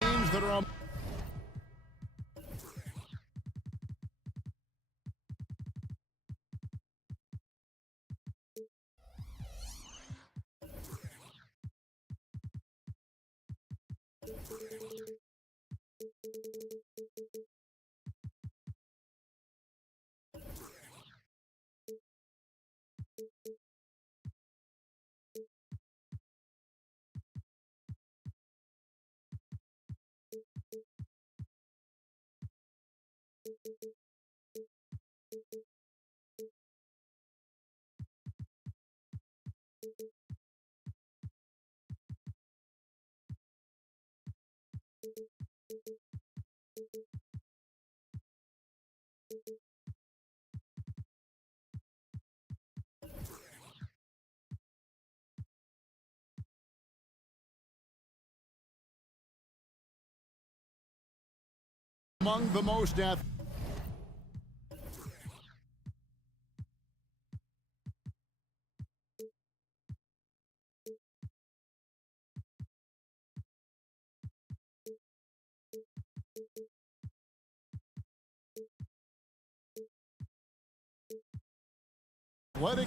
Teams that are on. Among the most athletic.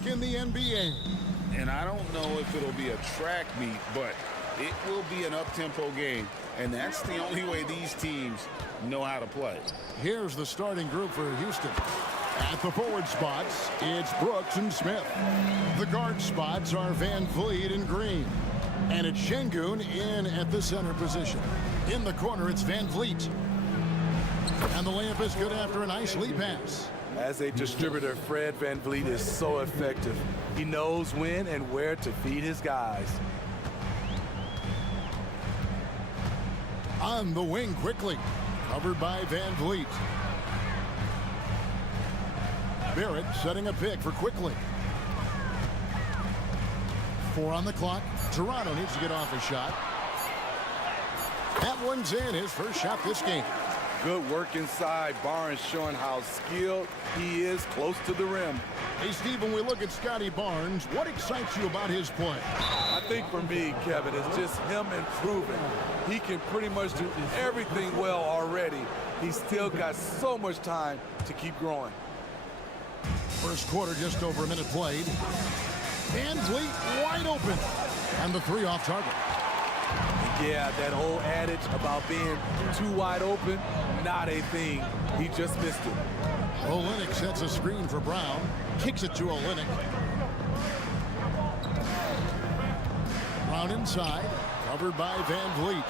In the NBA. And I don't know if it'll be a track meet, but it will be an up-tempo game. And that's the only way these teams know how to play. Here's the starting group for Houston. At the forward spots, it's Brooks and Smith. The guard spots are Van Vliet and Green. And it's Şengün in at the center position. In the corner, it's Van Vliet. And the layup is good after a nice lead pass. As a distributor, Fred Van Vliet is so effective. He knows when and where to feed his guys. On the wing quickly, covered by Van Vliet. Barrett setting a pick for Quickly. 4 on the clock. Toronto needs to get off a shot. That one's in, his first shot this game. Good work inside. Barnes showing how skilled he is close to the rim. Hey, Steve, when we look at Scotty Barnes, what excites you about his play? I think for me, Kevin, it's just him improving. He can pretty much do everything well already. He's still got so much time to keep growing. First quarter, just over a minute played. Van Vliet wide open. And the 3 off target. Yeah, that whole adage about being too wide open, not a thing. He just missed it. Olynyk sets a screen for Brown. Kicks it to Olynyk. Brown inside. Covered by Van Vliet.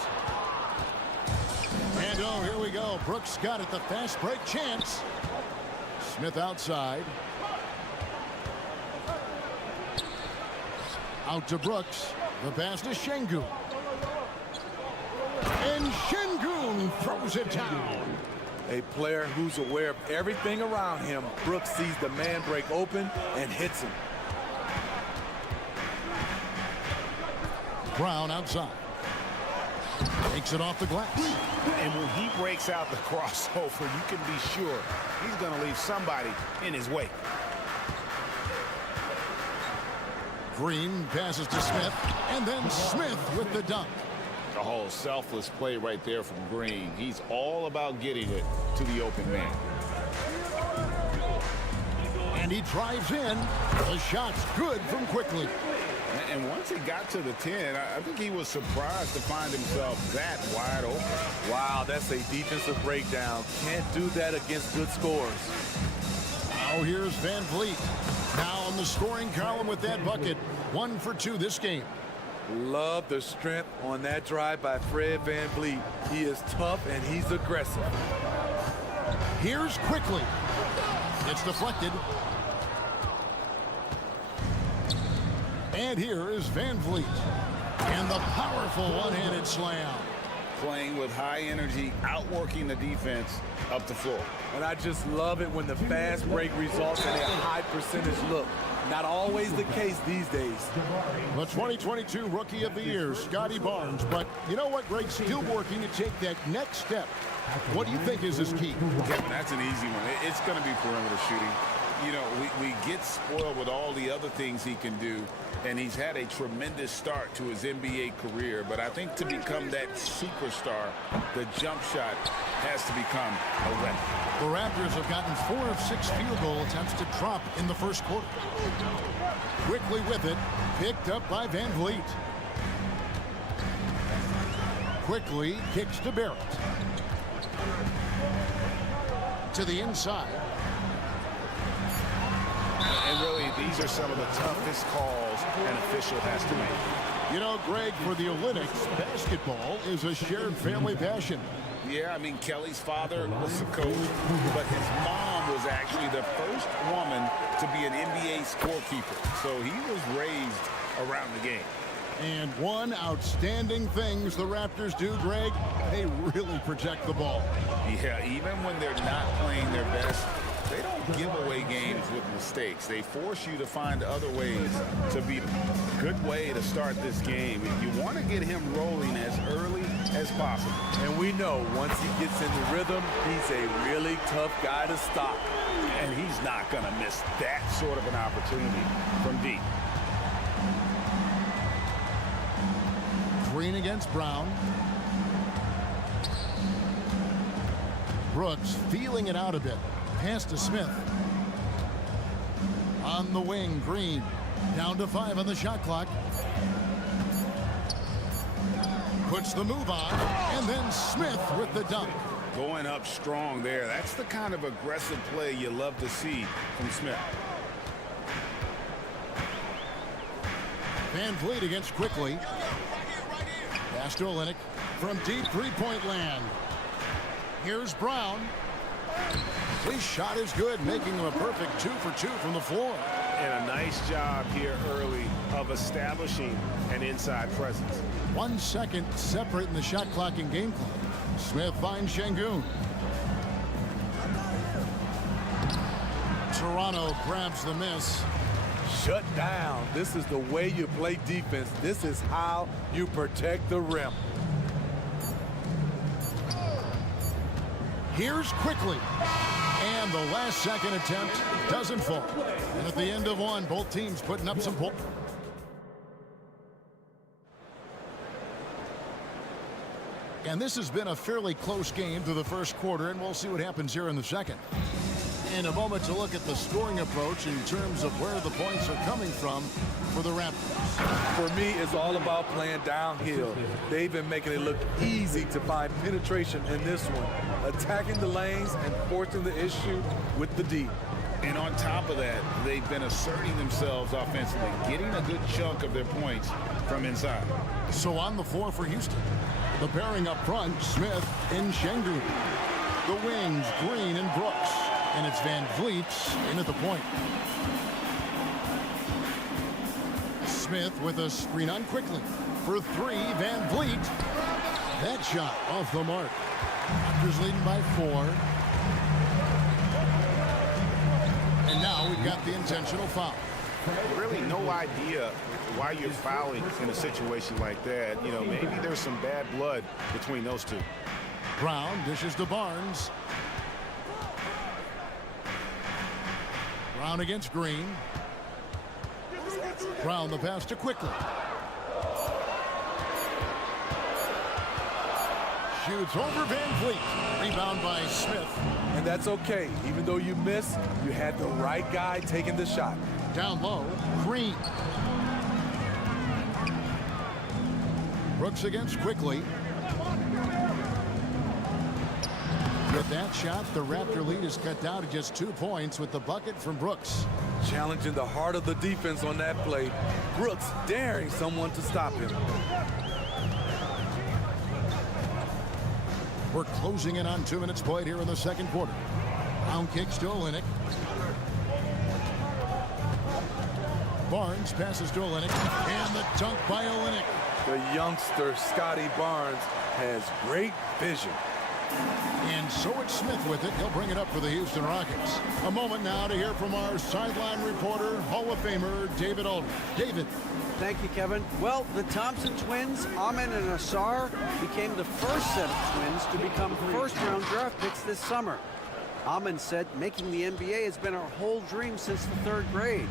And oh, here we go. Brooks got it. The fast break chance. Smith outside. Out to Brooks. The pass to Şengün. And Şengün throws it down. A player who's aware of everything around him. Brooks sees the man break open and hits him. Brown outside. Takes it off the glass. And when he breaks out the crossover, you can be sure he's going to leave somebody in his wake. Green passes to Smith, and then Smith with the dunk. A whole selfless play right there from Green. He's all about getting it to the open man. And he drives in. The shot's good from Quickly. And once he got to the 10, I think he was surprised to find himself that wide open. Wow, that's a defensive breakdown. Can't do that against good scores. Now here's Van Vliet. Now on the scoring column with that bucket. 1 for 2 this game. Love the strength on that drive by Fred Van Vliet. He is tough and he's aggressive. Here's Quickly. It's deflected. And here is Van Vliet. And the powerful one-handed slam. Playing with high energy, outworking the defense up the floor. And I just love it when the fast break results in a high percentage look. Not always the case these days. The 2022 Rookie of the Year, Scotty Barnes. But you know what, Greg? Still working to take that next step. What do you think is his key? Kevin, that's an easy one. It's going to be perimeter shooting. You know, we get spoiled with all the other things he can do, and he's had a tremendous start to his NBA career. But I think to become that superstar, the jump shot has to become a weapon. The Raptors have gotten 4 of 6 field goal attempts to drop in the first quarter. Quickly with it, picked up by Van Vliet. Quickly kicks to Barrett. To the inside. And really, these are some of the toughest calls an official has to make. You know, Greg, for the Olympics, basketball is a shared family passion. Yeah, I mean, Kelly's father was a coach, but his mom was actually the first woman to be an NBA scorekeeper. So he was raised around the game. And one outstanding things the Raptors do, Greg, they really protect the ball. Yeah, even when they're not playing their best, they don't give away games with mistakes. They force you to find other ways to beat them. Good way to start this game. You want to get him rolling as early as possible. And we know once he gets in the rhythm, he's a really tough guy to stop. And he's not going to miss that sort of an opportunity from deep. Green against Brown. Brooks feeling it out a bit. Pass to Smith. On the wing, Green. Down to 5 on the shot clock. Puts the move on, and then Smith with the dunk. Going up strong there. That's the kind of aggressive play you love to see from Smith. Van Vliet against Quickly. Pass to Olynyk from deep three-point land. Here's Brown. His shot is good, making him a perfect 2 for 2 from the floor. And a nice job here early of establishing an inside presence. 1 second separate in the shot clock and game clock. Smith finds Şengün. Toronto grabs the miss. Shut down. This is the way you play defense. This is how you protect the rim. Here's Quickly. And the last second attempt doesn't fall. And at the end of one, both teams putting up some points. And this has been a fairly close game through the first quarter, and we'll see what happens here in the second. In a moment to look at the scoring approach in terms of where the points are coming from for the Raptors. For me, it's all about playing downhill. They've been making it look easy to find penetration in this one, attacking the lanes and forcing the issue with the D. And on top of that, they've been asserting themselves offensively, getting a good chunk of their points from inside. So on the floor for Houston, the pairing up front, Smith and Şengün. The wings, Green and Brooks. And it's Van Vliet in at the point. Smith with a screen on Quickly. For 3, Van Vliet. That shot off the mark. Raptors leading by 4. And now we've got the intentional foul. Really no idea why you're fouling in a situation like that. You know, maybe there's some bad blood between those two. Brown dishes to Barnes. Brown against Green. Brown the pass to Quickly. Shoots over Van Vliet. Rebound by Smith. And that's okay. Even though you miss, you had the right guy taking the shot. Down low, Green. Brooks against Quickly. With that shot, the Raptor lead is cut down to just 2 points with the bucket from Brooks. Challenging the heart of the defense on that play. Brooks daring someone to stop him. We're closing in on 2 minutes played here in the second quarter. Brown kicks to Olynyk. Barnes passes to Olynyk, and the dunk by Olynyk. The youngster, Scotty Barnes, has great vision. And so it's Smith with it. He'll bring it up for the Houston Rockets. A moment now to hear from our sideline reporter, Hall of Famer David Aldridge. David. Thank you, Kevin. Well, the Thompson twins, Amen and Asar, became the first set of twins to become first-round draft picks this summer. Amen said making the NBA has been our whole dream since the 3rd grade.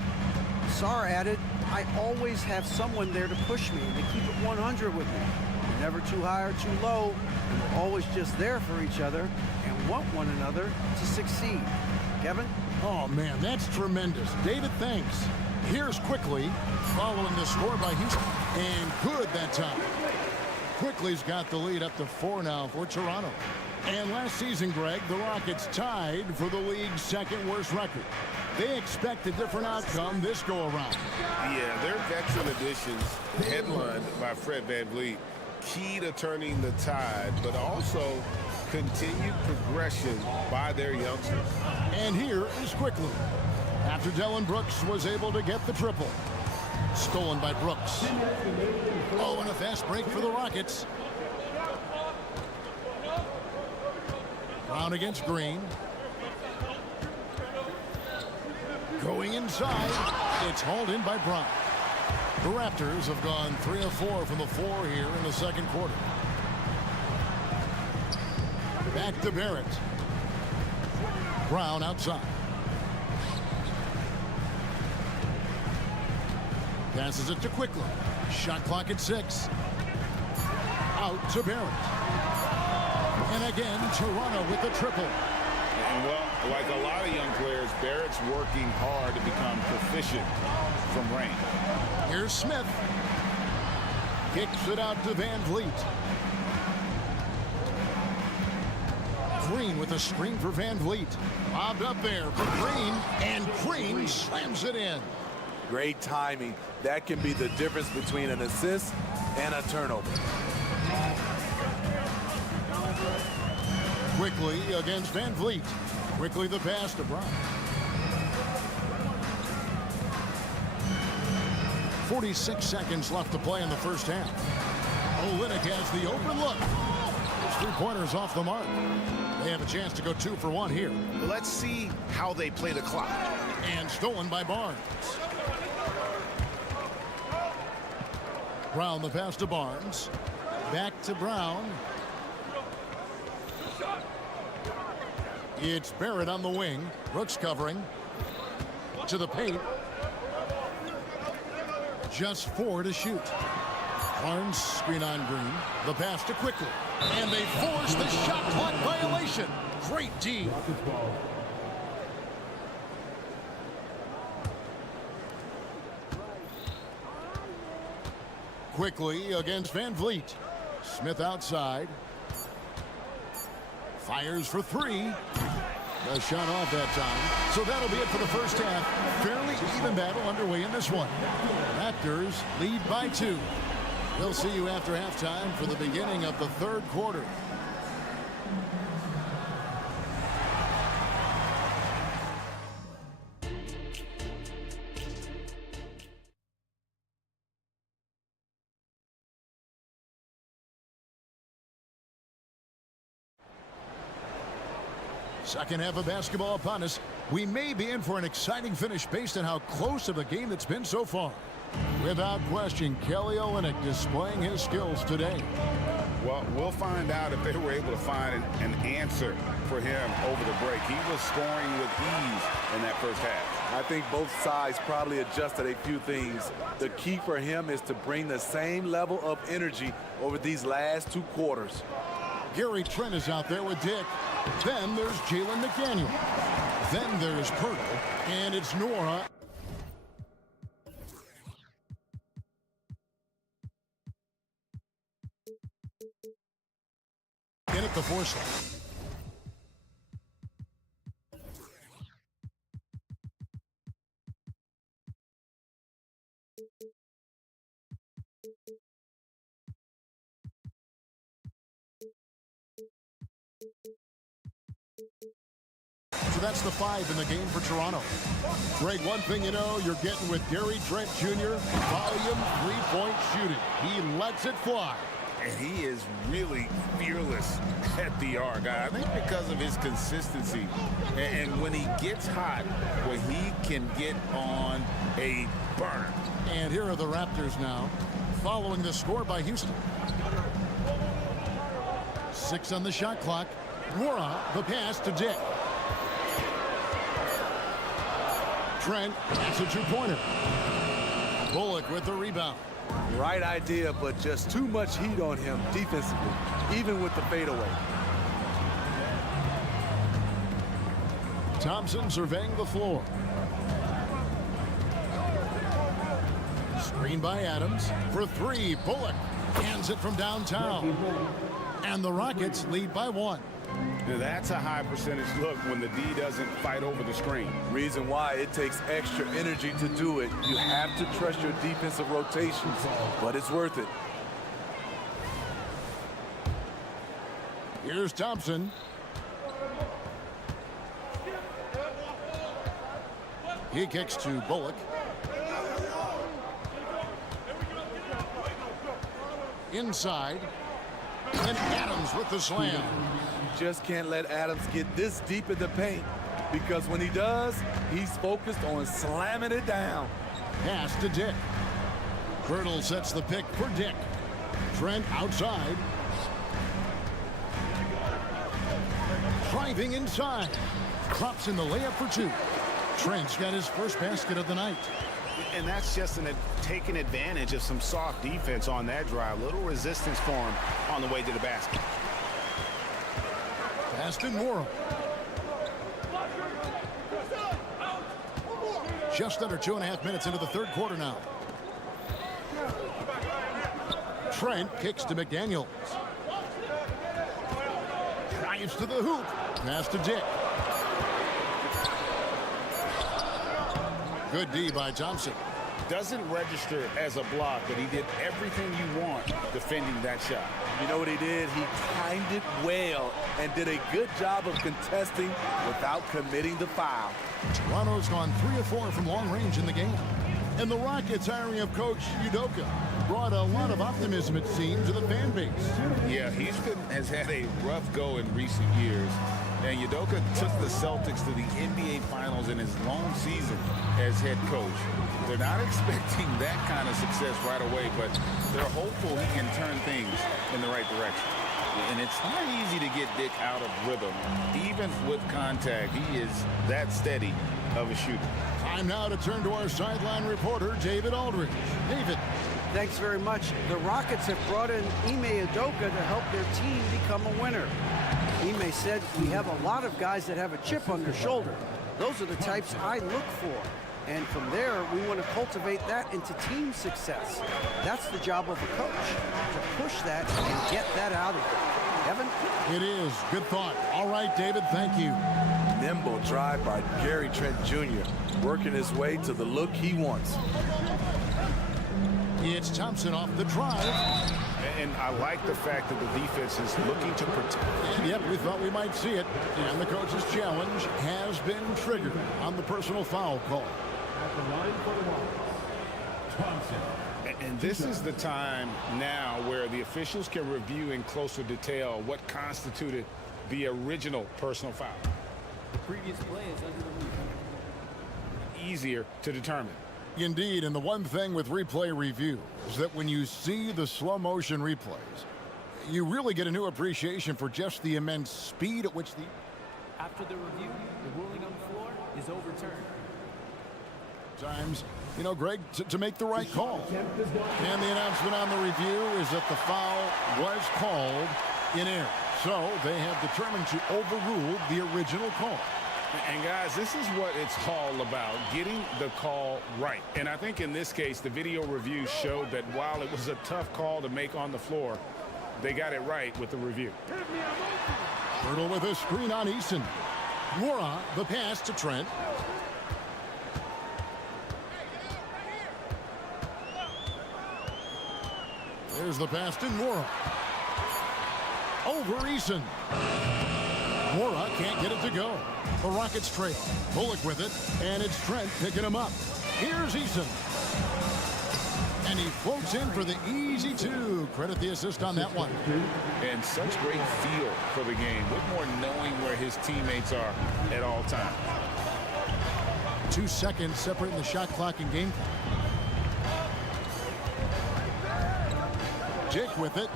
Asar added, I always have someone there to push me and to keep it 100 with me. We're never too high or too low, and we're always just there for each other and want one another to succeed. Kevin? Oh, man, that's tremendous. David, thanks. Here's Quickly, following the score by Houston. And good that time. Quickly's got the lead up to 4 now for Toronto. And last season, Greg, the Rockets tied for the league's 2nd worst record. They expect a different outcome this go-around. Yeah, their veteran additions, headlined by Fred VanVleet, key to turning the tide, but also continued progression by their youngsters. And here is Quickly. After Dillon Brooks was able to get the triple. Stolen by Brooks. Oh, and a fast break for the Rockets. Brown against Green. Going inside. It's hauled in by Brown. The Raptors have gone 3 of 4 from the floor here in the 2nd quarter. Back to Barrett. Brown outside. Passes it to Quickly. Shot clock at 6. Out to Barrett. And again, Toronto with the triple. And, well, like a lot of young players, Barrett's working hard to become proficient from range. Here's Smith. Kicks it out to VanVleet. Green with a screen for VanVleet. Bobbed up there for Green, and Green slams it in. Great timing. That can be the difference between an assist and a turnover. Quickly against VanVleet. Quickly the pass to Brown. 46 seconds left to play in the first half. Olynyk has the open look. His 3-pointers off the mark. They have a chance to go 2 for 1 here. Let's see how they play the clock. And stolen by Barnes. Brown the pass to Barnes. Back to Brown. It's Barrett on the wing. Brooks covering. To the paint. Just 4 to shoot. Barnes screen on Green. The pass to Quickly. And they force the shot clock violation. Great D. Quickly against VanVleet. Smith outside. Fires for 3. A shot off that time. So that'll be it for the first half. Fairly even battle underway in this one. Raptors lead by 2. We'll see you after halftime for the beginning of the 3rd quarter. Second half of basketball upon us. We may be in for an exciting finish based on how close of a game it's been so far. Without question, Kelly Olynyk displaying his skills today. Well, we'll find out if they were able to find an answer for him over the break. He was scoring with ease in that first half. I think both sides probably adjusted a few things. The key for him is to bring the same level of energy over these last 2 quarters. Gary Trent is out there with Dick. Then there's Jalen McDaniel. Then there's Pirtle. And it's Nora. In at the 4 slot. So that's the 5 in the game for Toronto. Greg, one thing you know you're getting with Gary Trent Jr., volume three-point shooting. He lets it fly. And he is really fearless at the arc. I think because of his consistency. And when he gets hot, when he can get on a burn. And here are the Raptors now, following the score by Houston. 6 on the shot clock. Wara, the pass to Dick. Trent, that's a two-pointer. Bullock with the rebound. Right idea, but just too much heat on him defensively, even with the fadeaway. Thompson surveying the floor. Screen by Adams for three. Bullock hands it from downtown. And the Rockets lead by 1. Now, that's a high percentage look when the D doesn't fight over the screen. Reason why it takes extra energy to do it. You have to trust your defensive rotations, but it's worth it. Here's Thompson. He kicks to Bullock. Inside. And Adams with the slam. Just can't let Adams get this deep in the paint, because when he does, he's focused on slamming it down. Pass to Dick. Birtle sets the pick for Dick. Trent outside. Driving inside. Drops in the layup for 2. Trent's got his first basket of the night. And that's just taking advantage of some soft defense on that drive. Little resistance for him on the way to the basket. Aston Morrow. Just under 2.5 minutes into the third quarter now. Trent kicks to McDaniels. Drives to the hoop. Pass to Dick. Good D by Thompson. Doesn't register as a block, but he did everything you want defending that shot. You know what he did? He timed it well and did a good job of contesting without committing the foul. Toronto's gone 3 of 4 from long range in the game. And the Rockets hiring of coach Udoka brought a lot of optimism, it seems, to the fan base. Yeah, Houston has had a rough go in recent years. And Udoka took the Celtics to the NBA Finals in his long season as head coach. They're not expecting that kind of success right away, but they're hopeful he can turn things in the right direction. And it's not easy to get Dick out of rhythm. Even with contact, he is that steady of a shooter. Time now to turn to our sideline reporter, David Aldridge. David. Thanks very much. The Rockets have brought in Ime Udoka to help their team become a winner. Ime said, "We have a lot of guys that have a chip on their shoulder. Those are the types I look for. And from there, we want to cultivate that into team success. That's the job of a coach, to push that and get that out of them." Evan? It is. Good thought. All right, David, thank you. Nimble drive by Gary Trent Jr., working his way to the look he wants. It's Thompson off the drive. And I like the fact that the defense is looking to protect. And yep, we thought we might see it. And the coach's challenge has been triggered on the personal foul call. At the line for the Rockets, Thompson. And this is the time now where the officials can review in closer detail what constituted the original personal foul. The previous play is under the review. Easier to determine. Indeed, and the one thing with replay review is that when you see the slow motion replays, you really get a new appreciation for just the immense speed at which the... After the review, the ruling on the floor is overturned. Times, you know, Greg, to make the right call. And the announcement on the review is that the foul was called in error. So they have determined to overrule the original call. And guys, this is what it's all about, getting the call right. And I think in this case, the video review showed that while it was a tough call to make on the floor, they got it right with the review. Birtle with a screen on Eason. Wara, the pass to Trent. There's the pass to Wara. Over Eason. Mora can't get it to go. The Rockets trail. Bullock with it, and it's Trent picking him up. Here's Eason. And he floats in for the easy two. Credit the assist on that one. And such great feel for the game. Whitmore knowing where his teammates are at all times. 2 seconds separating the shot clock and game clock. Jake with it.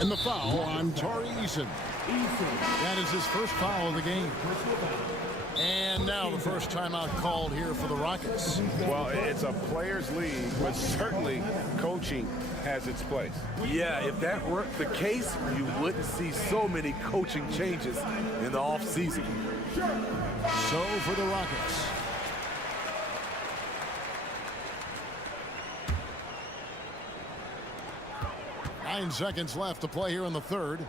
And the foul on Tari Eason. That is his first foul of the game. And now the first timeout called here for the Rockets. Well, it's a players' league, but certainly coaching has its place. Yeah, if that weren't the case, you wouldn't see so many coaching changes in the offseason. So for the Rockets. Nine seconds left to play here in the third.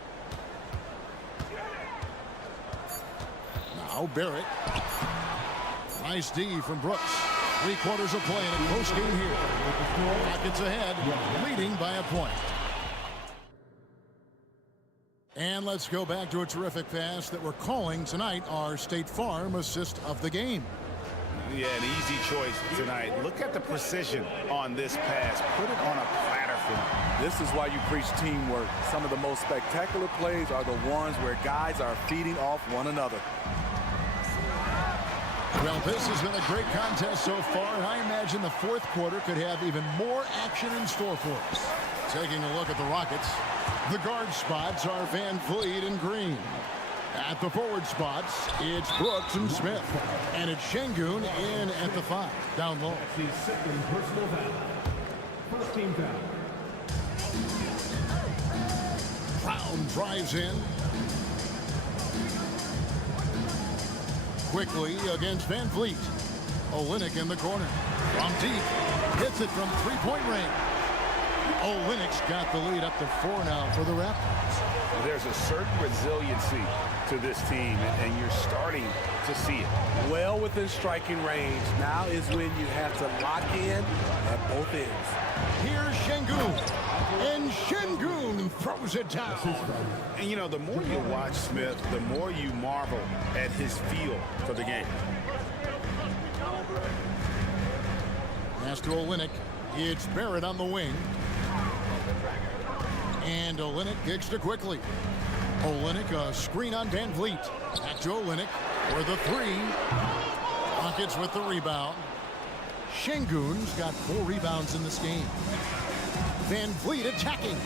Now Barrett. Nice D from Brooks. 3/4 of play in a close game here. Rockets ahead, leading by a point. And let's go back to a terrific pass that we're calling tonight our State Farm assist of the game. Yeah, an easy choice tonight. Look at the precision on this pass. Put it on a platter for him. This is why you preach teamwork. Some of the most spectacular plays are the ones where guys are feeding off one another. Well, this has been a great contest so far, and I imagine the fourth quarter could have even more action in store for us. Taking a look at the Rockets, the guard spots are Van Vliet and Green. At the forward spots, it's Brooks and Smith. And it's Şengün in at the 5, down low. The second personal foul. First team foul. Brown drives in. Quickly against Van Vliet. Olynyk in the corner. From deep. Hits it from three-point range. Olynyk's got the lead up to 4 now for the Raptors. There's a certain resiliency to this team, and you're starting to see it. Well within striking range. Now is when you have to lock in at both ends. Here's Şengün. And Şengün throws it down. And, you know, the more you watch Smith, the more you marvel at his feel for the game. Pass to Olynyk. It's Barrett on the wing. And Olynyk kicks to quickly. Olynyk, a screen on Van Vliet. Back to Olynyk for the 3. Rockets with the rebound. Şengün's got 4 rebounds in this game. Van Vliet attacking.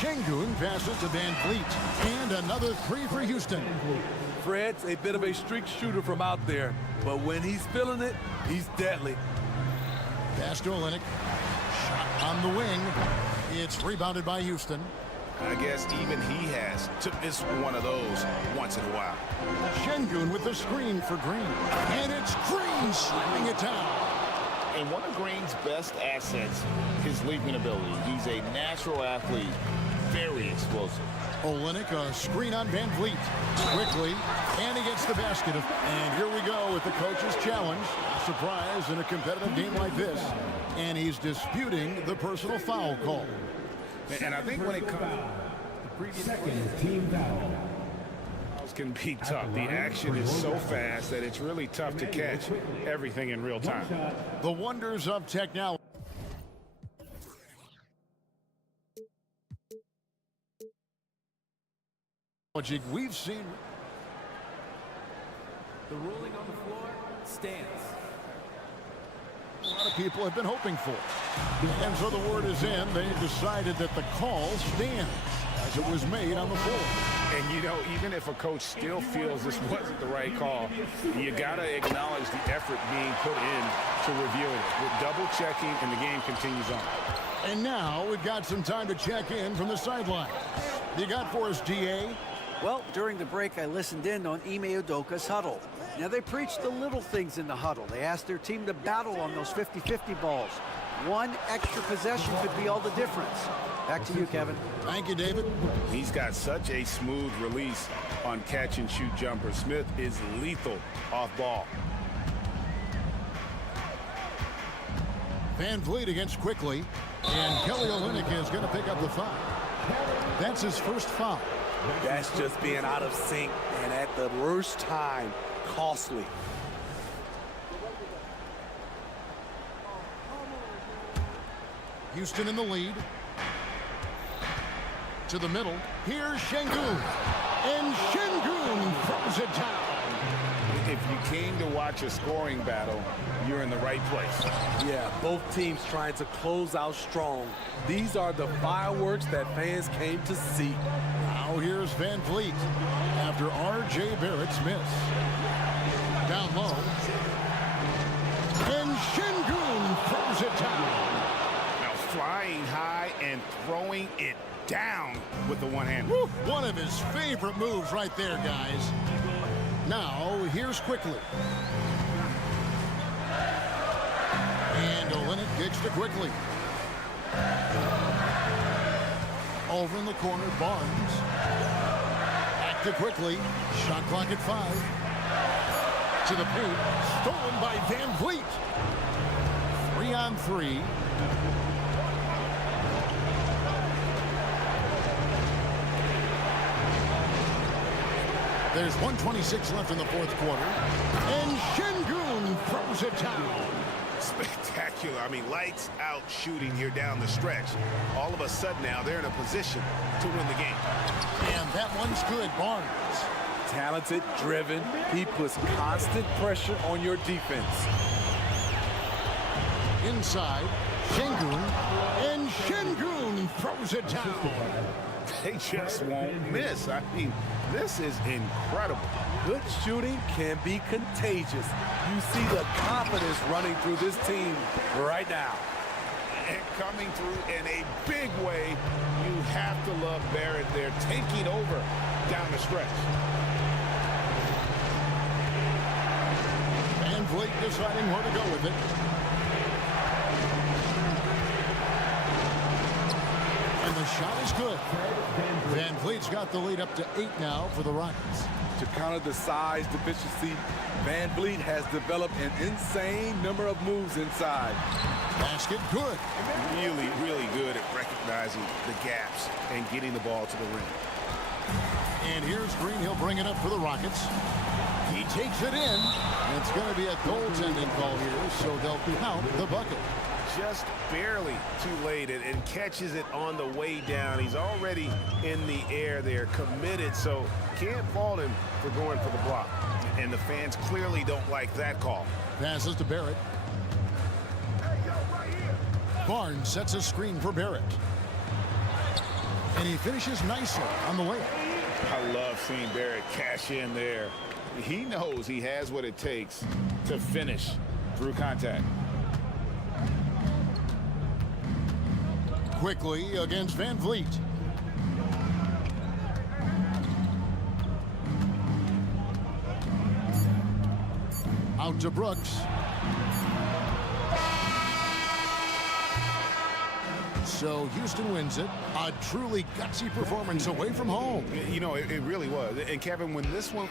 Şengün passes to Van Vliet. And another 3 for Houston. Fred's a bit of a streak shooter from out there, but when he's feeling it, he's deadly. Pass to Olynyk. Shot on the wing. It's rebounded by Houston. I guess even he has to miss one of those once in a while. Şengün with the screen for Green. And it's Green slamming it down. And one of Green's best assets, his leaping ability. He's a natural athlete, very explosive. Olynyk, a screen on Van Vliet. Quickly, and he gets the basket. And here we go with the coach's challenge. A surprise in a competitive game like this. And he's disputing the personal foul call. And I think when it comes... Second team foul. Can be tough. The action is so fast that it's really tough to catch everything in real time. The wonders of technology. We've seen The ruling on the floor stands. a lot of people have been hoping for. And so the word is in. They've decided that the call stands as it was made on the floor. And, you know, even if a coach still feels this wasn't the right call, you got to acknowledge the effort being put in to reviewing it. With double checking, and the game continues on. And now we've got some time to check in from the sideline. You got for us, DA? Well, during the break, I listened in on Ime Udoka's huddle. Now, they preached the little things in the huddle. They asked their team to battle on those 50-50 balls. One extra possession could be all the difference. Back to you, Kevin. Thank you, David. He's got such a smooth release on catch-and-shoot jumpers. Smith is lethal off ball. Van Vliet against Quickly. And Kelly Olynyk is going to pick up the 5. That's his first foul. That's just being out of sync and at the worst time, costly. Houston in the lead. To the middle. Here's Şengün. And Şengün throws it down. If you came to watch a scoring battle, you're in the right place. Yeah, both teams trying to close out strong. These are the fireworks that fans came to see. Now here's Van Vliet after R.J. Barrett's miss. Down low. And Şengün throws it down. Now flying high and throwing it down with the one hand. One of his favorite moves right there, guys. Now, here's Quickly. And Olynyk kicks to Quickly. Over in the corner, Barnes. Back to Quickly. Shot clock at 5. To the paint. Stolen by Van Vliet. 3-on-3. There's 1:26 left in the fourth quarter. And Şengün throws it down. Spectacular. I mean, lights out shooting here down the stretch. All of a sudden now they're in a position to win the game. And that one's good, Barnes. Talented, driven. He puts constant pressure on your defense. Inside, Şengün. And Şengün throws it down. They just won't miss. I mean, this is incredible. Good shooting can be contagious. You see the confidence running through this team right now. And coming through in a big way, you have to love Barrett there, taking over down the stretch. Van Vliet deciding where to go with it. And the shot is good. Van Vliet's got the lead up to 8 now for the Rockets. To counter the size deficiency, Van Vliet has developed an insane number of moves inside. Basket good. Really, really good at recognizing the gaps and getting the ball to the rim. And here's Green. He'll bring it up for the Rockets. He takes it in. It's going to be a goaltending call here, so they'll count the bucket. Just barely too late and catches it on the way down. He's already in the air there, committed, so can't fault him for going for the block. And the fans clearly don't like that call. Passes to Barrett. Barnes sets a screen for Barrett. And he finishes nicely on the layup. I love seeing Barrett cash in there. He knows he has what it takes to finish through contact. Quickly against Van Vliet. Out to Brooks. So Houston wins it. A truly gutsy performance away from home. You know, it really was. And Kevin, when this one...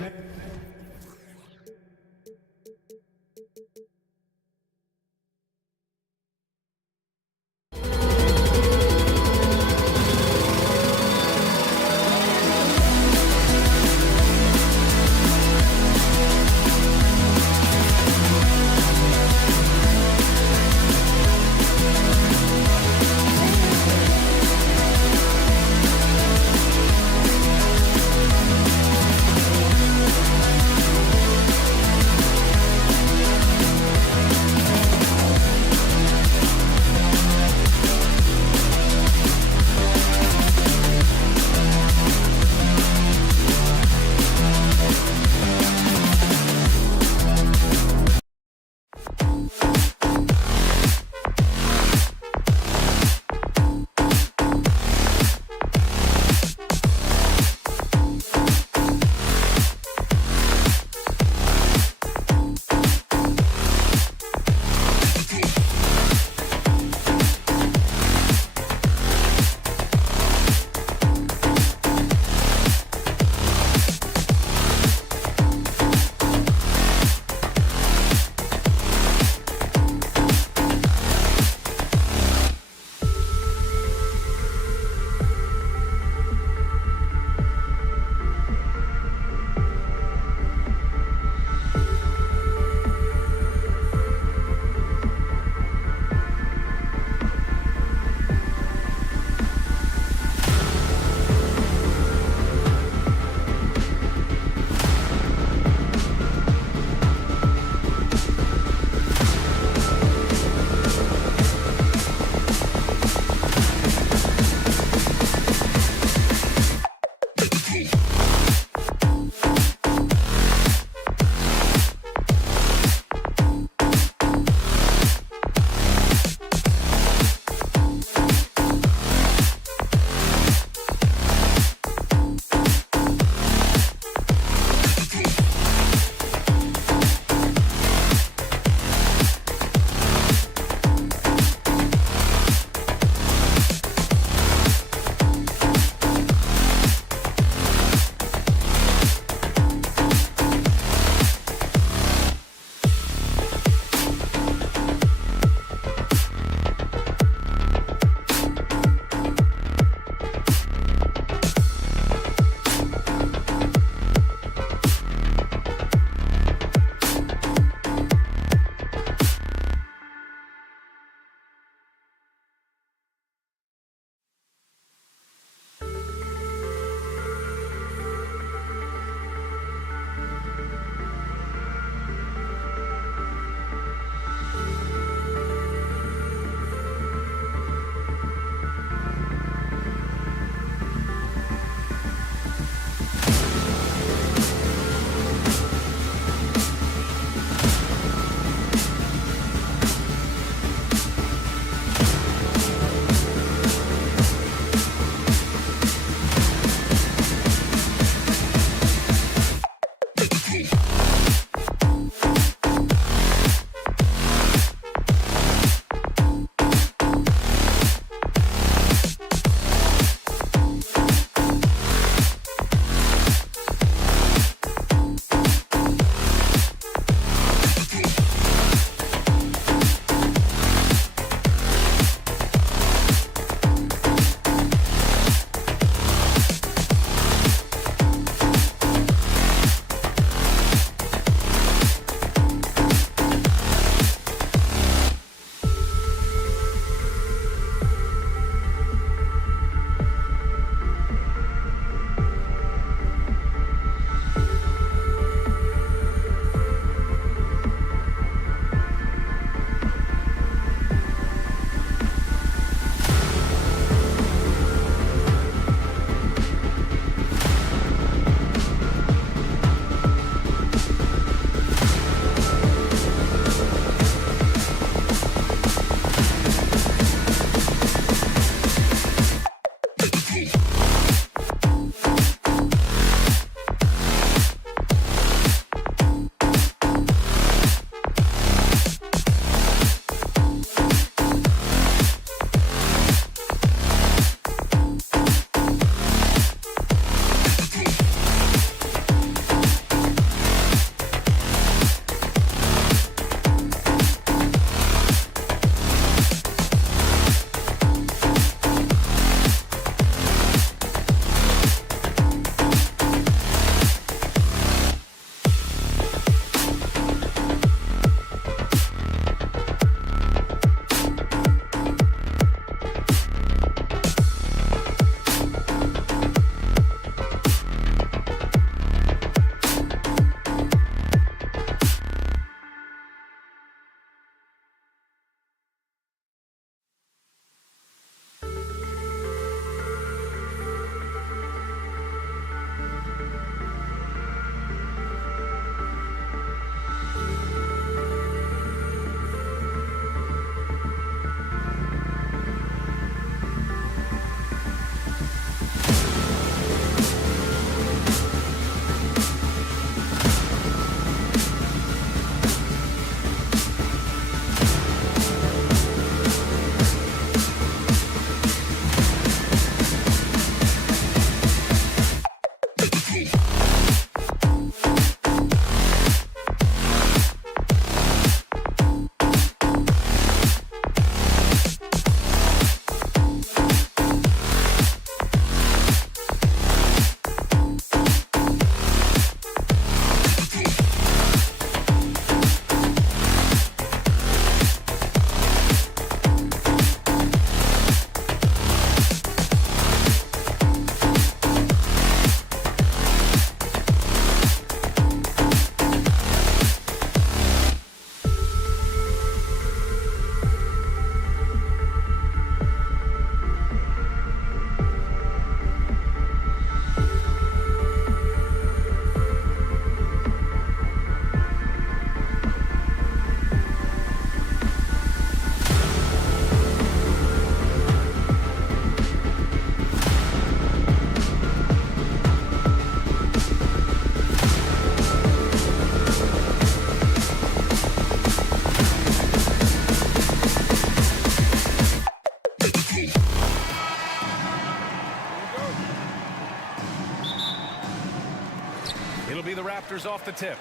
Raptors off the tip.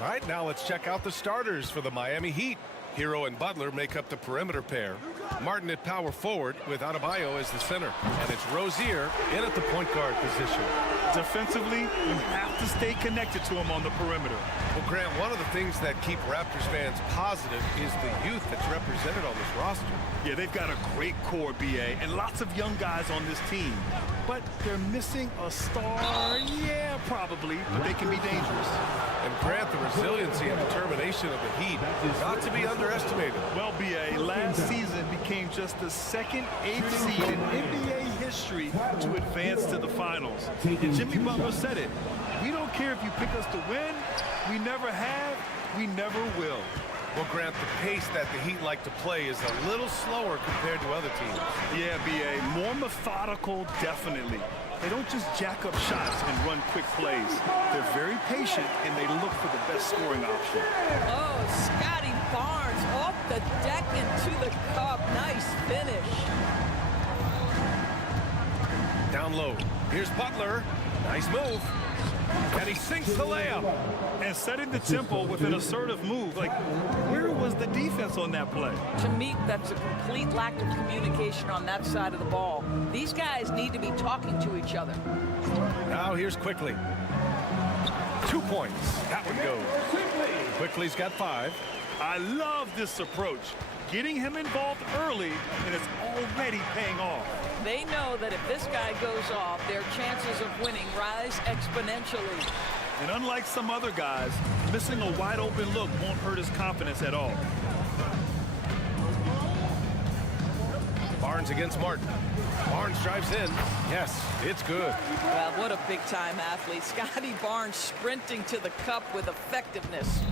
All right, now let's check out the starters for the Miami Heat. Hero and Butler make up the perimeter pair. Martin at power forward with Adebayo as the center. And it's Rozier in at the point guard position. Defensively, you have to stay connected to him on the perimeter. Well, Grant, one of the things that keep Raptors fans positive is the youth that's represented on this roster. Yeah, they've got a great core, B.A., and lots of young guys on this team. But they're missing a star, yeah, probably, but they can be dangerous. And Grant, the resiliency and determination of the Heat is not to be underestimated. Well, B.A., last season became just the second 8th seed in NBA history to advance to the finals. And Jimmy Butler said it. We don't care if you pick us to win. We never have. We never will. Well, Grant, the pace that the Heat like to play is a little slower compared to other teams. Yeah, B.A., more methodical, definitely. They don't just jack up shots and run quick plays. They're very patient, and they look for the best scoring option. Oh, Scotty Barnes off the deck into the cup. Nice finish. Down low. Here's Butler. Nice move. And he sinks the layup. And setting the tempo with an assertive move. Like, where was the defense on that play? To me, that's a complete lack of communication on that side of the ball. These guys need to be talking to each other. Now here's Quickly. 2 points. That one goes. Quickly's got 5. I love this approach. Getting him involved early, and it's already paying off. They know that if this guy goes off, their chances of winning rise exponentially. And unlike some other guys, missing a wide open look won't hurt his confidence at all. Barnes against Martin. Barnes drives in. Yes, it's good. Well, what a big-time athlete. Scotty Barnes sprinting to the cup with effectiveness.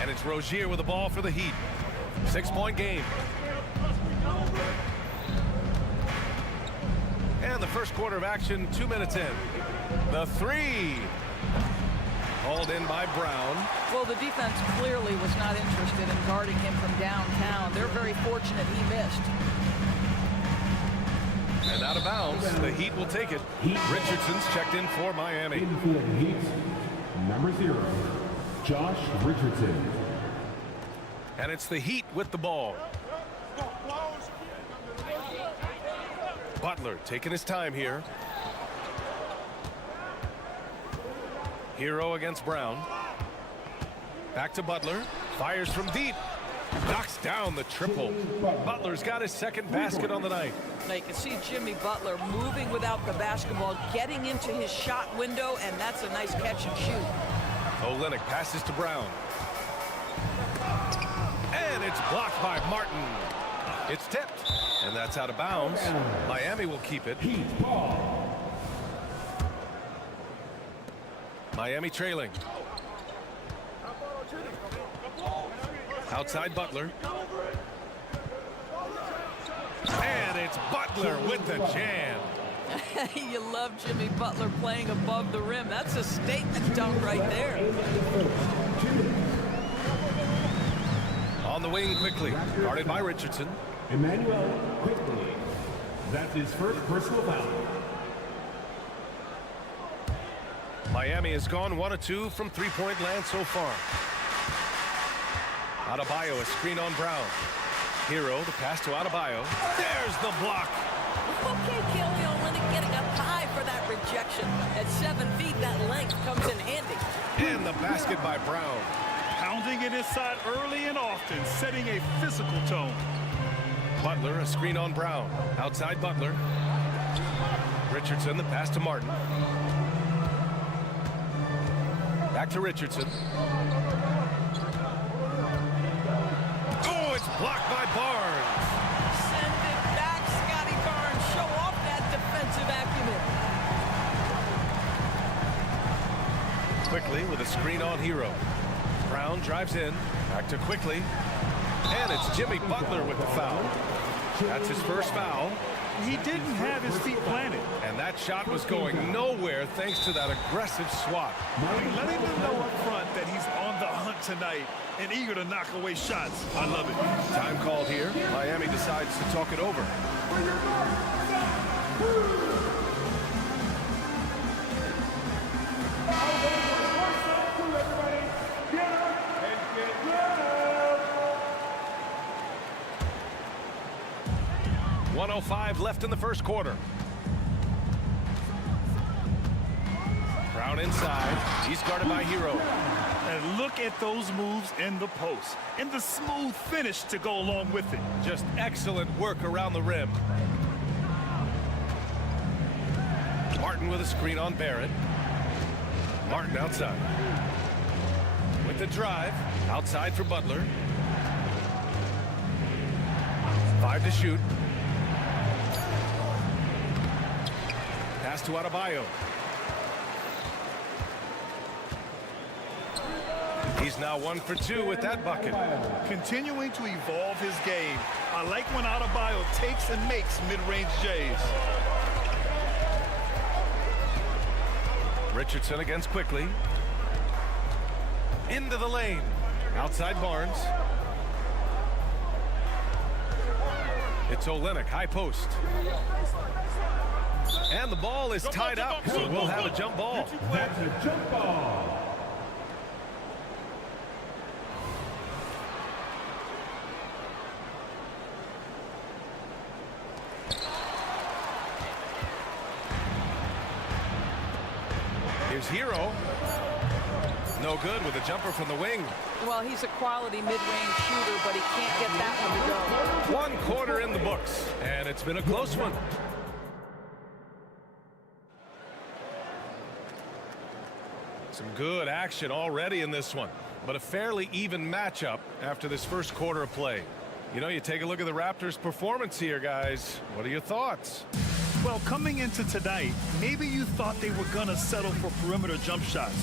And it's Rozier with the ball for the Heat. 6-point game. And the first quarter of action, 2 minutes in. The three. Hauled in by Brown. Well, the defense clearly was not interested in guarding him from downtown. They're very fortunate he missed. And out of bounds, the Heat will take it. Richardson's checked in for Miami. In for the Heat, number 0, Josh Richardson. And it's the Heat with the ball. Butler taking his time here. Hero against Brown. Back to Butler. Fires from deep. Knocks down the triple. Butler's got his second basket on the night. Now you can see Jimmy Butler moving without the basketball, getting into his shot window, and that's a nice catch and shoot. Olynyk passes to Brown. And it's blocked by Martin. It's tipped. And that's out of bounds. Miami will keep it. Heat ball. Miami trailing. Outside Butler. And it's Butler with the jam. You love Jimmy Butler playing above the rim. That's a statement dunk right there. On the wing quickly. Guarded by Richardson. Emmanuel Quickly. That's his first personal foul. Miami has gone 1 of 2 from three-point land so far. Adebayo, a screen on Brown. Hero, the pass to Adebayo. There's the block. Okay, Kelly Olynyk getting up high for that rejection. At 7 feet, that length comes in handy. And the basket by Brown. Pounding it inside early and often, setting a physical tone. Butler, a screen on Brown. Outside Butler. Richardson, the pass to Martin. Back to Richardson. Oh, it's blocked by Barnes. Send it back, Scotty Barnes. Show off that defensive acumen. Quickly with a screen on Hero. Brown drives in. Back to Quickly. And it's Jimmy Butler with the foul. That's his first foul. He didn't have his feet planted. And that shot was going nowhere thanks to that aggressive swat. Letting them know up front that he's on the hunt tonight and eager to knock away shots. I love it. Time called here. Miami decides to talk it over. .105 left in the first quarter. Brown inside. He's guarded by Hero. And look at those moves in the post and the smooth finish to go along with it. Just excellent work around the rim. Martin with a screen on Barrett. Martin outside. With the drive. Outside for Butler. 5 to shoot. Pass to Adebayo. He's now 1 for 2 with that bucket. Continuing to evolve his game. I like when Adebayo takes and makes mid-range J's. Richardson against Quickly. Into the lane. Outside Barnes. It's Olynyk, high post. And the ball is tied up, so we'll have a jump ball. That's a jump ball. Here's Hero. No good with a jumper from the wing. Well, he's a quality mid-range shooter, but he can't get that one to go. 1 quarter in the books, and it's been a close one. Some good action already in this one, but a fairly even matchup after this first quarter of play. You know, you take a look at the Raptors' performance here, guys. What are your thoughts? Well, coming into tonight, maybe you thought they were going to settle for perimeter jump shots.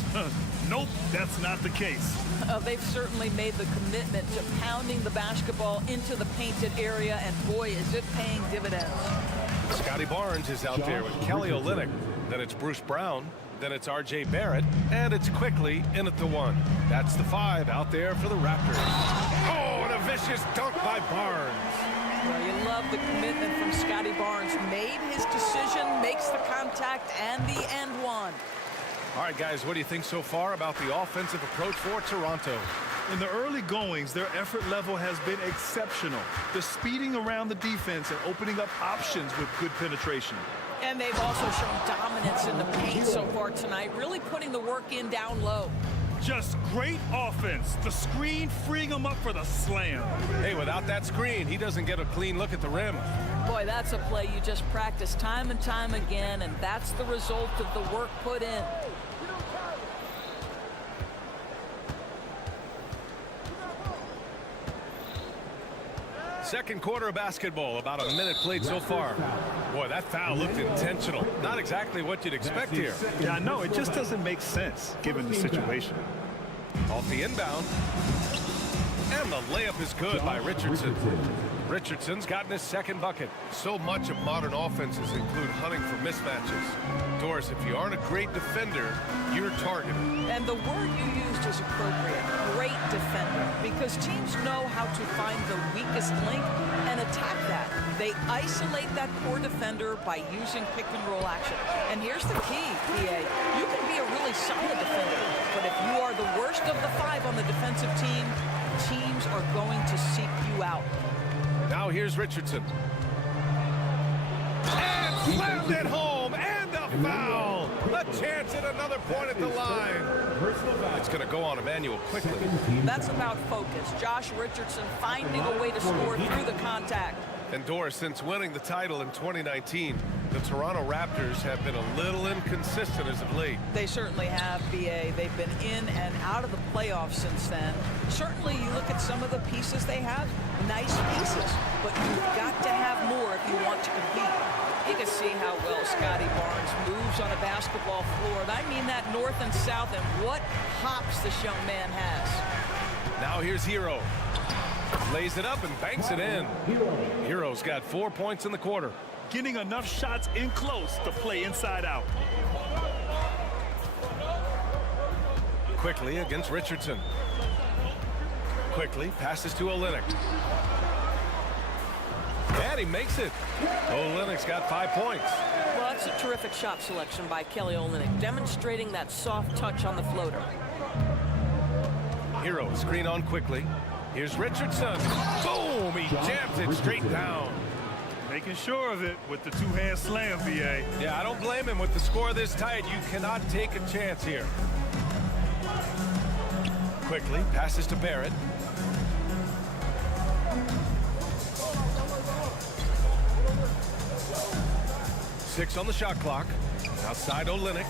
Nope, that's not the case. They've certainly made the commitment to pounding the basketball into the painted area, and boy, is it paying dividends. Scotty Barnes is out there with Kelly Olynyk. Then it's Bruce Brown. Then it's R.J. Barrett. And it's Quickly in at the 1. That's the 5 out there for the Raptors. Oh, and a vicious dunk by Barnes. Well, you love the commitment from Scotty Barnes. Made his decision, makes the contact, and the and one. All right, guys, what do you think so far about the offensive approach for Toronto? In the early goings, their effort level has been exceptional. They're speeding around the defense and opening up options with good penetration. And they've also shown dominance in the paint so far tonight, really putting the work in down low. Just great offense. The screen freeing him up for the slam. Hey, without that screen, he doesn't get a clean look at the rim. Boy, that's a play you just practice time and time again, and that's the result of the work put in. Second quarter of basketball, about a minute played so far. Boy, that foul looked intentional. Not exactly what you'd expect here. Yeah, I know. It just doesn't make sense given the situation. Off the inbound. And the layup is good by Richardson. Richardson's gotten his second bucket. So much of modern offenses include hunting for mismatches. Doris, if you aren't a great defender, you're targeted. And the word you used is appropriate. Great defender. Because teams know how to find the weakest link and attack that. They isolate that core defender by using pick-and-roll action. And here's the key, PA. You can be a really solid defender, but if you are the worst of the 5 on the defensive team, teams are going to seek you out. Now here's Richardson. And slammed it home, and a foul. A chance at another point at the line. It's going to go on Emmanuel quickly. That's about focus. Josh Richardson finding a way to score through the contact. And Doris, since winning the title in 2019, the Toronto Raptors have been a little inconsistent as of late. They certainly have, B.A. They've been in and out of the playoffs since then. Certainly, you look at some of the pieces they have, nice pieces, but you've got to have more if you want to compete. You can see how well Scotty Barnes moves on a basketball floor. And I mean that north and south, and what hops this young man has. Now here's Hero. Lays it up and banks it in. Hero's got 4 points in the quarter. Getting enough shots in close to play inside out. Quickly against Richardson. Quickly passes to Olynyk. And he makes it. Olynyk's got 5 points. Well, that's a terrific shot selection by Kelly Olynyk, demonstrating that soft touch on the floater. Hero screen on Quickly. Here's Richardson. Boom! He jams it straight down. Making sure of it with the two-hand slam, B.A. Yeah, I don't blame him. With the score this tight, you cannot take a chance here. Quickly passes to Barrett. Six on the shot clock. Outside Olynyk.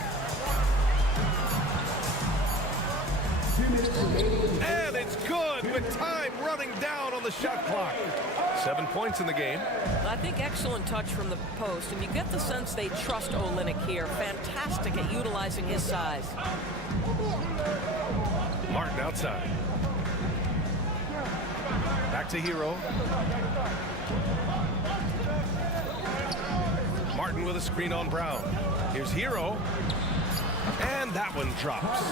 And it's good with time running down on the shot clock. 7 points in the game. I think excellent touch from the post, and you get the sense they trust Olynyk here. Fantastic at utilizing his size. Martin outside. Back to Hero. Martin with a screen on Brown. Here's Hero. And that one drops.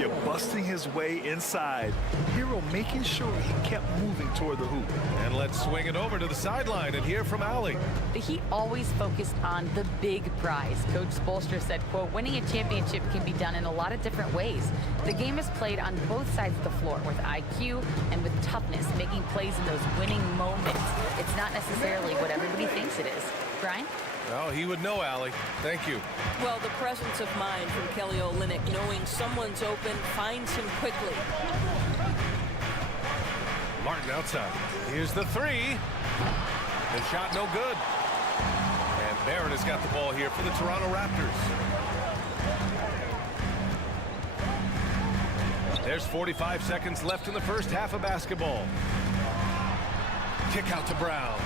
Yeah, busting his way inside. Hero making sure he kept moving toward the hoop. And let's swing it over to the sideline and hear from Allie. The Heat always focused on the big prize. Coach Spoelstra said, quote, winning a championship can be done in a lot of different ways. The game is played on both sides of the floor with IQ and with toughness, making plays in those winning moments. It's not necessarily what everybody thinks it is. Brian? Well, he would know, Allie. Thank you. Well, the presence of mind from Kelly Olynyk, knowing someone's open, finds him quickly. Martin outside. Here's the three. The shot no good. And Barrett has got the ball here for the Toronto Raptors. There's 45 seconds left in the first half of basketball. Kick out to Brown.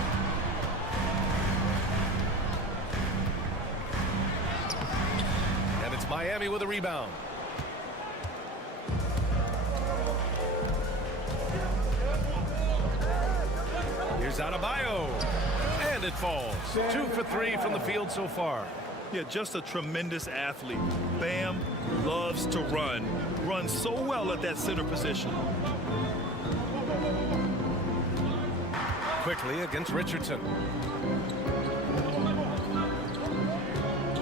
And it's Miami with a rebound. Here's Adebayo. And it falls. 2 for 3 from the field so far. Yeah, just a tremendous athlete. Bam loves to run. Runs so well at that center position. Quickly against Richardson.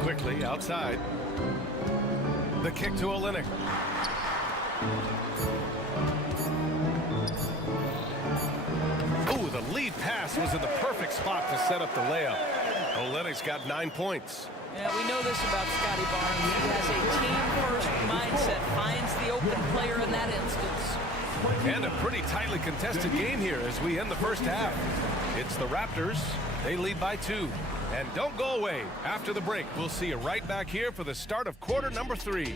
Quickly outside. The kick to Olynyk. Ooh, the lead pass was in the perfect spot to set up the layup. Olynyk's got 9 points. Yeah, we know this about Scotty Barnes. He has a team-first mindset, finds the open player in that instance. And a pretty tightly contested game here as we end the first half. It's the Raptors. They lead by 2. And don't go away. After the break, we'll see you right back here for the start of quarter number 3.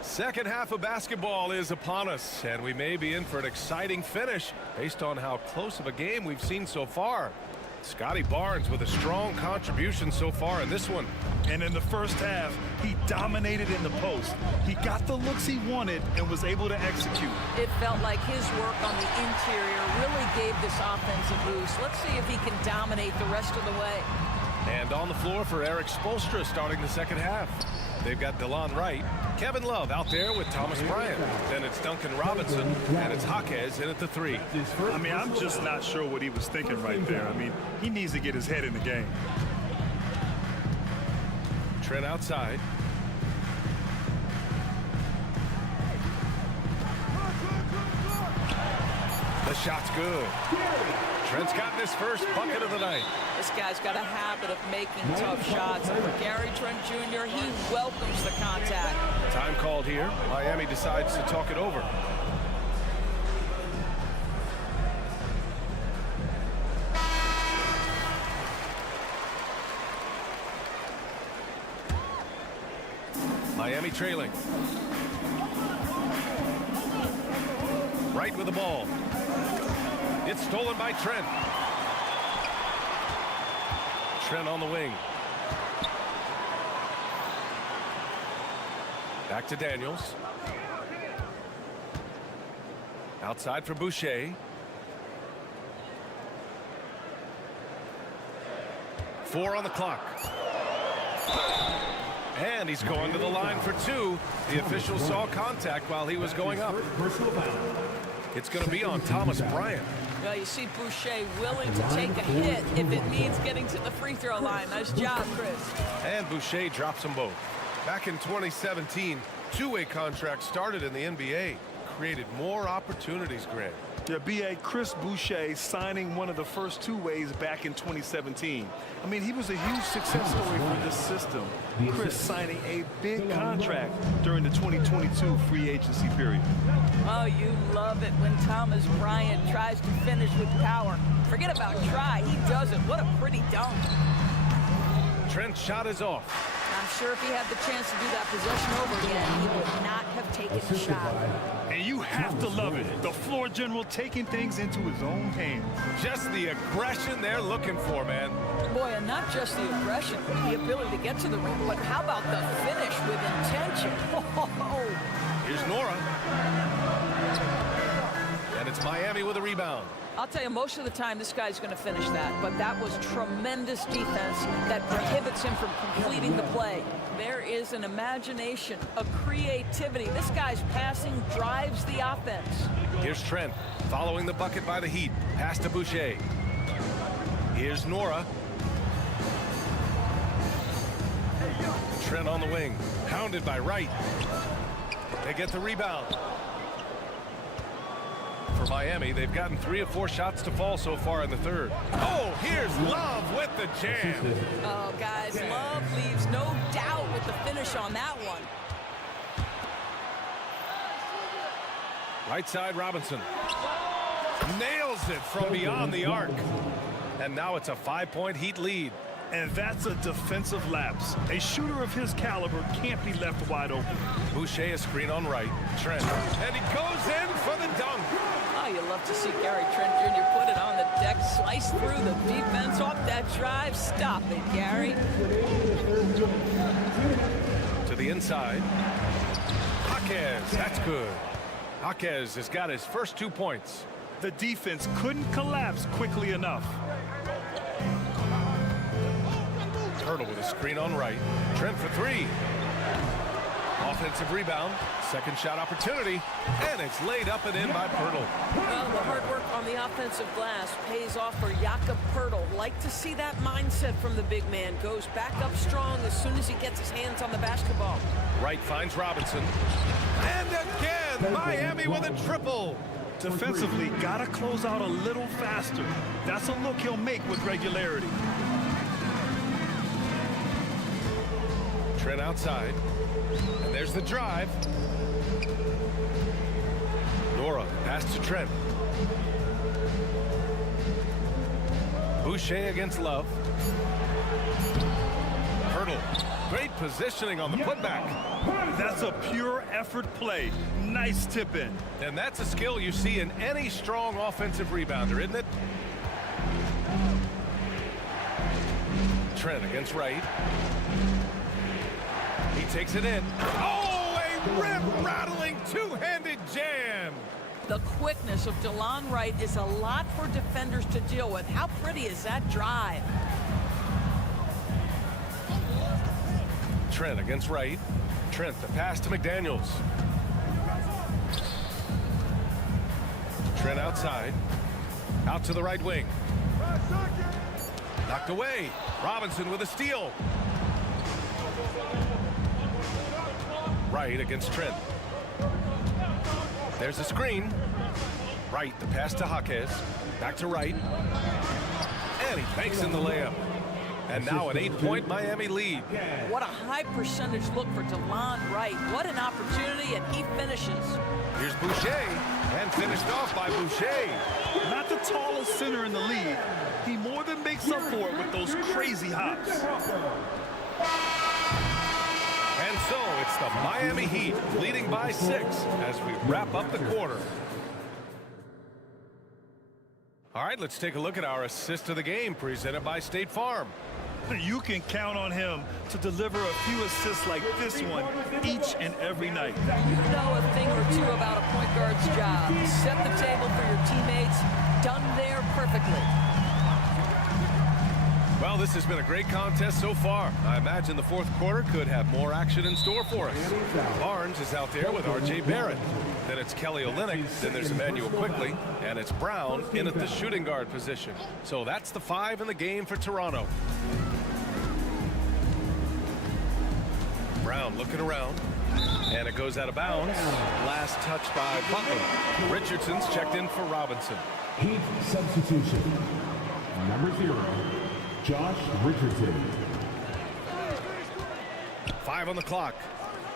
Second half of basketball is upon us, and we may be in for an exciting finish based on how close of a game we've seen so far. Scotty Barnes with a strong contribution so far in this one. And in the first half, he dominated in the post. He got the looks he wanted and was able to execute. It felt like his work on the interior really gave this offense a boost. Let's see if he can dominate the rest of the way. And on the floor for Eric Spoelstra starting the second half. They've got DeLon Wright, Kevin Love out there with Thomas Bryant. Then it's Duncan Robinson, and it's Jaquez in at the 3. I mean, I'm just not sure what he was thinking right there. I mean, he needs to get his head in the game. Trent outside. The shot's good. Trent's gotten his first bucket of the night. This guy's got a habit of making tough shots. And for Gary Trent Jr., he welcomes the contact. Time called here. Miami decides to talk it over. Miami trailing. Right with the ball. It's stolen by Trent. Trent on the wing. Back to Daniels. Outside for Boucher. Four on the clock. And he's going to the line for 2. The official saw contact while he was going up. It's going to be on Thomas Bryant. Well, you see Boucher willing to take a hit if it means getting to the free throw line. Nice job, Chris. And Boucher drops them both. Back in 2017, two-way contracts started in the NBA. Created more opportunities, Greg. Yeah, B.A. Chris Boucher signing one of the first two-ways back in 2017. I mean, he was a huge success story for this system. Chris signing a big contract during the 2022 free agency period. Oh, you love it when Thomas Bryant tries to finish with power. Forget about try, he does it. What a pretty dunk. Trent's shot is off. I'm sure if he had the chance to do that possession over again, he would not have taken the shot. And you have to love it. The floor general taking things into his own hands. Just the aggression they're looking for, man. Boy, and not just the aggression, the ability to get to the rim, but how about the finish with intention? Here's Nora. And it's It's Miami with a rebound. I'll tell you, most of the time this guy's going to finish that, but that was tremendous defense that prohibits him from completing the play. There is an imagination, a creativity. This guy's passing drives the offense. Here's Trent following the bucket by the Heat. Pass to Boucher. Here's Nora. Trent on the wing. Pounded by Wright. They get the rebound. For Miami, they've gotten 3 of 4 shots to fall so far in the third. Oh, here's Love with the jam. Oh, guys, Love leaves no doubt with the finish on that one. Right side, Robinson. Nails it from beyond the arc. And now it's a 5-point Heat lead. And that's a defensive lapse. A shooter of his caliber can't be left wide open. Boucher a screen on Wright. Trent. And he goes in for the dunk. Oh, you love to see Gary Trent Jr. put it on the deck, slice through the defense off that drive. Stop it, Gary. To the inside. Jaquez, that's good. Jaquez has got his first 2 points. The defense couldn't collapse quickly enough. Hurdle with a screen on Wright. Trent for 3. Offensive rebound. Second shot opportunity. And it's laid up and in by Pirtle. Well, the hard work on the offensive glass pays off for Jakob Pirtle. Like to see that mindset from the big man. Goes back up strong as soon as he gets his hands on the basketball. Wright finds Robinson. And again, Miami with a triple. Defensively, gotta close out a little faster. That's a look he'll make with regularity. Trent outside. And there's the drive. Nora pass to Trent. Boucher against Love. Hurdle. Great positioning on the putback. That's a pure effort play. Nice tip in. And that's a skill you see in any strong offensive rebounder, isn't it? Trent against Wright. He takes it in. Oh, a rip-rattling two-handed jam. The quickness of DeLon Wright is a lot for defenders to deal with. How pretty is that drive? Trent against Wright. Trent, the pass to McDaniels. Trent outside. Out to the right wing. Knocked away. Robinson with a steal. Wright against Trent. There's a screen. Wright, the pass to Jaquez. Back to Wright. And he banks in the layup. And now an 8-point Miami lead. What a high percentage look for DeLon Wright. What an opportunity, and he finishes. Here's Boucher, and finished off by Boucher. Not the tallest center in the league. He more than makes up for it with those crazy hops. And so it's the Miami Heat leading by 6 as we wrap up the quarter. All right, let's take a look at our assist of the game presented by State Farm. You can count on him to deliver a few assists like this one each and every night. You know a thing or two about a point guard's job. Set the table for your teammates. Done there perfectly. Well, this has been a great contest so far. I imagine the fourth quarter could have more action in store for us. Barnes is out there with R.J. Barrett. Then it's Kelly Olynyk. Then there's Emmanuel Quickly. And it's Brown in at the shooting guard position. So that's the 5 in the game for Toronto. Brown looking around. And it goes out of bounds. Last touch by Butler. Richardson's checked in for Robinson. Heat substitution. Number 0. Josh Richardson. 5 on the clock.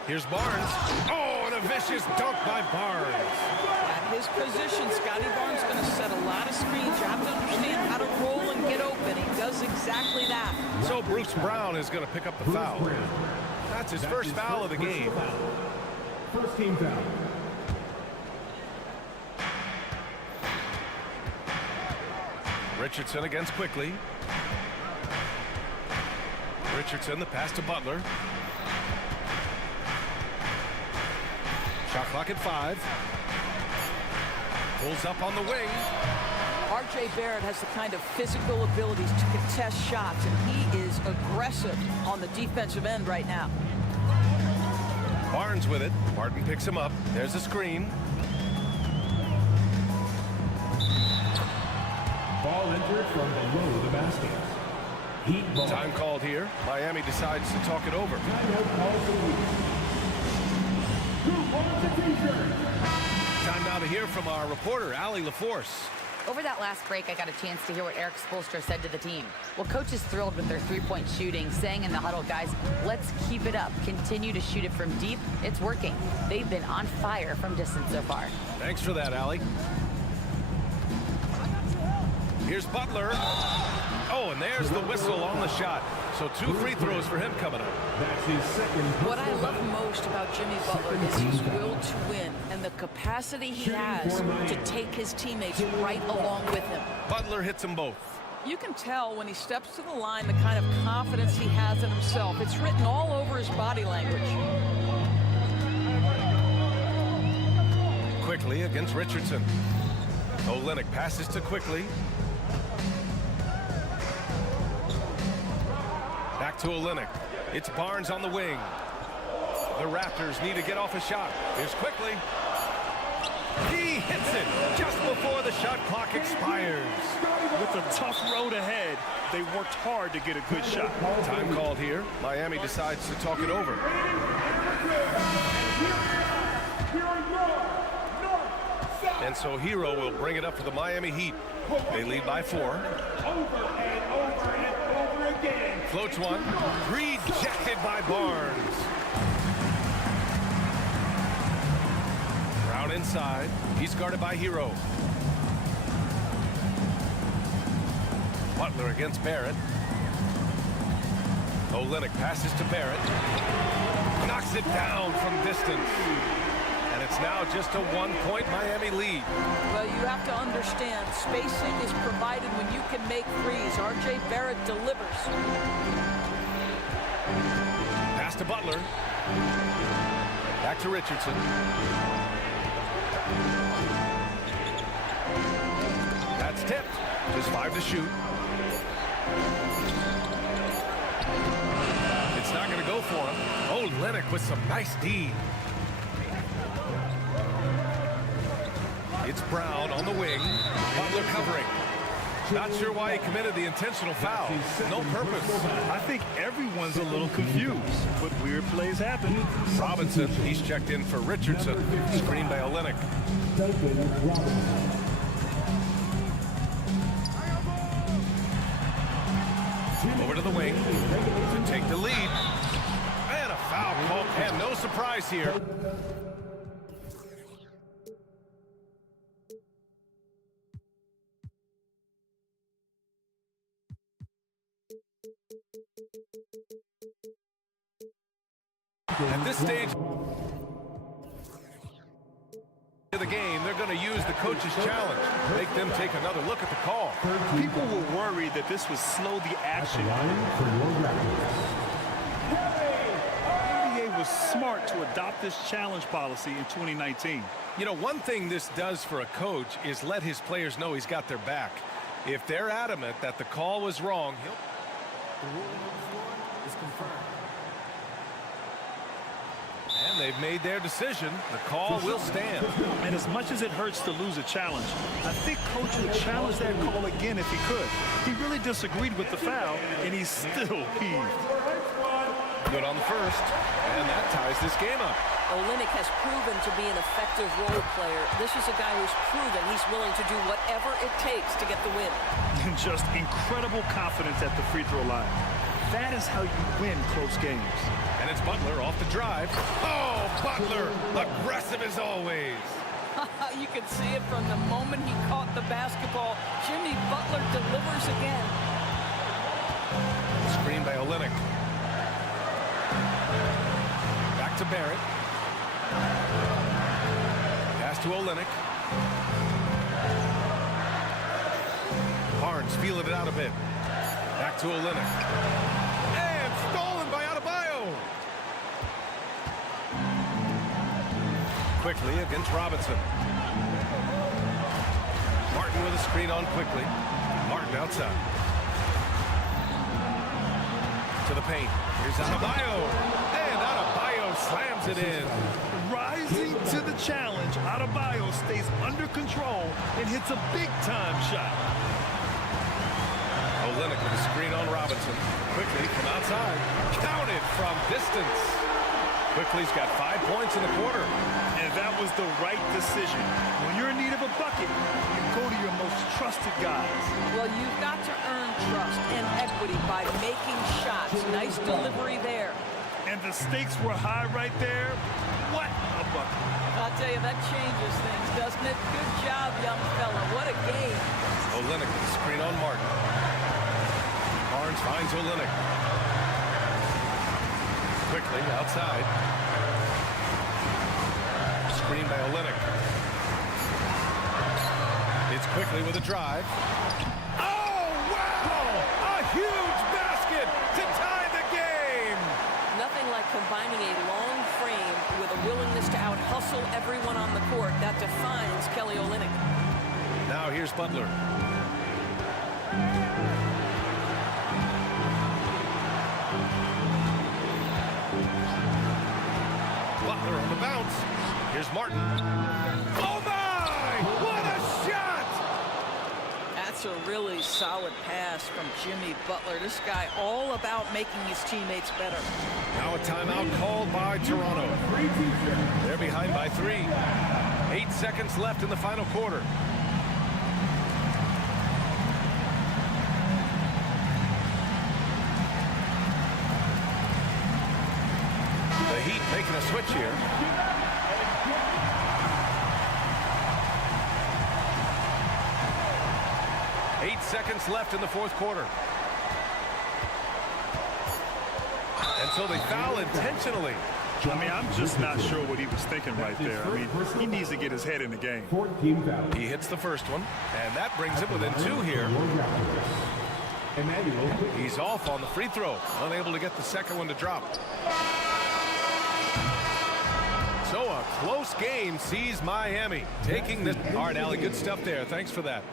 Here's Barnes. Oh, and a vicious dunk by Barnes. At his position, Scotty Barnes is going to set a lot of screens. You have to understand how to roll and get open. He does exactly that. So Bruce Brown is going to pick up the foul. That's his first foul of the game. First team foul. Richardson against Quickly. Richardson, the pass to Butler. Shot clock at 5. Pulls up on the wing. R.J. Barrett has the kind of physical abilities to contest shots, and he is aggressive on the defensive end right now. Barnes with it. Martin picks him up. There's a screen. Ball entered from below the basket. Heat ball. Time called here. Miami decides to talk it over. Time now to hear from our reporter, Allie LaForce. Over that last break, I got a chance to hear what Eric Spoelstra said to the team. Well, coach is thrilled with their three-point shooting, saying in the huddle, guys, let's keep it up. Continue to shoot it from deep. It's working. They've been on fire from distance so far. Thanks for that, Allie. Here's Butler. Oh, and there's the whistle on the shot. So 2 free throws for him coming up. That's his second. What I love most about Jimmy Butler is his will to win and the capacity he has to take his teammates right along with him. Butler hits them both. You can tell when he steps to the line the kind of confidence he has in himself. It's written all over his body language. Quickly against Richardson. Olynyk passes to Quickly. Back to Olynyk. It's Barnes on the wing. The Raptors need to get off a shot. Here's Quickly. He hits it just before the shot clock expires. With a tough road ahead, they worked hard to get a good shot. Time called here. Miami decides to talk it over. And so Hero will bring it up for the Miami Heat. They lead by 4. Floats one. Rejected by Barnes. Brown inside. He's guarded by Hero. Butler against Barrett. Olynyk passes to Barrett. Knocks it down from distance. And it's now just a 1-point Miami lead. Well, you have to understand, spacing is provided when you can make threes. R.J. Barrett delivers. Pass to Butler. Back to Richardson. That's tipped. Just 5 to shoot. It's not going to go for him. Olynyk with some nice D. It's Brown on the wing. Butler covering. Not sure why he committed the intentional foul. No purpose. I think everyone's a little confused, but weird plays happen. Robinson, he's checked in for Richardson. Screen by Olynyk. Over to the wing to take the lead. And a foul call. And no surprise here. At this stage of the game, they're going to use the coach's challenge. Make them take another look at the call. People were worried that this would slow the action. The NBA was smart to adopt this challenge policy in 2019. You know, one thing this does for a coach is let his players know he's got their back. If they're adamant that the call was wrong, The ruling on the floor is confirmed. and they've made their decision. The call will stand. And as much as it hurts to lose a challenge, I think Coach would challenge that call again if he could. He really disagreed with the foul, and he's still peeved. Good on the first, and that ties this game up. Olynyk has proven to be an effective role player. This is a guy who's proven he's willing to do whatever it takes to get the win. And just incredible confidence at the free throw line. That is how you win close games. And it's Butler off the drive. Oh, Butler, aggressive as always. You can see it from the moment he caught the basketball. Jimmy Butler delivers again. Screen by Olynyk. Back to Barrett. Pass to Olynyk. Barnes feeling it out a bit. Back to Olynyk. And stolen by Adebayo. Quickly against Robinson. Martin with a screen on quickly. Martin outside. To the paint. Here's Adebayo. And Adebayo slams it in. Rising to the challenge, Adebayo stays under control and hits a big-time shot. Olynyk with a screen on Robinson. Quickly from outside. Counted from distance. Quickly's got 5 points in the quarter. And that was the right decision. When you're in need of a bucket, you go to your most trusted guys. Well, you've got to earn trust and equity by making shots. Nice delivery there. And the stakes were high right there. What a bucket. I'll tell you, that changes things, doesn't it? Good job, young fella. What a game. Olynyk with a screen on Martin. Barnes finds Olynyk. Quickly outside. Screen by Olynyk. It's Quickly with a drive. Oh, wow! A huge basket to tie the game! Nothing like combining a long frame with a willingness to out-hustle everyone on the court. That defines Kelly Olynyk. Now here's Butler. Butler on the bounce. Here's Martin. Oh my! What a shot! That's a really solid pass from Jimmy Butler. This guy all about making his teammates better. Now a timeout called by Toronto. They're behind by 3. 8 seconds left in the final quarter. The Heat making a switch here. Eight seconds left in the fourth quarter. And so they foul intentionally. I mean, I'm just not sure what he was thinking right there. I mean, he needs to get his head in the game. He hits the first one, and that brings him within 2 here. He's off on the free throw, unable to get the second one to drop. So a close game sees Miami taking this. All right, Allie, good stuff there. Thanks for that.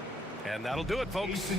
And that'll do it, folks.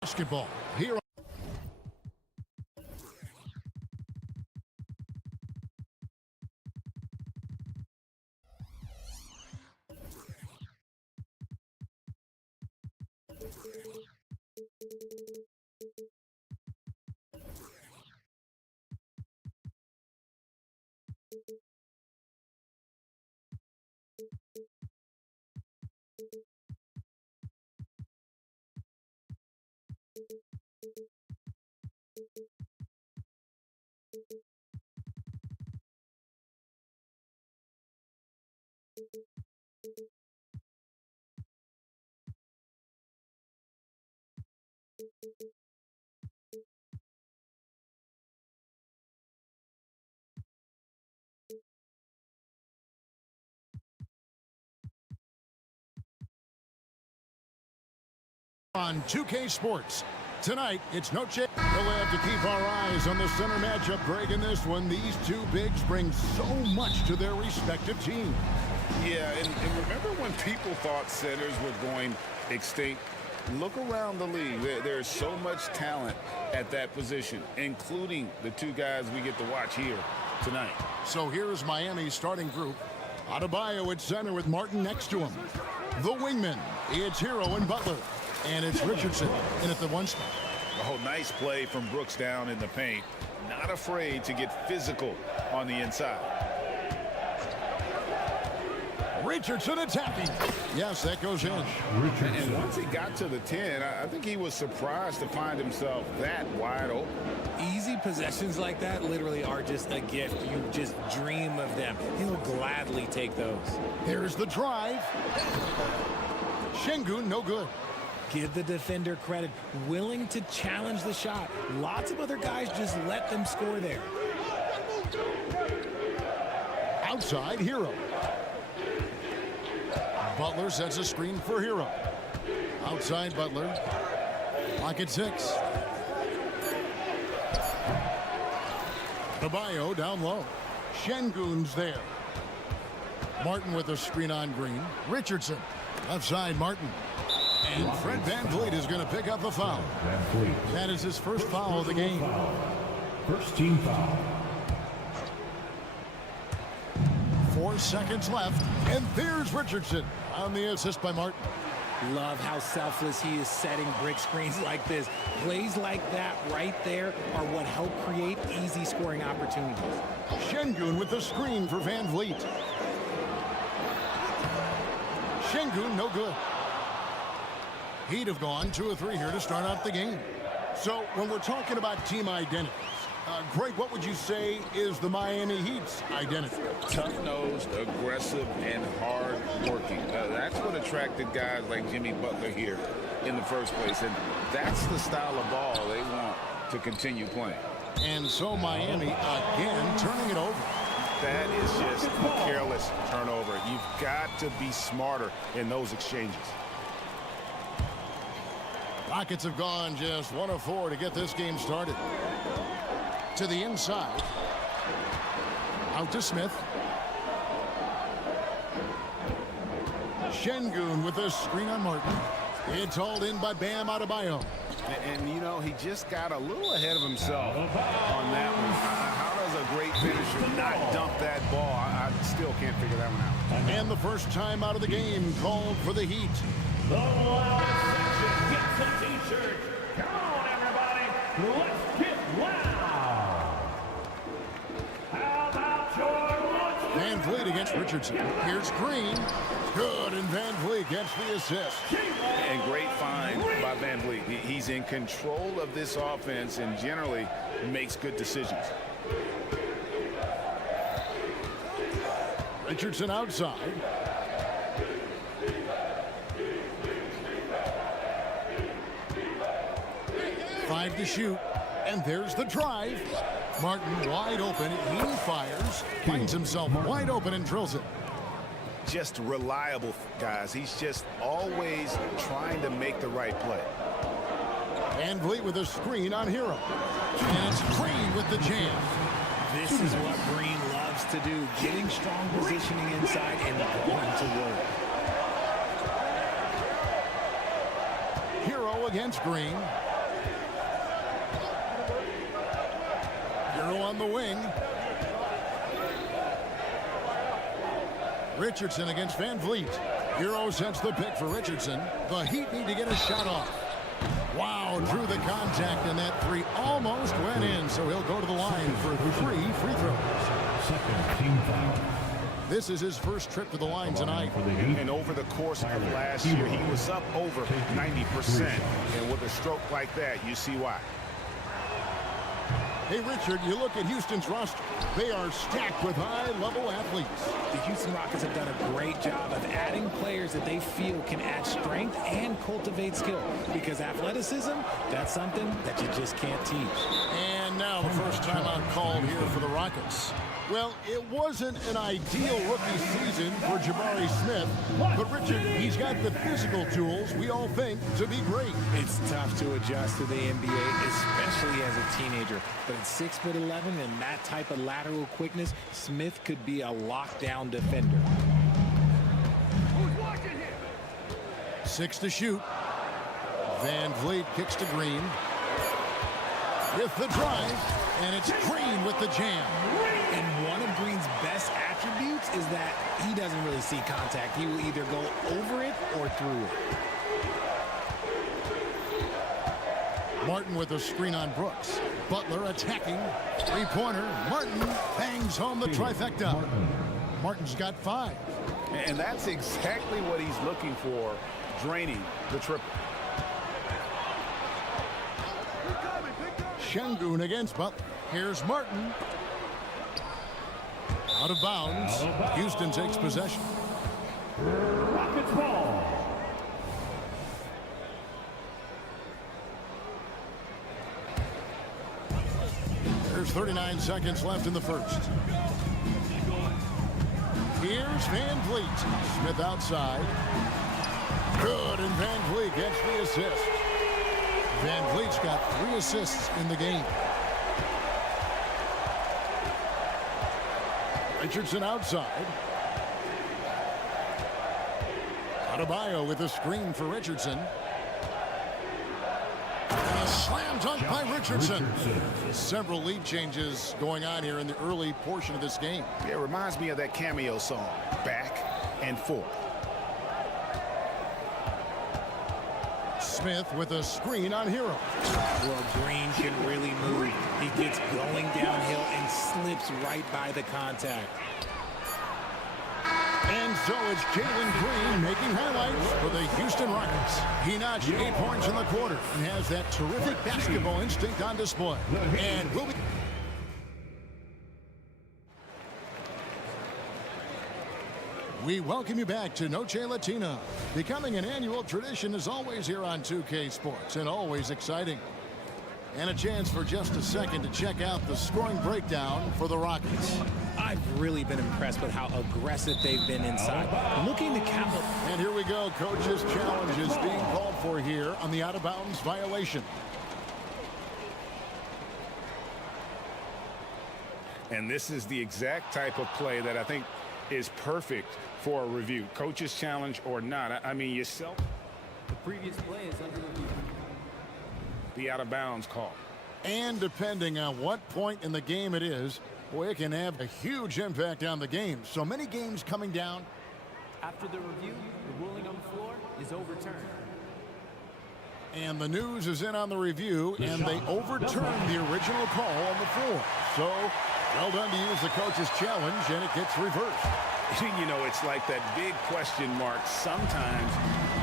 Basketball here. On 2K Sports. Tonight, it's no chance. We'll have to keep our eyes on the center matchup. Greg, in this one, these two bigs bring so much to their respective teams. Yeah, and remember when people thought centers were going extinct? Look around the league. There's so much talent at that position, including the two guys we get to watch here tonight. So here's Miami's starting group. Adebayo at center with Martin next to him. The wingmen, it's Hero and Butler. And it's Richardson in at the one spot. Oh, nice play from Brooks down in the paint. Not afraid to get physical on the inside. Richardson attacking. Yes, that goes in. And once he got to the 10, I think he was surprised to find himself that wide open. Easy possessions like that literally are just a gift. You just dream of them. He'll gladly take those. Here's the drive. Şengün, no good. Give the defender credit. Willing to challenge the shot. Lots of other guys just let them score there. Outside, Hero. Butler sets a screen for Hero. Outside, Butler. Lock at 6. Adebayo down low. Şengün's there. Martin with a screen on Green. Richardson. Left side, Martin. And Fred VanVleet is going to pick up the foul. That is his first foul of the game. First team foul. 4 seconds left. And there's Richardson on the assist by Martin. Love how selfless he is setting brick screens like this. Plays like that right there are what help create easy scoring opportunities. Şengün with the screen for VanVleet. Şengün, no good. He'd have gone 2 or 3 here to start out the game. So when we're talking about team identities, Greg, what would you say is the Miami Heat's identity? Tough-nosed, aggressive, and hard-working. That's what attracted guys like Jimmy Butler here in the first place. And that's the style of ball they want to continue playing. And so Miami again turning it over. That is just a careless turnover. You've got to be smarter in those exchanges. Rockets have gone just 1 of 4 to get this game started. To the inside. Out to Smith. Şengün with a screen on Martin. It's hauled in by Bam Adebayo. And you know, he just got a little ahead of himself on that one. How does a great finisher not dump that ball? I still can't figure that one out. And the first time out of the game called for the Heat. The loud section gets a t-shirt. Come on, everybody. Let's get loud. How about your VanVleet against Richardson. Here's Green. Good, and VanVleet gets the assist. And great find by VanVleet. He's in control of this offense and generally makes good decisions. Richardson outside. Five to shoot, and there's the drive. Martin wide open, he fires, finds himself wide open and drills it. Just reliable, guys. He's just always trying to make the right play. Van Vliet with a screen on Hero. And it's Green with the jam. This is what Green loves to do, getting strong positioning inside and going to work. Hero against Green. Hero on the wing. Richardson against Van Vliet. Hero sets the pick for Richardson. The Heat need to get a shot off. Wow, drew the contact, and that three almost went in, so he'll go to the line for 3 free throws. Second team foul. This is his first trip to the line tonight. And over the course of last year, he was up over 90%. And with a stroke like that, you see why. Hey, Richard, you look at Houston's roster. They are stacked with high-level athletes. The Houston Rockets have done a great job of adding players that they feel can add strength and cultivate skill. Because athleticism, that's something that you just can't teach. And now the first timeout called here for the Rockets. Well, it wasn't an ideal rookie season for Jabari Smith, but Richard, he's got the physical tools we all think to be great. It's tough to adjust to the NBA, especially as a teenager. But at 6'11" and that type of lateral quickness, Smith could be a lockdown defender. 6 to shoot. Van Vliet kicks to Green. With the drive, and it's Green with the jam. And one of Green's best attributes is that he doesn't really see contact. He will either go over it or through it. Martin with a screen on Brooks. Butler attacking. Three-pointer. Martin bangs home the trifecta. Martin's got 5. And that's exactly what he's looking for, draining the triple. Şengün against Butler. Here's Martin. Out of bounds. Houston takes possession. Rockets ball. There's 39 seconds left in the first. Here's Van Vliet. Smith outside. Good, and Van Vliet gets the assist. Van Vliet's got 3 assists in the game. Richardson outside. Adebayo with a screen for Richardson. And a slam dunk by Richardson. Several lead changes going on here in the early portion of this game. It reminds me of that cameo song, Back and Forth. Smith with a screen on Hero. Well, Green can really move. He gets going downhill and slips right by the contact. And so it's Jalen Green making highlights for the Houston Rockets. He notched 8 points in the quarter and has that terrific basketball instinct on display. And will be... We welcome you back to Noche Latina. Becoming an annual tradition is always here on 2K Sports and always exciting. And a chance for just a second to check out the scoring breakdown for the Rockets. I've really been impressed with how aggressive they've been inside. Looking to capitalize. And here we go. Coach's challenge is being called for here on the out-of-bounds violation. And this is the exact type of play that I think is perfect for a review. Coach's challenge or not. I mean, yourself. The previous play is under review. The out-of-bounds call. And depending on what point in the game it is, boy, it can have a huge impact on the game. So many games coming down. After the review, the ruling on the floor is overturned. And the news is in on the review, and they overturned the original call on the floor. So, well done to use the coach's challenge, and it gets reversed. You know, it's like that big question mark. Sometimes,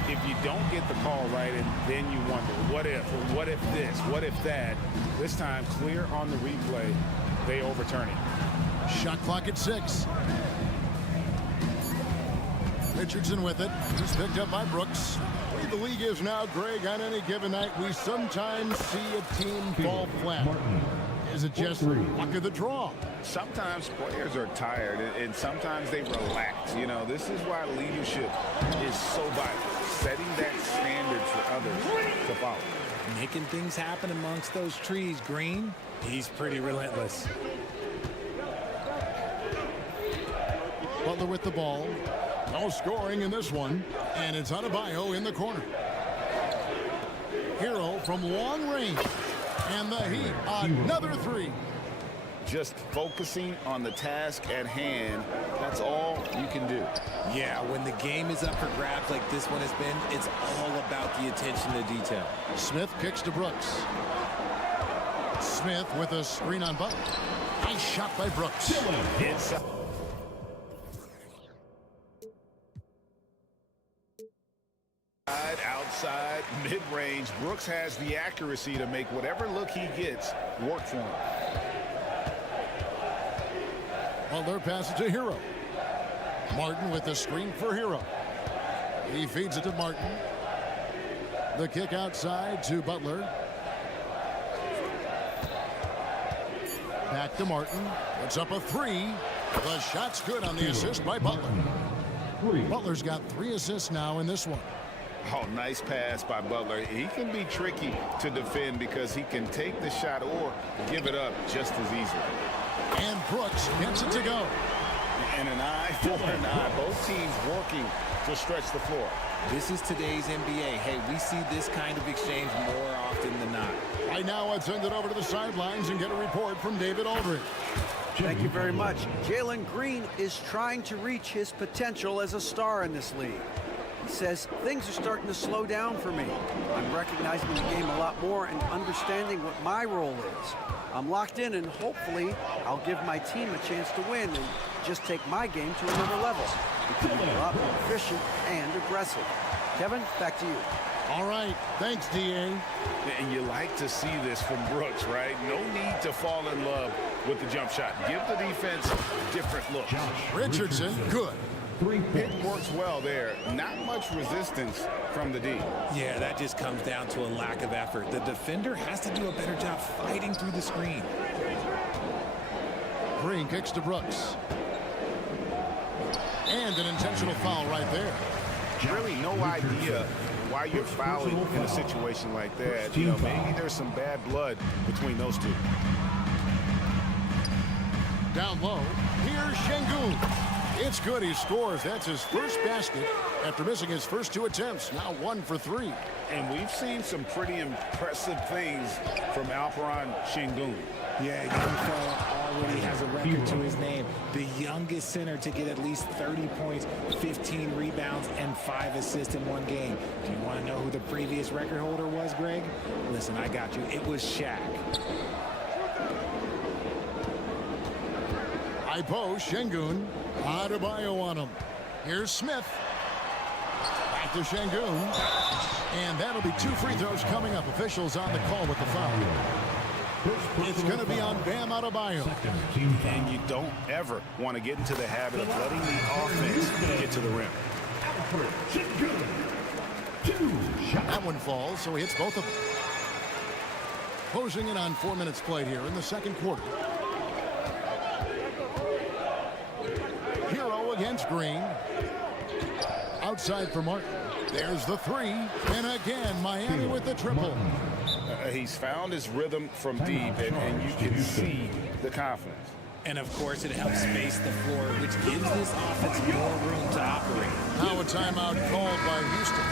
if you don't get the call right, and then you wonder, what if, or what if this, what if that? This time, clear on the replay, they overturn it. Shot clock at 6. Richardson with it. He's picked up by Brooks. The way the league is now, Greg, on any given night, we sometimes see a team fall flat. Is it just luck of the draw? Sometimes players are tired, and sometimes they relax. You know, this is why leadership is so vital. Setting that standard for others to follow. Making things happen amongst those trees. Green, he's pretty relentless. Butler with the ball. No scoring in this one. And it's Adebayo in the corner. Hero from long range. And the Heat, another three. Just focusing on the task at hand, that's all you can do. Yeah, when the game is up for grabs like this one has been, it's all about the attention to detail. Smith kicks to Brooks. Smith with a screen on Butler. Nice shot by Brooks. Inside. Outside, mid-range, Brooks has the accuracy to make whatever look he gets work for him. Butler passes to Hero. Martin with the screen for Hero. He feeds it to Martin. The kick outside to Butler. Back to Martin. It's up a three. The shot's good on the assist by Butler. Butler's got 3 assists now in this one. Oh, nice pass by Butler. He can be tricky to defend because he can take the shot or give it up just as easily. And Brooks gets it to go. And an eye for an eye. Both teams working to stretch the floor. This is today's NBA. Hey, we see this kind of exchange more often than not. Right now, let's send it over to the sidelines and get a report from David Aldridge. Thank you very much. Jalen Green is trying to reach his potential as a star in this league. He says, things are starting to slow down for me. I'm recognizing the game a lot more and understanding what my role is. I'm locked in, and hopefully I'll give my team a chance to win and just take my game to another level. It can be a lot more efficient and aggressive. Kevin, back to you. All right. Thanks, D.A. And you like to see this from Brooks, right? No need to fall in love with the jump shot. Give the defense different looks. Richardson, good. It works well there. Not much resistance from the D. Yeah, that just comes down to a lack of effort. The defender has to do a better job fighting through the screen. Green kicks to Brooks. And an intentional foul right there. Really no idea why you're fouling in a situation like that. You know, maybe there's some bad blood between those two. Down low, here's Şengün. It's good, he scores. That's his first basket after missing his first 2 attempts. Now 1 for 3. And we've seen some pretty impressive things from Alperen Şengün. Yeah, young fella already has a record to his name. The youngest center to get at least 30 points, 15 rebounds, and 5 assists in one game. Do you want to know who the previous record holder was, Greg? Listen, I got you. It was Shag. I post Şengün. Adebayo on him. Here's Smith. Back to Şengün. And that'll be 2 free throws coming up. Officials on the call with the foul. It's going to be on Bam Adebayo. And you don't ever want to get into the habit of letting the offense get to the rim. That one falls, so he hits both of them. Closing in on 4 minutes played here in the second quarter. Hero against Green. Outside for Martin. There's the 3. And again, Miami with the triple. He's found his rhythm from deep, and you can see the confidence. And, of course, it helps space the floor, which gives this offense more room to operate. Now a timeout called by Houston.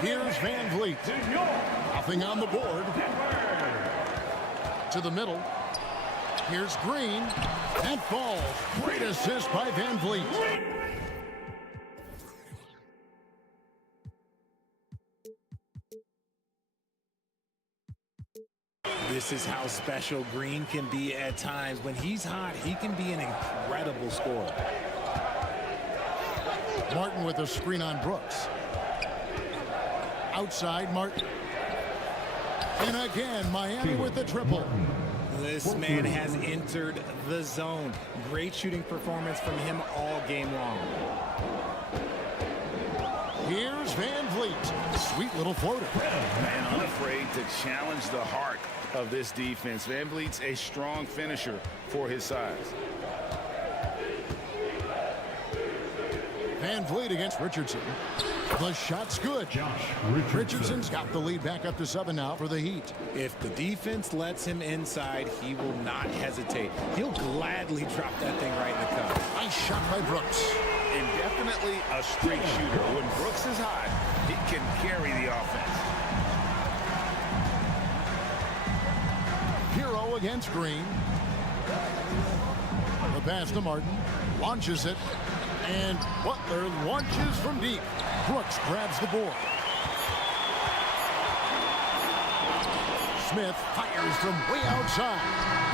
Here's Van Vliet. Nothing on the board. To the middle. Here's Green. And falls. Great assist by Van Vliet. This is how special Green can be at times. When he's hot, he can be an incredible scorer. Martin with a screen on Brooks. Outside, Martin. And again, Miami with the triple. This man has entered the zone. Great shooting performance from him all game long. Here's Van Vliet. Sweet little floater. Man, unafraid to challenge the heart of this defense. Van Vliet's a strong finisher for his size. Van Vliet against Richardson. The shot's good. Richardson's got the lead back up to 7 now for the Heat. If the defense lets him inside, he will not hesitate. He'll gladly drop that thing right in the cup. Nice shot by Brooks. And definitely a straight shooter. When Brooks is hot, he can carry the offense. Hero against Green. The pass to Martin. Launches it. And Butler launches from deep. Brooks grabs the board. Smith fires from way outside.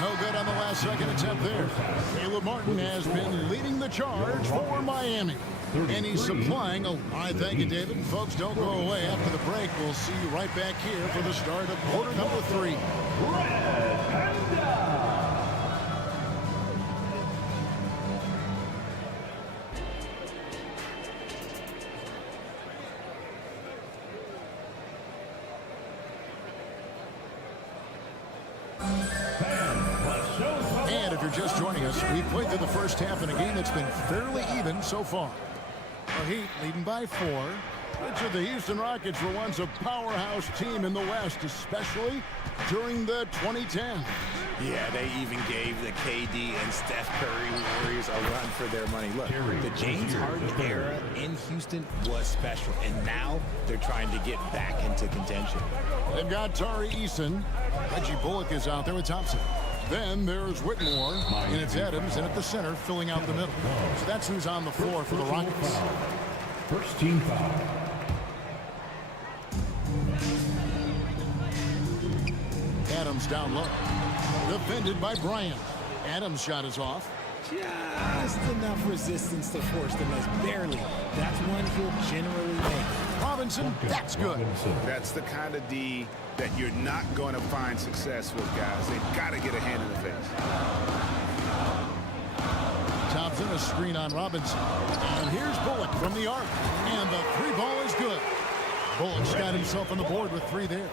No good on the last second attempt there. Caleb Martin has been leading the charge for Miami. And he's supplying a... I thank you, David. Folks, don't go away. After the break, we'll see you right back here for the start of quarter number 3. And if you're just joining us, we played through the first half in a game that's been fairly even so far. The Heat leading by 4. Richard, the Houston Rockets were once a powerhouse team in the West, especially during the 2010s. Yeah, they even gave the KD and Steph Curry Warriors a run for their money. Look, the James Harden era in Houston was special, and now they're trying to get back into contention. They've got Tari Eason. Reggie Bullock is out there with Thompson. Then there's Whitmore, and it's Adams, and at the center, filling out the middle. So that's who's on the floor for the Rockets. First team foul. Adams down low. Defended by Bryant. Adams' shot is off. Just enough resistance to force the miss. Barely. That's one he'll generally make. Robinson, that's good. That's the kind of D that you're not going to find success with, guys. They've got to get a hand in the face. Thompson, a screen on Robinson. And here's Bullock from the arc. And the 3-ball is good. Bullock's got himself on the board with 3 there.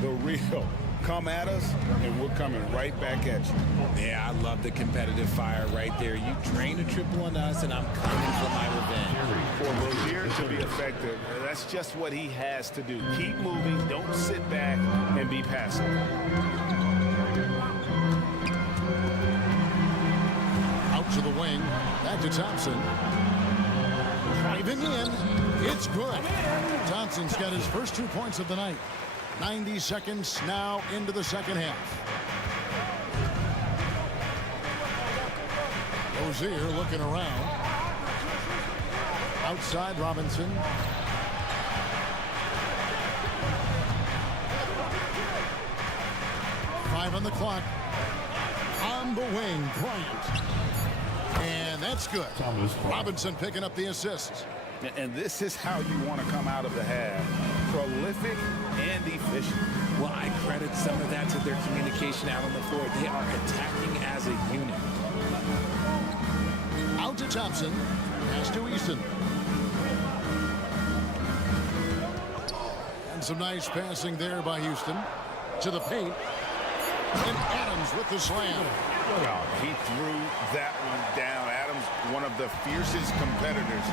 The real. Come at us, and we're coming right back at you. Yeah, I love the competitive fire right there. You drain a triple on us, and I'm coming for my revenge. For Rozier to be effective, that's just what he has to do. Keep moving. Don't sit back and be passive. Out to the wing. Back to Thompson. Driving in. It's good. Thompson's got his first 2 points of the night. 90 seconds now into the second half. Rozier looking around. Outside Robinson. Five on the clock. On the wing, Bryant. And that's good. Robinson picking up the assist. And this is how you want to come out of the half. Prolific and efficient. Well, I credit some of that to their communication out on the floor. They are attacking as a unit. Out to Thompson. Pass to Easton. And some nice passing there by Houston. To the paint. And Adams with the slam. Oh, he threw that one down. Adams, one of the fiercest competitors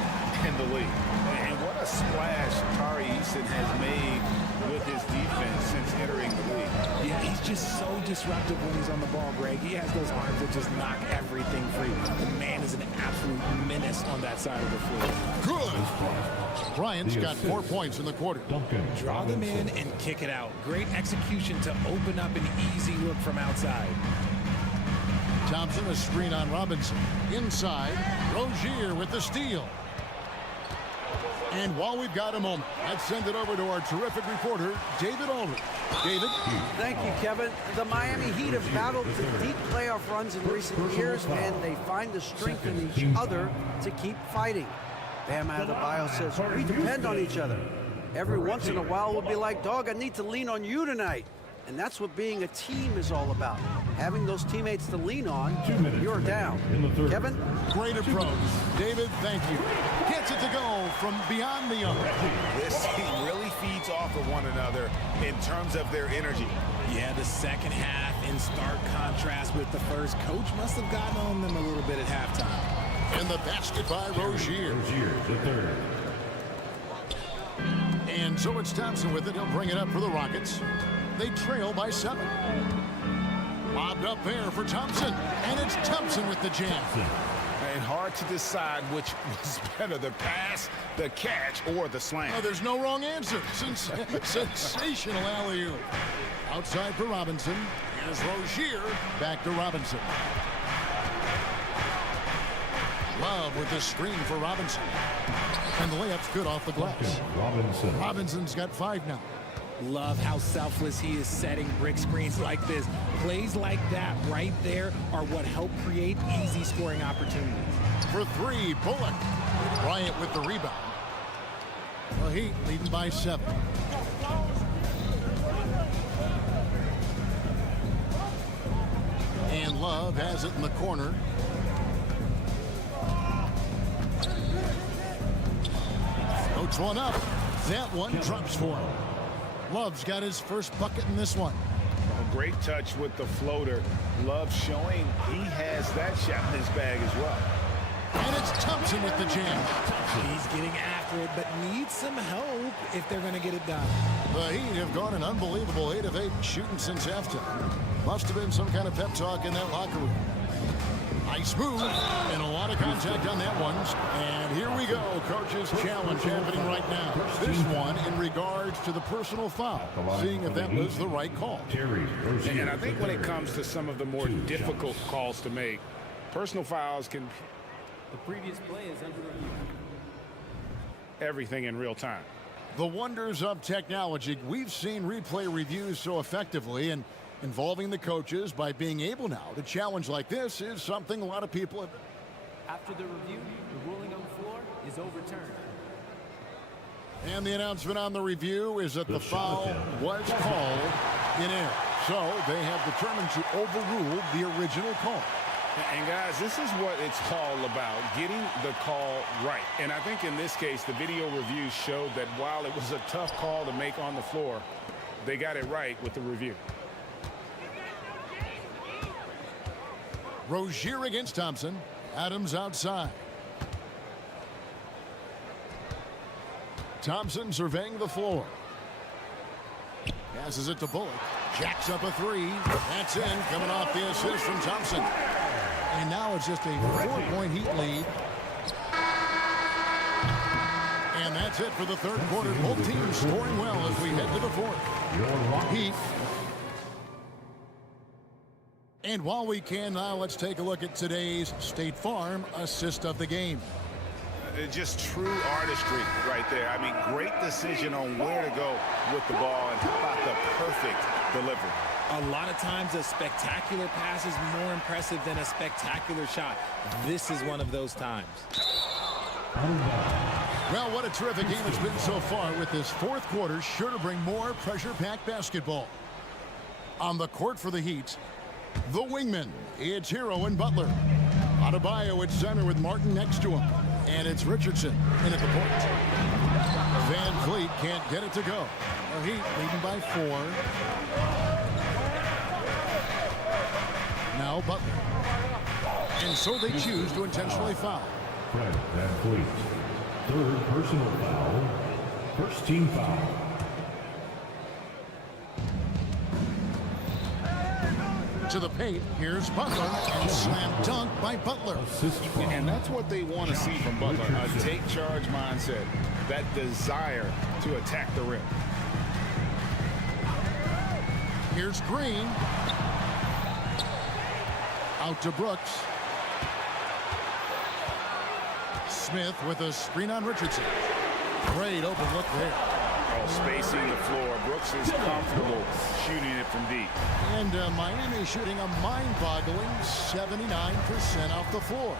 in the league. And what a splash Tari Eason has made with his defense since entering the league. Yeah, he's just so disruptive when he's on the ball, Greg. He has those arms that just knock everything free. The man is an absolute menace on that side of the floor. Good. Bryant's got 4 points in the quarter. Draw them in and kick it out. Great execution to open up an easy look from outside. Thompson, a screen on Robinson. Inside, Rozier with the steal. And while we've got a moment, let's send it over to our terrific reporter, David Aldridge. David? Thank you, Kevin. The Miami Heat have battled the deep playoff runs in recent years, and they find the strength in each other to keep fighting. Bam Adebayo says, we depend on each other. Every once in a while, we'll be like, dog, I need to lean on you tonight. And that's what being a team is all about. Having those teammates to lean on, you're down. Kevin? Great approach. David, thank you. Gets it to go from beyond the arc. This team really feeds off of one another in terms of their energy. Yeah, the second half in stark contrast with the first. Coach must have gotten on them a little bit at halftime. And the basket by Rozier. Rozier, the third. And so it's Thompson with it. He'll bring it up for the Rockets. They trail by 7. Lobbed up there for Thompson. And it's Thompson with the jam. And hard to decide which was better, the pass, the catch, or the slam. Oh, there's no wrong answer. Sensational alley-oop. Outside for Robinson. Here's Rozier. Back to Robinson. Love with the screen for Robinson. And the layup's good off the glass. Robinson's got 5 now. Love how selfless he is setting brick screens like this. Plays like that right there are what help create easy scoring opportunities. For 3, Bullock. Bryant with the rebound. The Heat leading by 7. And Love has it in the corner. Floats one up. That one drops for him. Love's got his first bucket in this one. A great touch with the floater. Love showing he has that shot in his bag as well. And it's Thompson with the jam. He's getting after it, but needs some help if they're going to get it done. The Heat have gone an unbelievable 8 of 8 shooting since halftime. Must have been some kind of pep talk in that locker room. Nice move, and a lot of contact on that one. And here we go, coach's challenge happening right now. This one in regards to the personal foul, seeing if that was the right call. And I think when it comes to some of the more difficult calls to make, personal fouls can... The previous play is under review. Everything in real time. The wonders of technology. We've seen replay reviews so effectively, and involving the coaches by being able now to challenge like this is something a lot of people have. After the review, the ruling on the floor is overturned. And the announcement on the review is that the foul was called in air. So they have determined to overrule the original call. And guys, this is what it's all about, getting the call right. And I think in this case, the video review showed that while it was a tough call to make on the floor, they got it right with the review. Rozier against Thompson. Adams outside. Thompson surveying the floor. Passes it to Bullock. Jacks up a 3. That's in, coming off the assist from Thompson. And now it's just a 4-point Heat lead. And that's it for the third quarter. Both teams scoring well as we head to the fourth. Heat. And while we can now, let's take a look at today's State Farm assist of the game. Just true artistry right there. I mean, great decision on where to go with the ball, and how about the perfect delivery. A lot of times a spectacular pass is more impressive than a spectacular shot. This is one of those times. Well, what a terrific game it's been so far, with this fourth quarter sure to bring more pressure-packed basketball. On the court for the Heat, the wingman, it's Hero and Butler. Adebayo at center with Martin next to him. And it's Richardson in at the point. Van Vliet can't get it to go. The Heat leading by 4. Now Butler. And so they choose to intentionally foul. Fred Van Vliet. Third personal foul. First team foul. To the paint, here's Butler, and slam dunk by Butler. And that's what they want to see from Butler, a take charge mindset, that desire to attack the rim. Here's Green. Out to Brooks. Smith with a screen on Richardson. Great open look there. Spacing the floor. Brooks is comfortable shooting it from deep. And Miami shooting a mind-boggling 79% off the floor.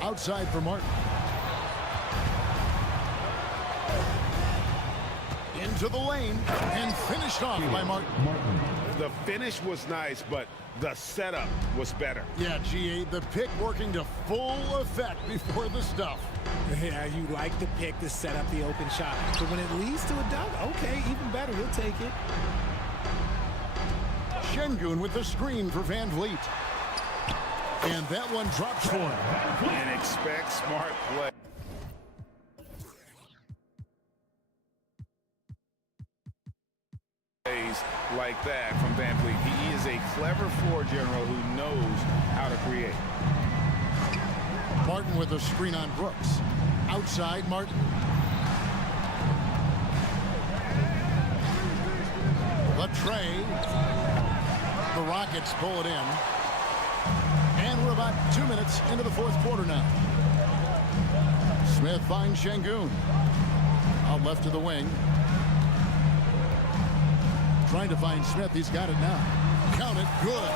Outside for Martin. Into the lane and finished off by Martin. The finish was nice, but the setup was better. Yeah, GA, the pick working to full effect before the stuff. Yeah, you like the pick to set up the open shot. But when it leads to a dunk, okay, even better, we'll take it. Şengün with the screen for Van Vliet. And that one drops for him. And expect smart play. plays like that from Van Vliet. He is a clever floor general who knows how to create. Martin with a screen on Brooks. Outside, Martin. Latrey. The Rockets pull it in. And we're about 2 minutes into the fourth quarter now. Smith finds Şengün. Out left to the wing. Trying to find Smith. He's got it now. Count it. Good.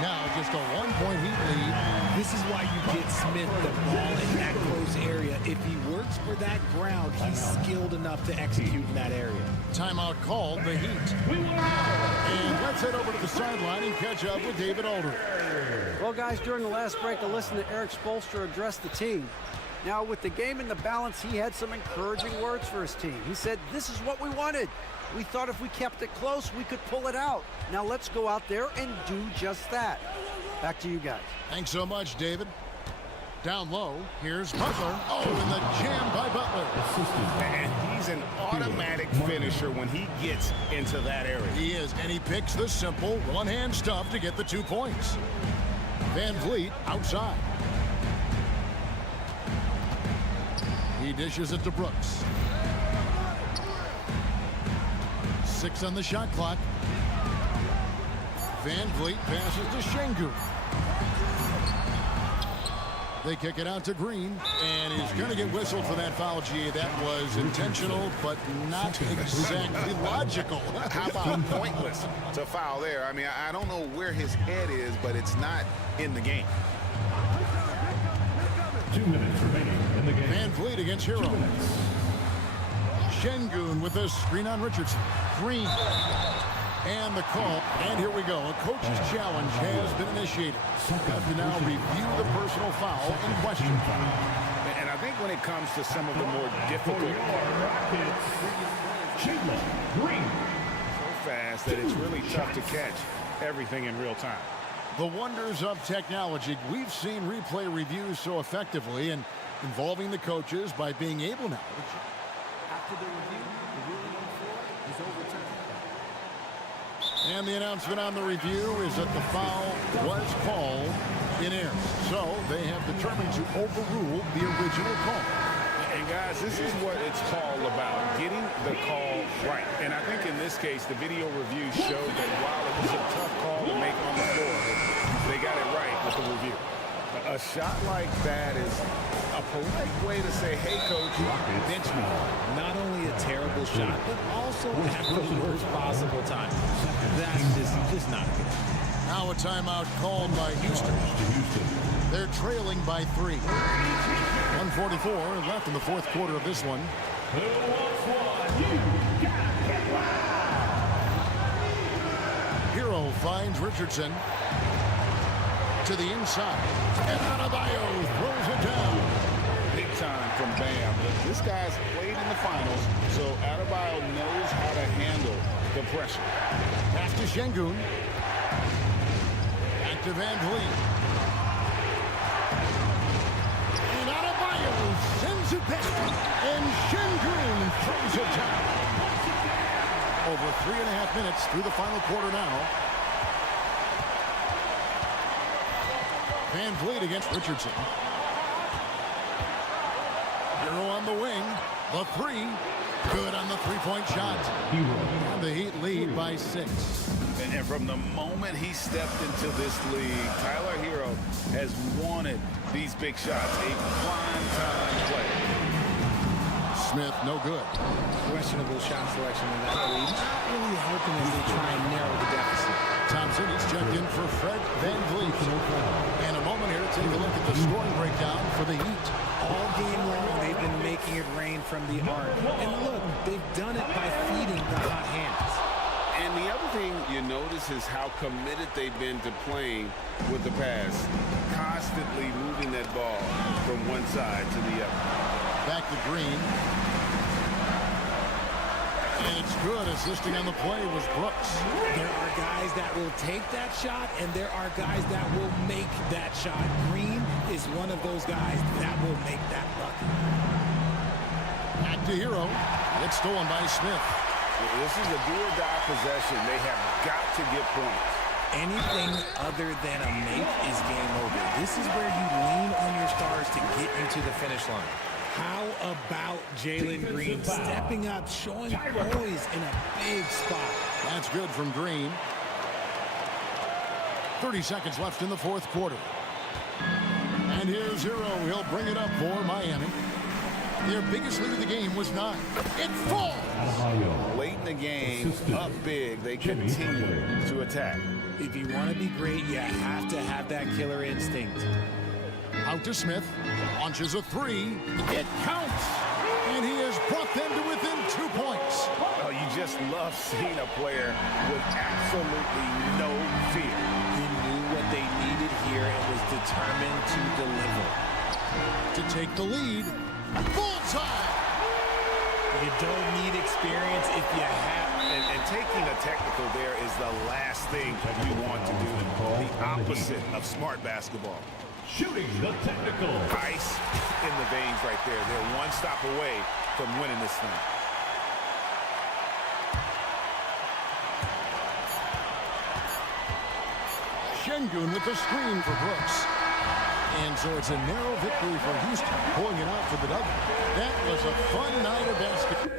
Now just a 1-point Heat lead. This is why you get Smith the ball in that close area. If he works for that ground, he's skilled enough to execute in that area. Timeout called, the Heat. And let's head over to the sideline and catch up with David Aldridge. Well, guys, during the last break, I listened to Erik Spoelstra address the team. Now, with the game in the balance, he had some encouraging words for his team. He said, this is what we wanted. We thought if we kept it close, we could pull it out. Now let's go out there and do just that. Back to you guys. Thanks so much, David. Down low, here's Butler. Oh, and the jam by Butler. And he's an automatic finisher when he gets into that area. He is, and he picks the simple one-hand stuff to get the 2 points. Van Vliet outside. He dishes it to Brooks. 6 on the shot clock. Van Vliet passes to Şengün. They kick it out to Green, and he's going to get whistled for that foul. G. That was intentional, but not exactly logical. How about pointless to foul there? I mean, I don't know where his head is, but it's not in the game. 2 minutes remaining in the game. Van Vliet against Hero. Şengün with a screen on Richardson. Green. And the call. And here we go. A coach's challenge has been initiated. Have to now review the personal foul in question. And I think when it comes to some of the more difficult Green. so fast that it's really tough to catch everything in real time. The wonders of technology. We've seen replay reviews so effectively and involving the coaches by being able now. After the review, the ruling on the floor is overturned. And the announcement on the review is that the foul was called in error. So they have determined to overrule the original call. And guys, this is what it's all about, getting the call right. And I think in this case, the video review showed that while it was a tough call to make on the floor, they got it right with the review. A shot like that is a polite way to say, hey, coach, bench me. Not only a terrible shot, but also at the worst possible time. That's just not good. Now a timeout called by Houston. They're trailing by 3. 1:44 left in the fourth quarter of this one. Hero finds Richardson to the inside. And Adebayo throws it down. Big time from Bam. This guy's played in the finals, so Adebayo knows how to handle the pressure. Pass to Şengün. Back to Van Vliet. And Adebayo sends it back. And Şengün throws it down. Over 3.5 minutes through the final quarter now. Van Vliet against Richardson. Hero on the wing. The 3. Good on the three-point shot. And the Heat lead by 6. And from the moment he stepped into this league, Tyler Hero has wanted these big shots. A prime-time play. Smith, no good. Questionable shot selection in that lead. Not really helping as they try and narrow the deficit. Thompson is checked in for Fred Van Vliet. And a moment here to take a look at the scoring breakdown for the Heat. All game long, they've been making it rain from the arc. And look, they've done it by feeding the hot hands. And the other thing you notice is how committed they've been to playing with the pass. Constantly moving that ball from one side to the other. Back to Green. And it's good. Assisting on the play was Brooks. There are guys that will take that shot, and there are guys that will make that shot. Green is one of those guys that will make that bucket. Back to Hero. It's stolen by Smith. This is a do-or-die possession. They have got to get points. Anything other than a make is game over. This is where you lean on your stars to get you to the finish line. How about Jalen Green stepping up, showing poise in a big spot? That's good from Green. 30 seconds left in the fourth quarter. And here's Hero. He'll bring it up for Miami. Their biggest lead of the game was 9. It falls! Late in the game, up big, they continue to attack. If you want to be great, you have to have that killer instinct. Out to Smith. Launches a 3. It counts! And he has brought them to within 2 points. Oh, you just love seeing a player with absolutely no fear. He knew what they needed here and was determined to deliver. To take the lead. Bullseye! You don't need experience if you have. And taking a technical there is the last thing you want to do. The opposite of smart basketball. Shooting the technical. Ice in the veins right there. They're one stop away from winning this thing. Şengün with the screen for Brooks. And so it's a narrow victory for Houston, pulling it out for the W. That was a fun night of basketball.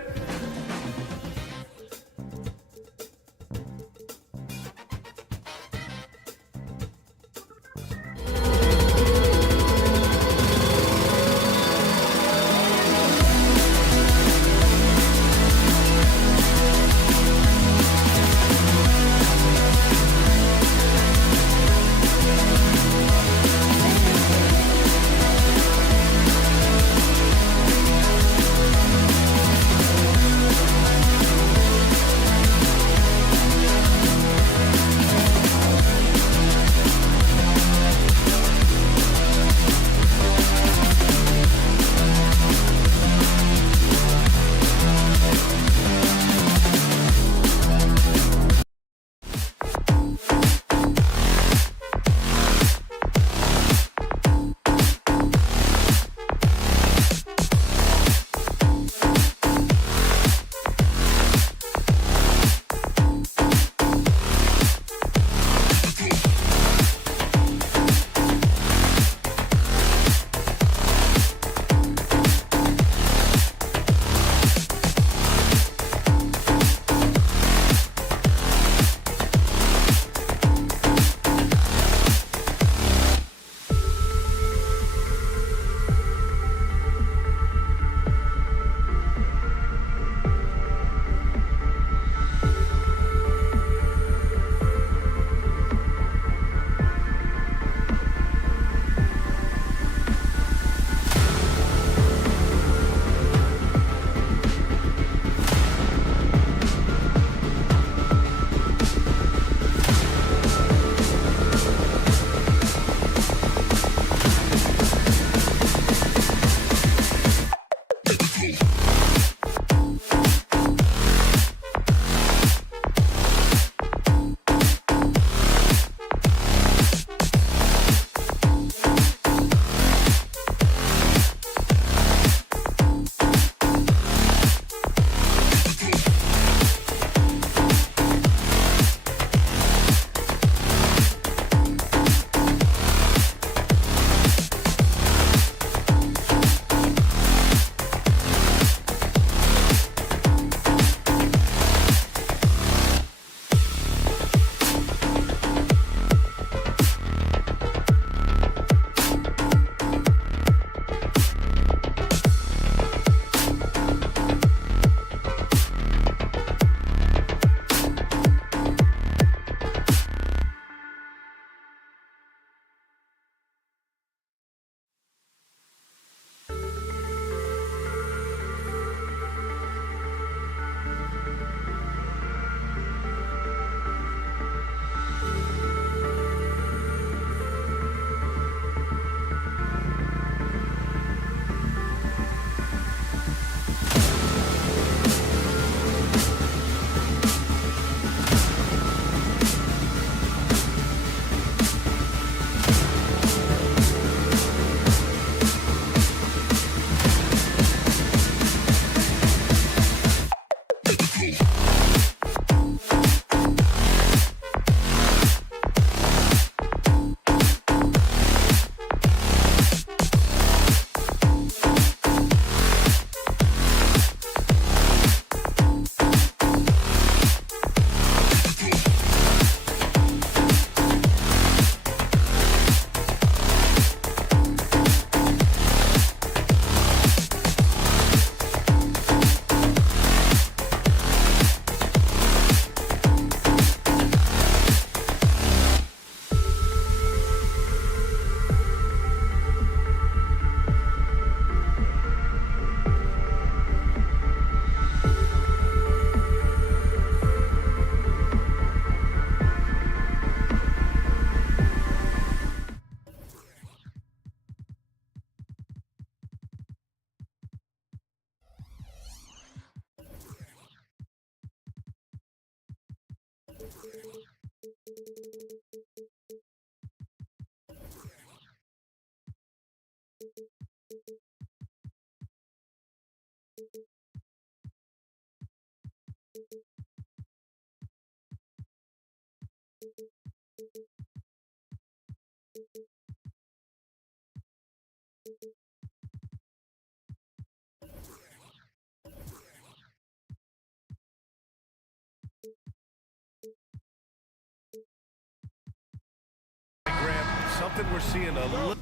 Something we're seeing a little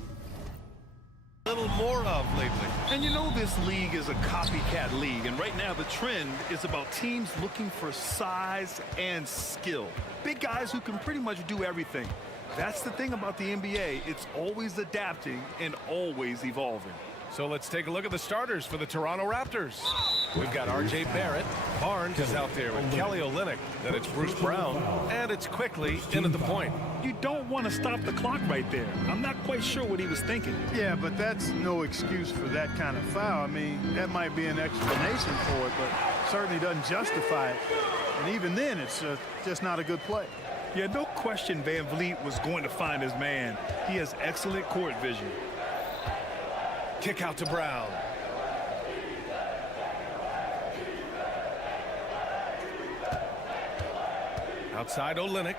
more of lately. And you know this league is a copycat league, and right now the trend is about teams looking for size and skill. Big guys who can pretty much do everything. That's the thing about the NBA. It's always adapting and always evolving. So let's take a look at the starters for the Toronto Raptors. We've got R.J. Barrett. Barnes is out there with Kelly Olynyk. Then it's Bruce Brown. And it's quickly in at the point. You don't want to stop the clock right there. I'm not quite sure what he was thinking. Yeah, but that's no excuse for that kind of foul. I mean, that might be an explanation for it, but certainly doesn't justify it. And even then, it's just not a good play. Yeah, no question Van Vliet was going to find his man. He has excellent court vision. Kick out to Brown. Outside Olynyk.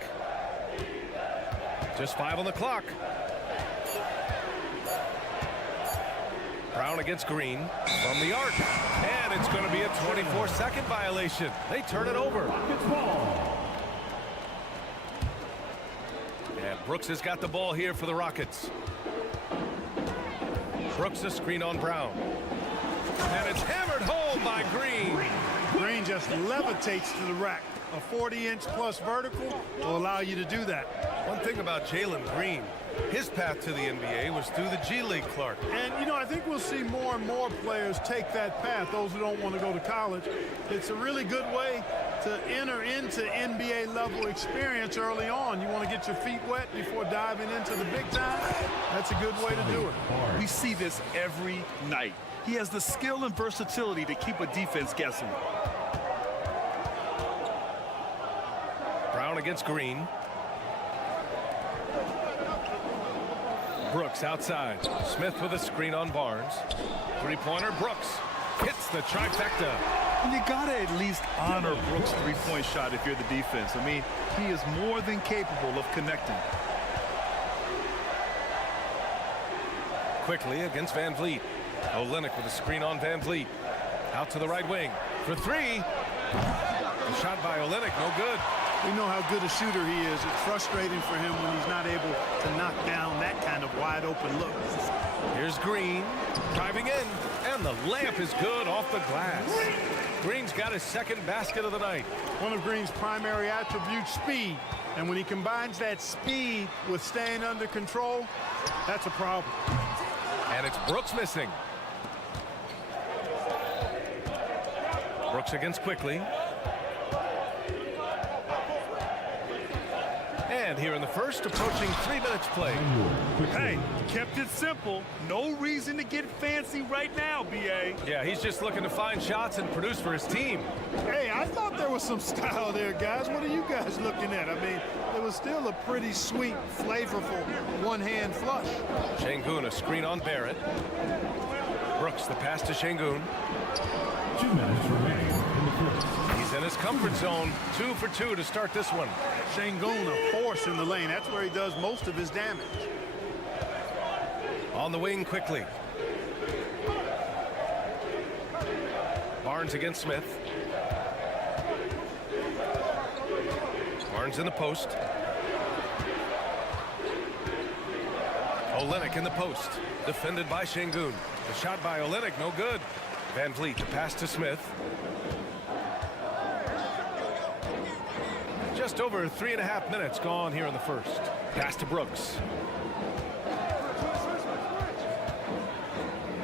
Just 5 on the clock. Brown against Green from the arc. And it's going to be a 24-second violation. They turn it over. And Brooks has got the ball here for the Rockets. Brooks a screen on Brown. And it's hammered home by Green. Green just levitates to the rack. A 40-inch plus vertical will allow you to do that. One thing about Jalen Green, his path to the NBA was through the G League, Clark. And, you know, I think we'll see more and more players take that path, those who don't want to go to college. It's a really good way to enter into NBA level experience early on. You want to get your feet wet before diving into the big time. That's a good way to do it. We see this every night. He has the skill and versatility to keep a defense guessing. Brown against Green. Brooks outside. Smith with a screen on Barnes. Three-pointer, Brooks hits the trifecta. And you gotta at least honor Brooks' three-point shot if you're the defense. I mean, he is more than capable of connecting. Quickly against Van Vliet. Olynyk with a screen on Van Vliet. Out to the right wing for three. The shot by Olynyk, no good. We know how good a shooter he is. It's frustrating for him when he's not able to knock down that kind of wide open look. Here's Green driving in, and the layup is good off the glass. Green's got his second basket of the night. One of Green's primary attributes, speed. And when he combines that speed with staying under control, that's a problem. And it's Brooks missing. Brooks against Quickly. And here in the first, approaching 3 minutes play. Hey, kept it simple. No reason to get fancy right now, B.A. Yeah, he's just looking to find shots and produce for his team. Hey, I thought there was some style there, guys. What are you guys looking at? I mean, it was still a pretty sweet, flavorful one-hand flush. Şengün, a screen on Barrett. Brooks, the pass to Şengün. 2 minutes remaining in the first. He's in his comfort zone. 2 for 2 to start this one. Şengün, a force in the lane. That's where he does most of his damage. On the wing quickly. Barnes against Smith. Barnes in the post. Olynyk in the post. Defended by Şengün. The shot by Olynyk, no good. Van Vliet, the pass to Smith. Just over 3.5 minutes gone here in the first. Pass to Brooks.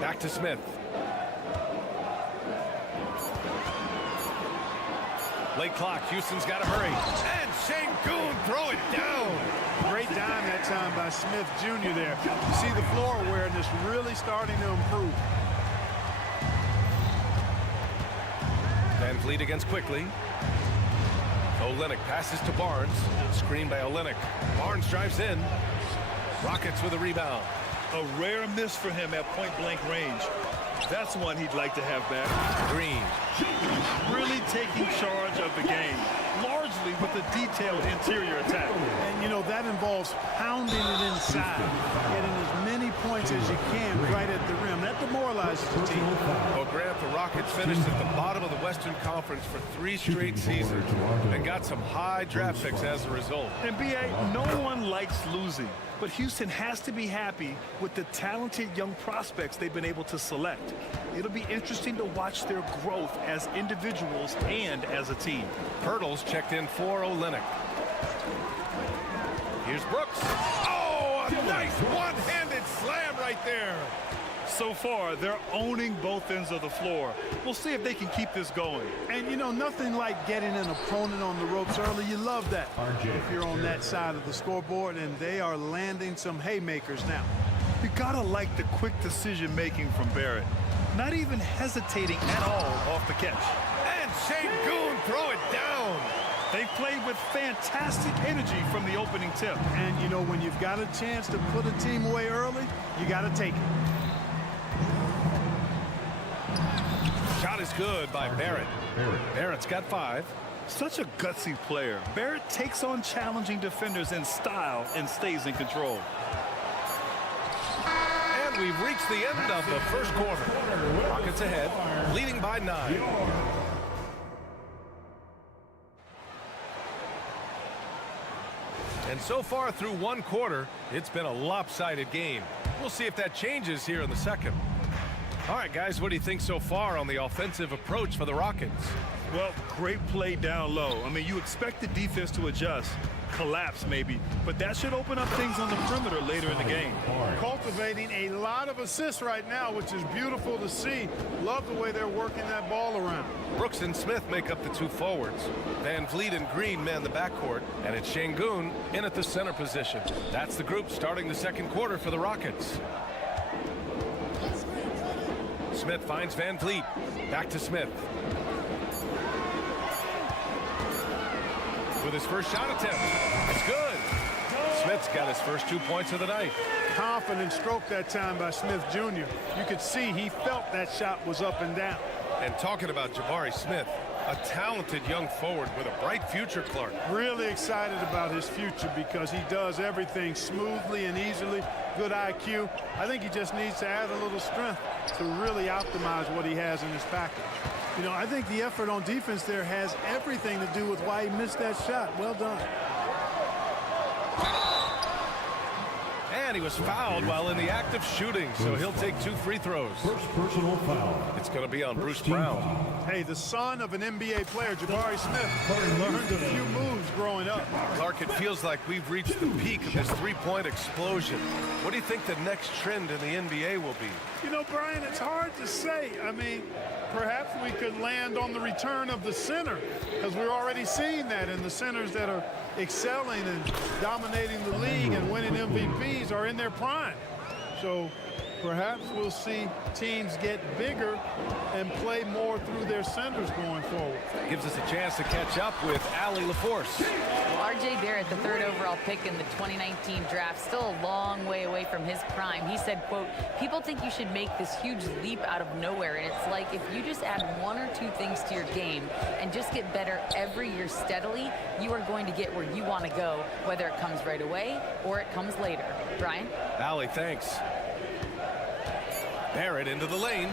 Back to Smith. Late clock. Houston's got to hurry. And Şengün throw it down. Great dime that time by Smith Jr. there. You see the floor awareness really starting to improve. Van Vliet against Quickly. Olynyk passes to Barnes. Screen by Olynyk. Barnes drives in. Rockets with a rebound. A rare miss for him at point-blank range. That's one he'd like to have back. Green. Really taking charge of the game, largely with a detailed interior attack. And, you know, that involves pounding it inside, getting as many points as you can right at the rim. That demoralizes the team. Well, Grant, the Rockets finished at the bottom of the Western Conference for 3 straight seasons and got some high draft picks as a result. And B.I.G, no one likes losing, but Houston has to be happy with the talented young prospects they've been able to select. It'll be interesting to watch their growth as individuals and as a team. Pirtle's checked in for Olynyk. Here's Brooks. Oh, a nice one-handed slam right there. So far, they're owning both ends of the floor. We'll see if they can keep this going. And, you know, nothing like getting an opponent on the ropes early. You love that if you're on that side of the scoreboard, and they are landing some haymakers now. You gotta like the quick decision-making from Barrett. Not even hesitating at all off the catch. And Şengün throw it down. They played with fantastic energy from the opening tip. And, you know, when you've got a chance to put a team away early, you got to take it. Shot is good by Barrett. Barrett's got 5. Such a gutsy player. Barrett takes on challenging defenders in style and stays in control. And we've reached the end of the first quarter. Rockets ahead, leading by 9. And so far through one quarter, it's been a lopsided game. We'll see if that changes here in the second. All right, guys, what do you think so far on the offensive approach for the Rockets? Well, great play down low. I mean, you expect the defense to adjust, collapse maybe, but that should open up things on the perimeter later in the game. Cultivating a lot of assists right now, which is beautiful to see. Love the way they're working that ball around. Brooks and Smith make up the 2 forwards. Van Vliet and Green man the backcourt, and it's Şengün in at the center position. That's the group starting the second quarter for the Rockets. Smith finds Van Vliet. Back to Smith. With his first shot attempt. It's good. Smith's got his first 2 points of the night. Confident stroke that time by Smith Jr. You could see he felt that shot was up and down. And talking about Jabari Smith, a talented young forward with a bright future, Clark. Really excited about his future because he does everything smoothly and easily. Good IQ. I think he just needs to add a little strength to really optimize what he has in his package. You know, I think the effort on defense there has everything to do with why he missed that shot. Well done. And he was fouled while in the act of shooting, so he'll take 2 free throws. First personal foul. It's going to be on Bruce Brown. Hey, the son of an NBA player, Jabari Smith, learned a few moves growing up. Clark, it feels like we've reached the peak of this 3-point explosion. What do you think the next trend in the NBA will be? You know, Brian, it's hard to say. I mean, perhaps we could land on the return of the center, because we're already seeing that in the centers that are excelling and dominating the league and winning MVPs are in their prime. So perhaps we'll see teams get bigger and play more through their centers going forward. Gives us a chance to catch up with Allie LaForce. Well, R.J. Barrett, the 3rd overall pick in the 2019 draft, still a long way away from his prime. He said, quote, people think you should make this huge leap out of nowhere, and it's like if you just add 1 or 2 things to your game and just get better every year steadily, you are going to get where you want to go, whether it comes right away or it comes later. Brian? Allie, thanks. Barrett into the lane.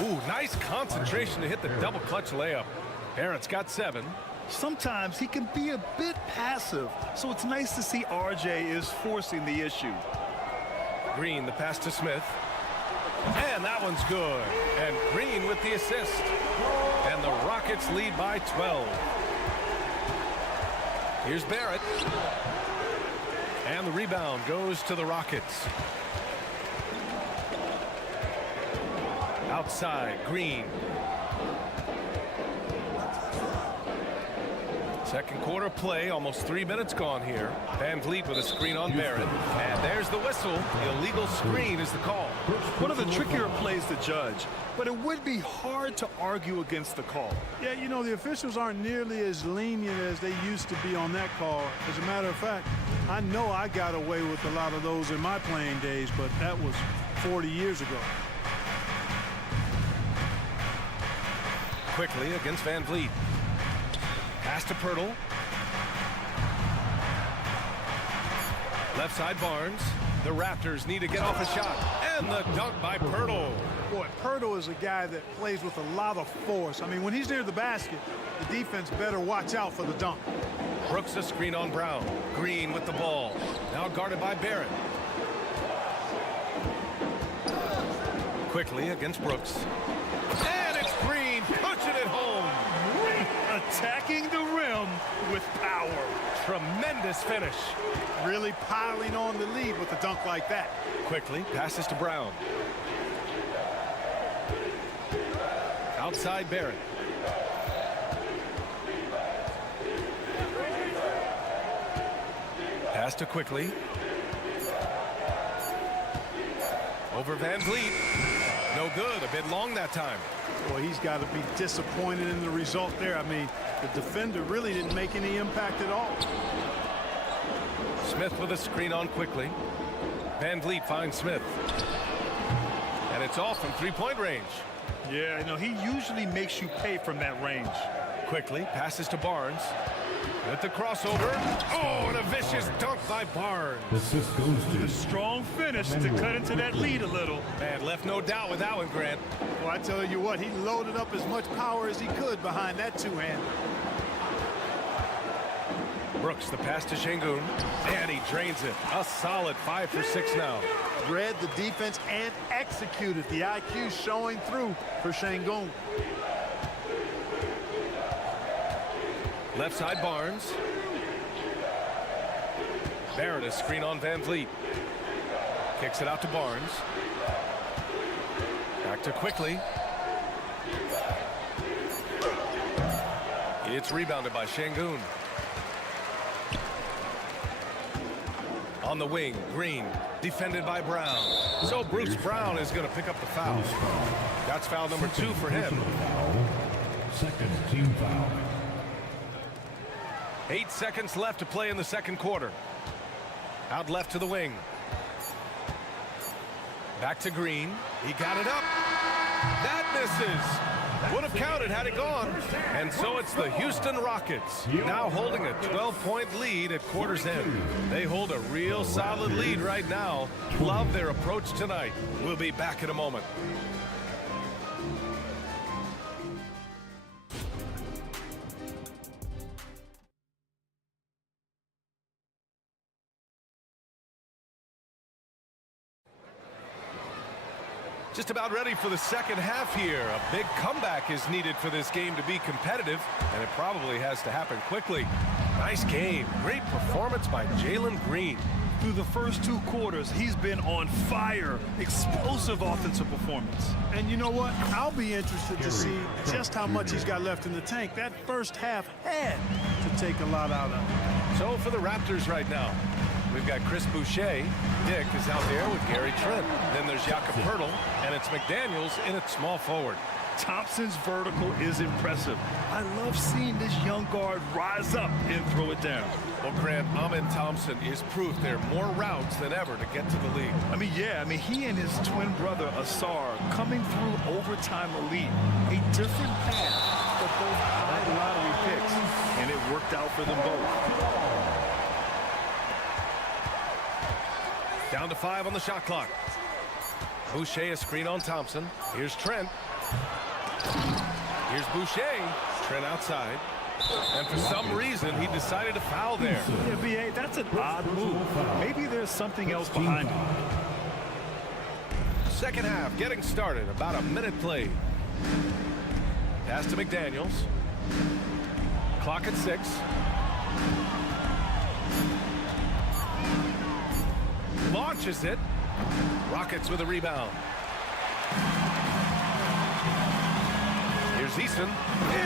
Ooh, nice concentration to hit the double clutch layup. Barrett's got 7. Sometimes he can be a bit passive, so it's nice to see RJ is forcing the issue. Green, the pass to Smith. And that one's good. And Green with the assist. And the Rockets lead by 12. Here's Barrett. And the rebound goes to the Rockets. Outside, Green. Second quarter play, almost 3 minutes gone here. Van Vliet with a screen on Barrett. And there's the whistle. Illegal screen is the call. One of the trickier plays to judge, but it would be hard to argue against the call. Yeah, you know, the officials aren't nearly as lenient as they used to be on that call. As a matter of fact, I know I got away with a lot of those in my playing days, but that was 40 years ago. Quickly against Van Vliet. Pass to Pirtle. Left side Barnes. The Raptors need to get off a shot. And the dunk by Pirtle. Boy, Pirtle is a guy that plays with a lot of force. I mean, when he's near the basket, the defense better watch out for the dunk. Brooks a screen on Brown. Green with the ball. Now guarded by Barrett. Quickly against Brooks. And it's Green punching it home. Attacking the rim with power. Tremendous finish. Really piling on the lead with a dunk like that. Quickly passes to Brown. Outside Barrett. Pass to Quickly. Over Van Vliet. No good. A bit long that time. Boy, he's got to be disappointed in the result there. I mean, the defender really didn't make any impact at all. Smith with a screen on Quickly. Van Vliet finds Smith. And it's off from three-point range. Yeah, you know, he usually makes you pay from that range. Quickly passes to Barnes. With the crossover. Oh, and a vicious dunk by Barnes. Assist goes to A strong finish to cut into that lead a little. Man, left no doubt with that one, Grant. Well, I tell you what, he loaded up as much power as he could behind that two-hander. Brooks, the pass to Şengün, and he drains it. A solid 5 for 6 now. Read the defense and executed. The IQ showing through for Şengün. Left side Barnes. Barrett, a screen on Van Vliet. Kicks it out to Barnes. Back to Quickly. It's rebounded by Şengün. On the wing, Green, defended by Brown. So Bruce Brown is going to pick up the foul. That's foul number 2 for him. Second team foul. 8 seconds left to play in the second quarter. Out left to the wing. Back to Green. He got it up. That misses. Would have counted had it gone. And so it's the Houston Rockets now holding a 12-point lead at quarter's end. They hold a real solid lead right now. Love their approach tonight. We'll be back in a moment. Just about ready for the second half here. A big comeback is needed for this game to be competitive, and it probably has to happen quickly. Nice game. Great performance by Jalen Green. Through the first 2 quarters, he's been on fire. Explosive offensive performance. And you know what? I'll be interested to see just how much he's got left in the tank. That first half had to take a lot out of him. So for the Raptors right now, we've got Chris Boucher. Dick is out there with Gary Trent. Then there's Jakob Poeltl, and it's McDaniels in at small forward. Thompson's vertical is impressive. I love seeing this young guard rise up and throw it down. Well, Grant, Amen Thompson is proof there are more routes than ever to get to the league. I mean, he and his twin brother, Asar, coming through overtime elite. A different path for both high lottery picks, and it worked out for them both. Down to 5 on the shot clock. Boucher a screen on Thompson. Here's Trent. Here's Boucher. Trent outside. And for some reason, he decided to foul there. Yeah, B.A., that's an odd move. Maybe there's something else behind it. Second half getting started. About a minute played. Pass to McDaniels. Clock at 6. Launches it. Rockets with a rebound. Here's Eason.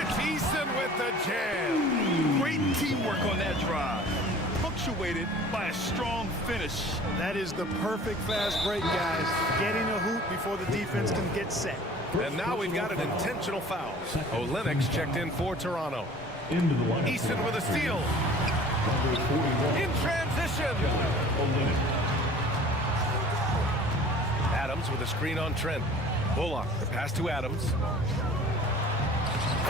It's Eason with the jam. Great teamwork on that drive, punctuated by a strong finish. That is the perfect fast break, guys. Getting a hoop before the defense can get set. And now we've got an intentional foul. Olynyk's checked in for Toronto. Into the line. Eason with a steal. In transition. Adams with a screen on Trent. Bullock, the pass to Adams.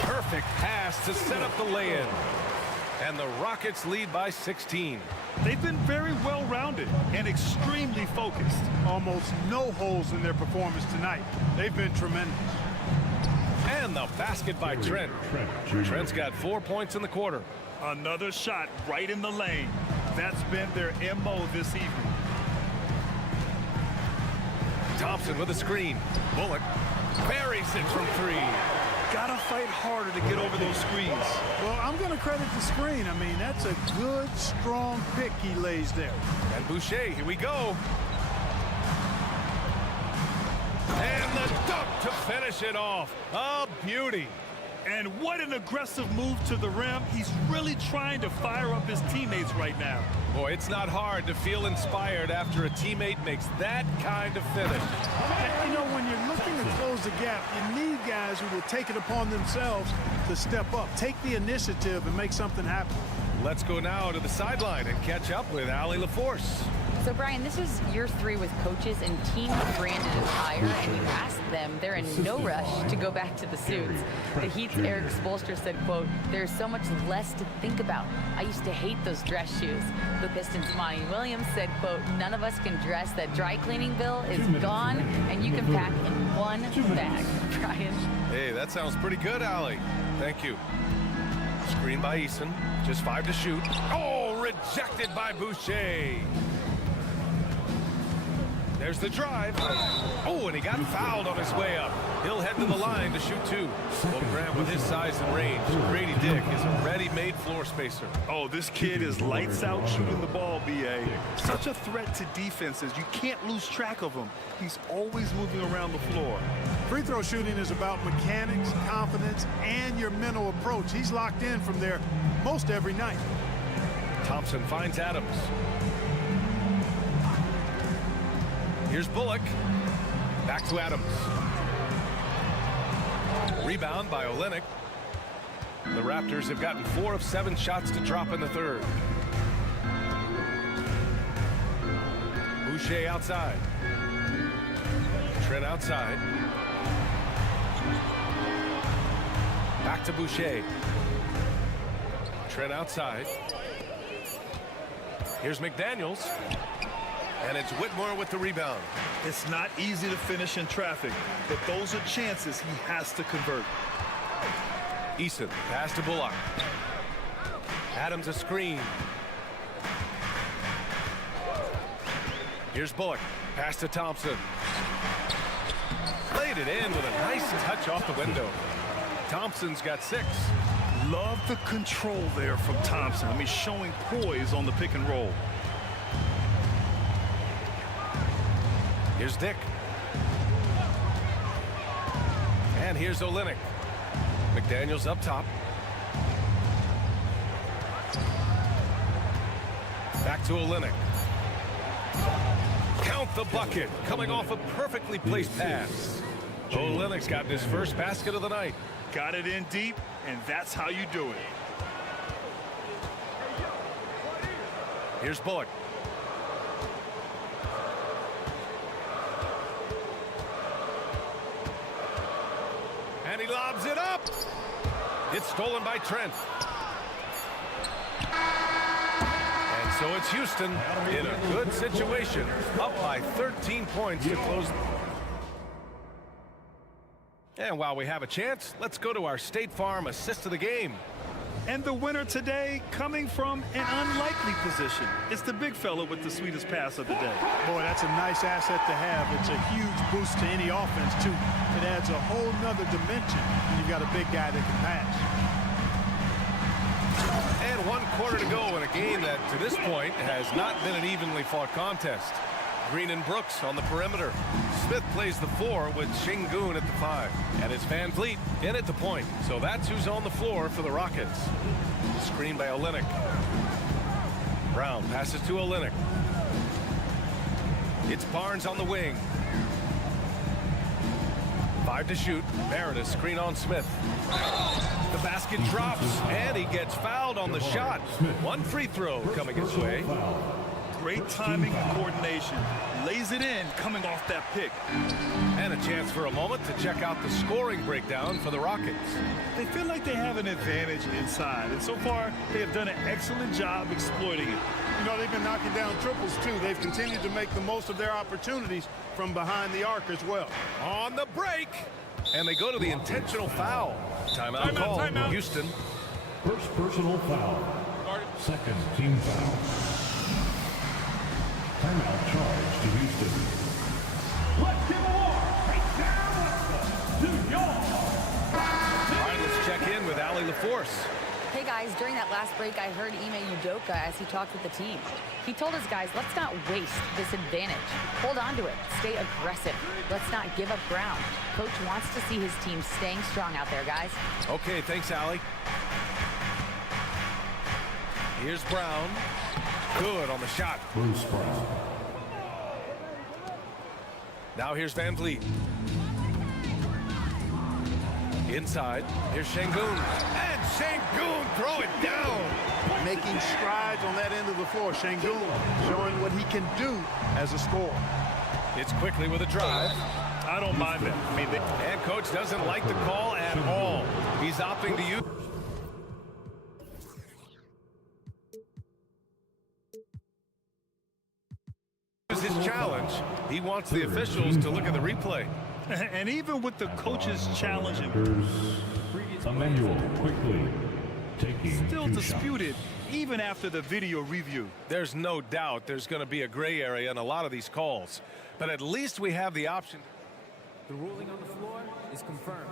Perfect pass to set up the lay-in. And the Rockets lead by 16. They've been very well-rounded and extremely focused. Almost no holes in their performance tonight. They've been tremendous. And the basket by Trent. Trent's got 4 points in the quarter. Another shot right in the lane. That's been their MO this evening. Thompson with a screen. Bullock buries it from 3. Gotta fight harder to get over those screens. Well, I'm going to credit the screen. I mean, that's a good, strong pick he lays there. And Boucher, here we go. And the dunk to finish it off. A beauty. And what an aggressive move to the rim. He's really trying to fire up his teammates right now. Boy, it's not hard to feel inspired after a teammate makes that kind of finish. You know, when you're looking to close the gap, you need guys who will take it upon themselves to step up, take the initiative, and make something happen. Let's go now to the sideline and catch up with Allie LaForce. So, Brian, this is year 3 with coaches and teams branded as higher, and you ask them, they're in no rush to go back to the suits. The Heat's Eric Spoelstra said, quote, "There's so much less to think about. I used to hate those dress shoes." The Pistons' Monty Williams said, quote, "None of us can dress. That dry cleaning bill is gone, and you can pack in one bag." Brian? Hey, that sounds pretty good, Allie. Thank you. Screen by Eason. Just 5 to shoot. Oh, rejected by Boucher. There's the drive. Oh, and he got fouled on his way up. He'll head to the line to shoot 2. Well, Grant, with his size and range, Grady Dick is a ready-made floor spacer. Oh, this kid is lights out shooting the ball, B.A. Such a threat to defenses. You can't lose track of him. He's always moving around the floor. Free throw shooting is about mechanics, confidence, and your mental approach. He's locked in from there most every night. Thompson finds Adams. Here's Bullock. Back to Adams. Rebound by Olynyk. The Raptors have gotten 4 of 7 shots to drop in the third. Boucher outside. Trent outside. Back to Boucher. Trent outside. Here's McDaniels. And it's Whitmore with the rebound. It's not easy to finish in traffic, but those are chances he has to convert. Eason, pass to Bullock. Adams a screen. Here's Bullock, pass to Thompson. Played it in with a nice touch off the window. Thompson's got 6. Love the control there from Thompson. I mean, showing poise on the pick and roll. Here's Dick. And here's Olynyk. McDaniels up top. Back to Olynyk. Count the bucket. Coming off a perfectly placed pass. Olynyk's gotten his first basket of the night. Got it in deep, and that's how you do it. Here's Bullock. And he lobs it up. It's stolen by Trent. And so it's Houston in a good situation, up by 13 points to close. And while we have a chance, let's go to our State Farm assist of the game. And the winner today coming from an unlikely position. It's the big fella with the sweetest pass of the day. Boy, that's a nice asset to have. It's a huge boost to any offense, too. It adds a whole nother dimension when you've got a big guy that can pass. And 1 quarter to go in a game that, to this point, has not been an evenly fought contest. Green and Brooks on the perimeter. Smith plays the 4 with Şengün at the 5. And it's Van Vliet in at the point. So that's who's on the floor for the Rockets. Screen by Olynyk. Brown passes to Olynyk. It's Barnes on the wing. 5 to shoot. Meredith screen on Smith. The basket drops, and he gets fouled on the shot. 1 free throw coming his way. Great timing and coordination. Lays it in coming off that pick. And a chance for a moment to check out the scoring breakdown for the Rockets. They feel like they have an advantage inside, and so far they have done an excellent job exploiting it. You know, they've been knocking down triples, too. They've continued to make the most of their opportunities from behind the arc as well. On the break, and they go to the intentional foul. Timeout call, Houston. First personal foul. Second team foul. Timeout charge to Houston. Let's give a war. Right down New York. All right, let's check in with Allie LaForce. Hey guys, during that last break, I heard Ime Udoka as he talked with the team. He told his guys, let's not waste this advantage. Hold on to it. Stay aggressive. Let's not give up ground. Coach wants to see his team staying strong out there, guys. Okay, thanks, Allie. Here's Brown. Good on the shot. Bruce Brown. Now here's Van Vliet. Inside, here's Şengün. And Şengün throw it down. Making strides on that end of the floor. Şengün showing what he can do as a scorer. It's quickly with a drive. I don't mind that. I mean, and coach doesn't like the call at all. He's opting to use his challenge. He wants the officials to look at the replay. And even with the coach's challenge, Emmanuel quickly taking still disputed even after the video review. There's no doubt there's going to be a gray area in a lot of these calls, but at least we have the option. The ruling on the floor is confirmed.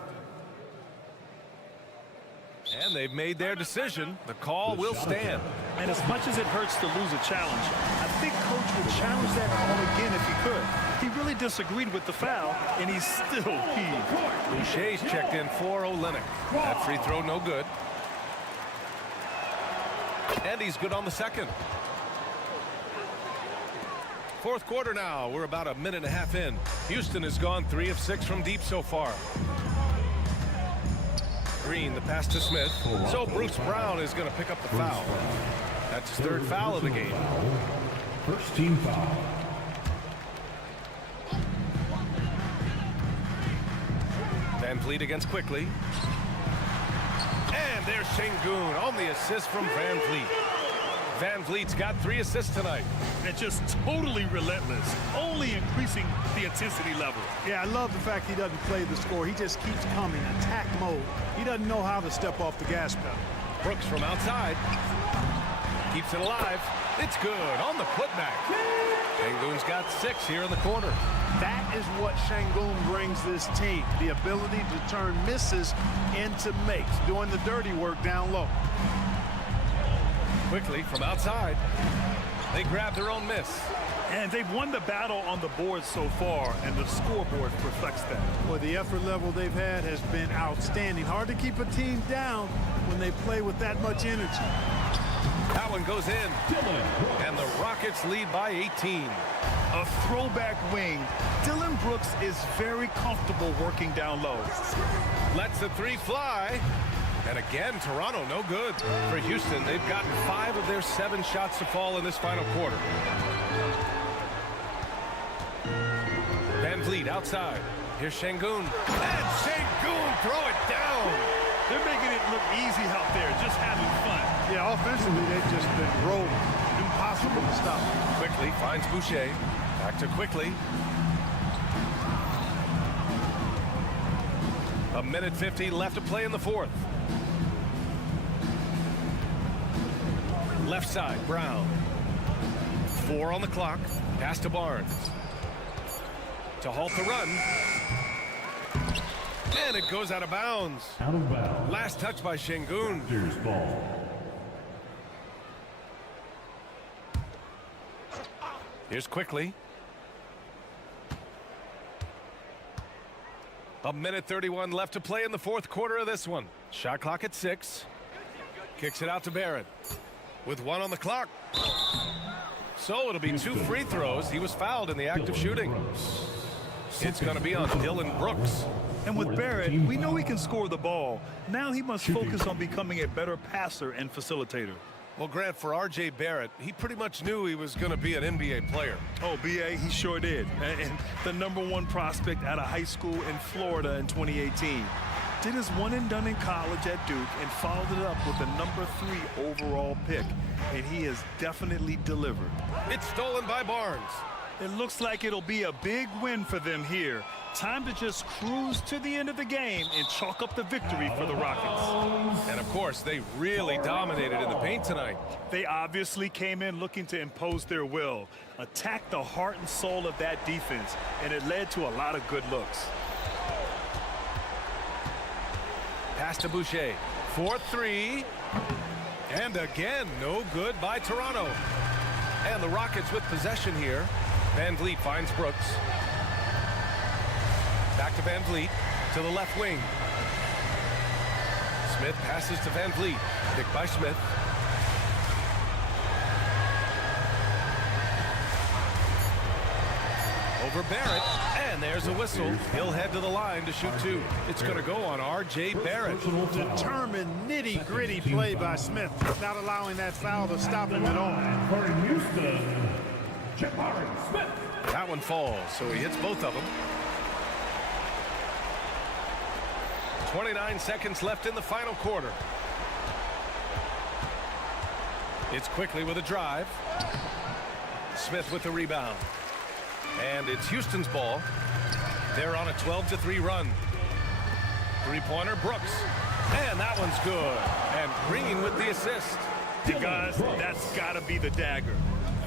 And they've made their decision. The call will stand. And as much as it hurts to lose a challenge, I think coach would challenge that call again if he could. He really disagreed with the foul, and he's still heaved. Boucher's checked in for Olynyk. That free throw no good. And he's good on the second. Fourth quarter now. We're about a minute and a half in. Houston has gone 3 of 6 from deep so far. Green, the pass to Smith. So Bruce Brown is going to pick up the foul. That's his third foul of the game. First team foul. Van Vliet against Quickly. And there's Şengün on the assist from Van Vliet. Van Vliet's got 3 assists tonight. And just totally relentless, only increasing the intensity level. Yeah, I love the fact he doesn't play the score. He just keeps coming, attack mode. He doesn't know how to step off the gas pedal. Brooks from outside. Keeps it alive. It's good on the putback. Şengün's got 6 here in the corner. That is what Şengün brings this team, the ability to turn misses into makes, doing the dirty work down low. Quickly from outside. They grab their own miss. And they've won the battle on the board so far, and the scoreboard reflects that. Well, the effort level they've had has been outstanding. Hard to keep a team down when they play with that much energy. That one goes in. And the Rockets lead by 18. A throwback wing. Dylan Brooks is very comfortable working down low. Lets the 3 fly. And again, Toronto no good. For Houston, they've gotten 5 of their 7 shots to fall in this final quarter. Van Vliet outside. Here's Şengün. And Şengün throw it down. They're making it look easy out there, just having fun. Yeah, offensively, they've just been rolling. Impossible to stop. Quickly finds Boucher. Back to Quickly. A minute 50 left to play in the fourth. Left side, Brown. 4 on the clock. Pass to Barnes. To halt the run. And it goes out of bounds. Out of bounds. Last touch by Şengün. Raptors ball. Here's Quickly. A minute 31 left to play in the fourth quarter of this one. Shot clock at 6. Kicks it out to Barrett with 1 on the clock. So it'll be 2 free throws. He was fouled in the act of shooting. It's going to be on Dylan Brooks. And with Barrett, we know he can score the ball. Now he must focus on becoming a better passer and facilitator. Well, Grant, for R.J. Barrett, he pretty much knew he was going to be an NBA player. Oh, B.A., he sure did. And the #1 prospect out of high school in Florida in 2018. Did his one and done in college at Duke and followed it up with the #3 overall pick. And he has definitely delivered. It's stolen by Barnes. It looks like it'll be a big win for them here. Time to just cruise to the end of the game and chalk up the victory for the Rockets. And of course, they really dominated in the paint tonight. They obviously came in looking to impose their will, attack the heart and soul of that defense, and it led to a lot of good looks. Pass to Boucher. 4-3. And again, no good by Toronto. And the Rockets with possession here. Van Vliet finds Brooks. Back to Van Vliet to the left wing. Smith passes to Van Vliet. Picked by Smith. Over Barrett. And there's a whistle. He'll head to the line to shoot 2. It's going to go on R.J. Barrett. Determined, nitty-gritty play by Smith, not allowing that foul to stop him at all. For Houston, Jabari Smith. That one falls, so he hits both of them. 29 seconds left in the final quarter. It's quickly with a drive. Smith with the rebound. And it's Houston's ball. They're on a 12-3 run. Three-pointer, Brooks. And that one's good. And Green with the assist. You guys, that's got to be the dagger.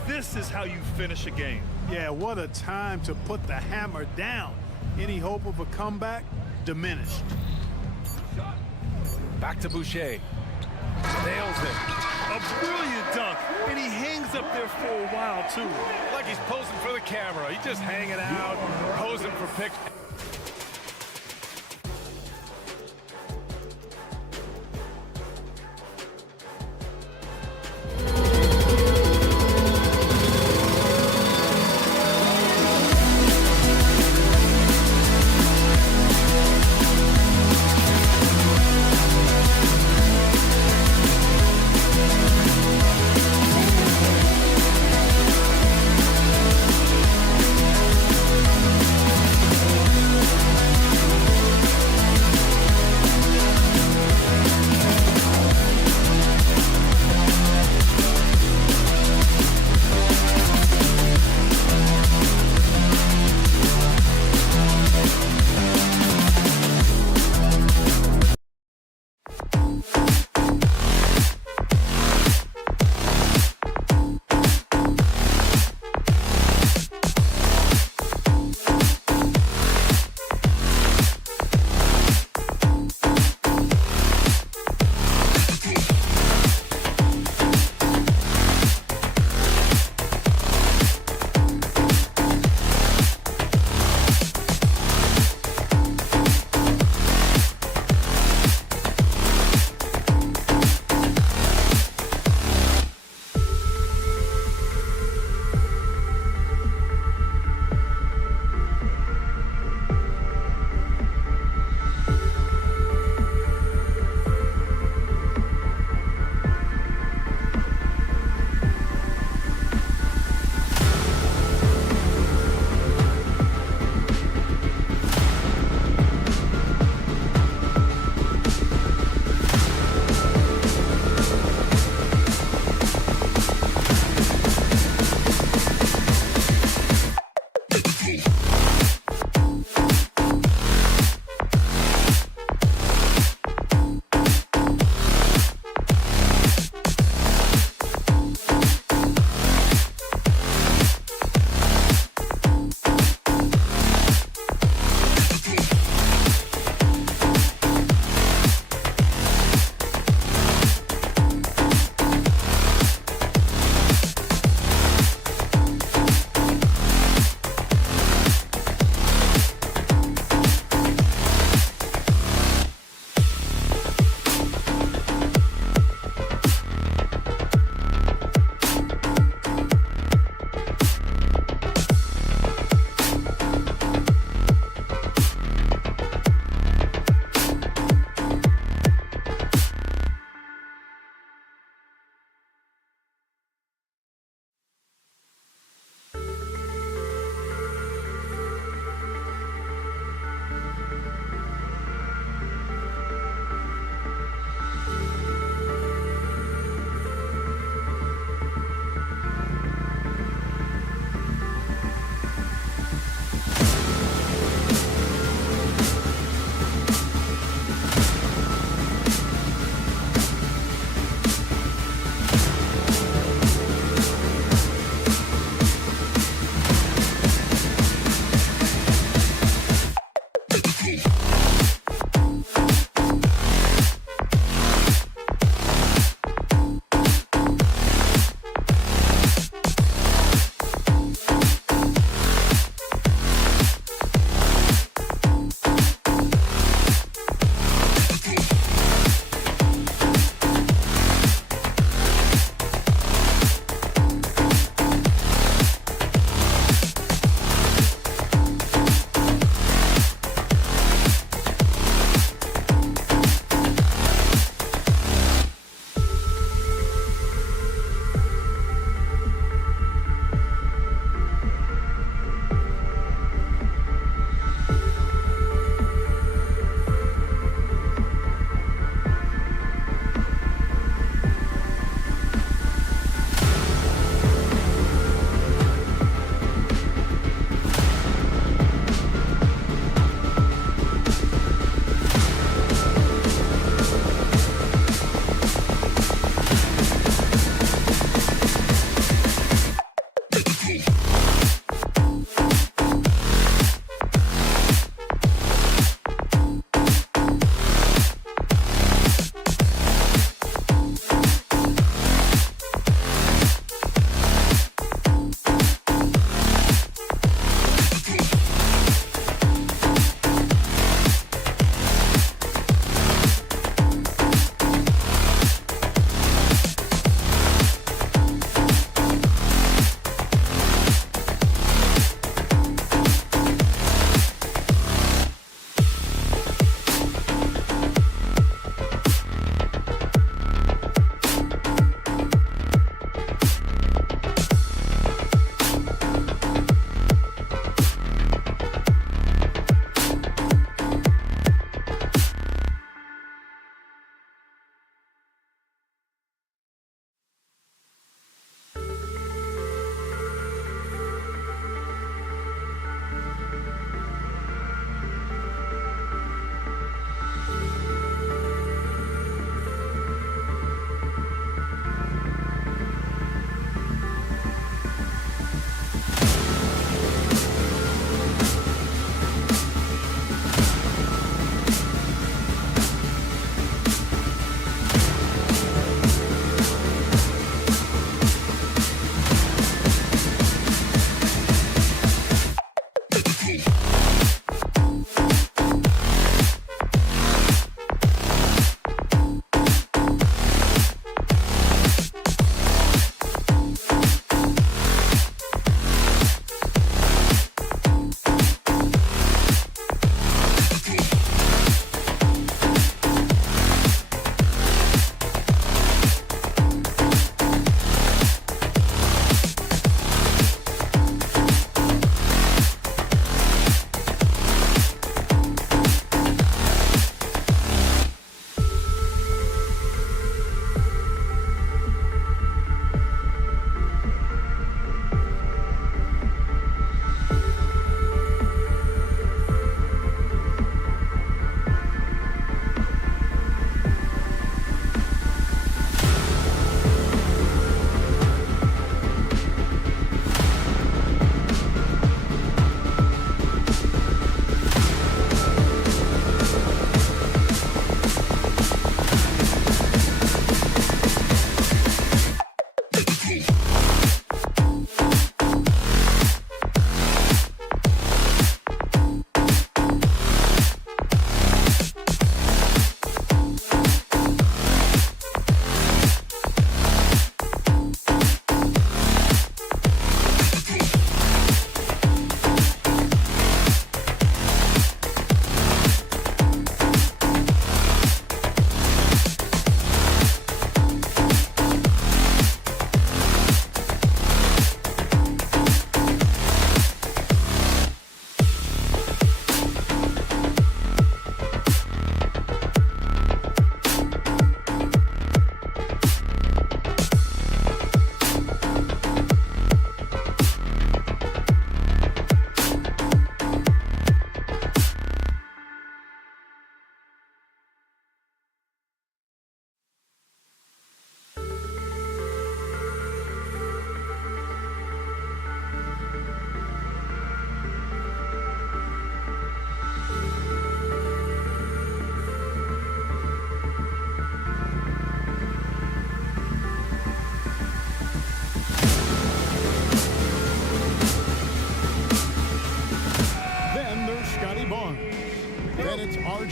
This is how you finish a game. Yeah, what a time to put the hammer down. Any hope of a comeback? Diminished. Back to Boucher. Nails it. A brilliant dunk, and he hangs up there for a while, too. Like he's posing for the camera. He's just hanging out, posing for pics.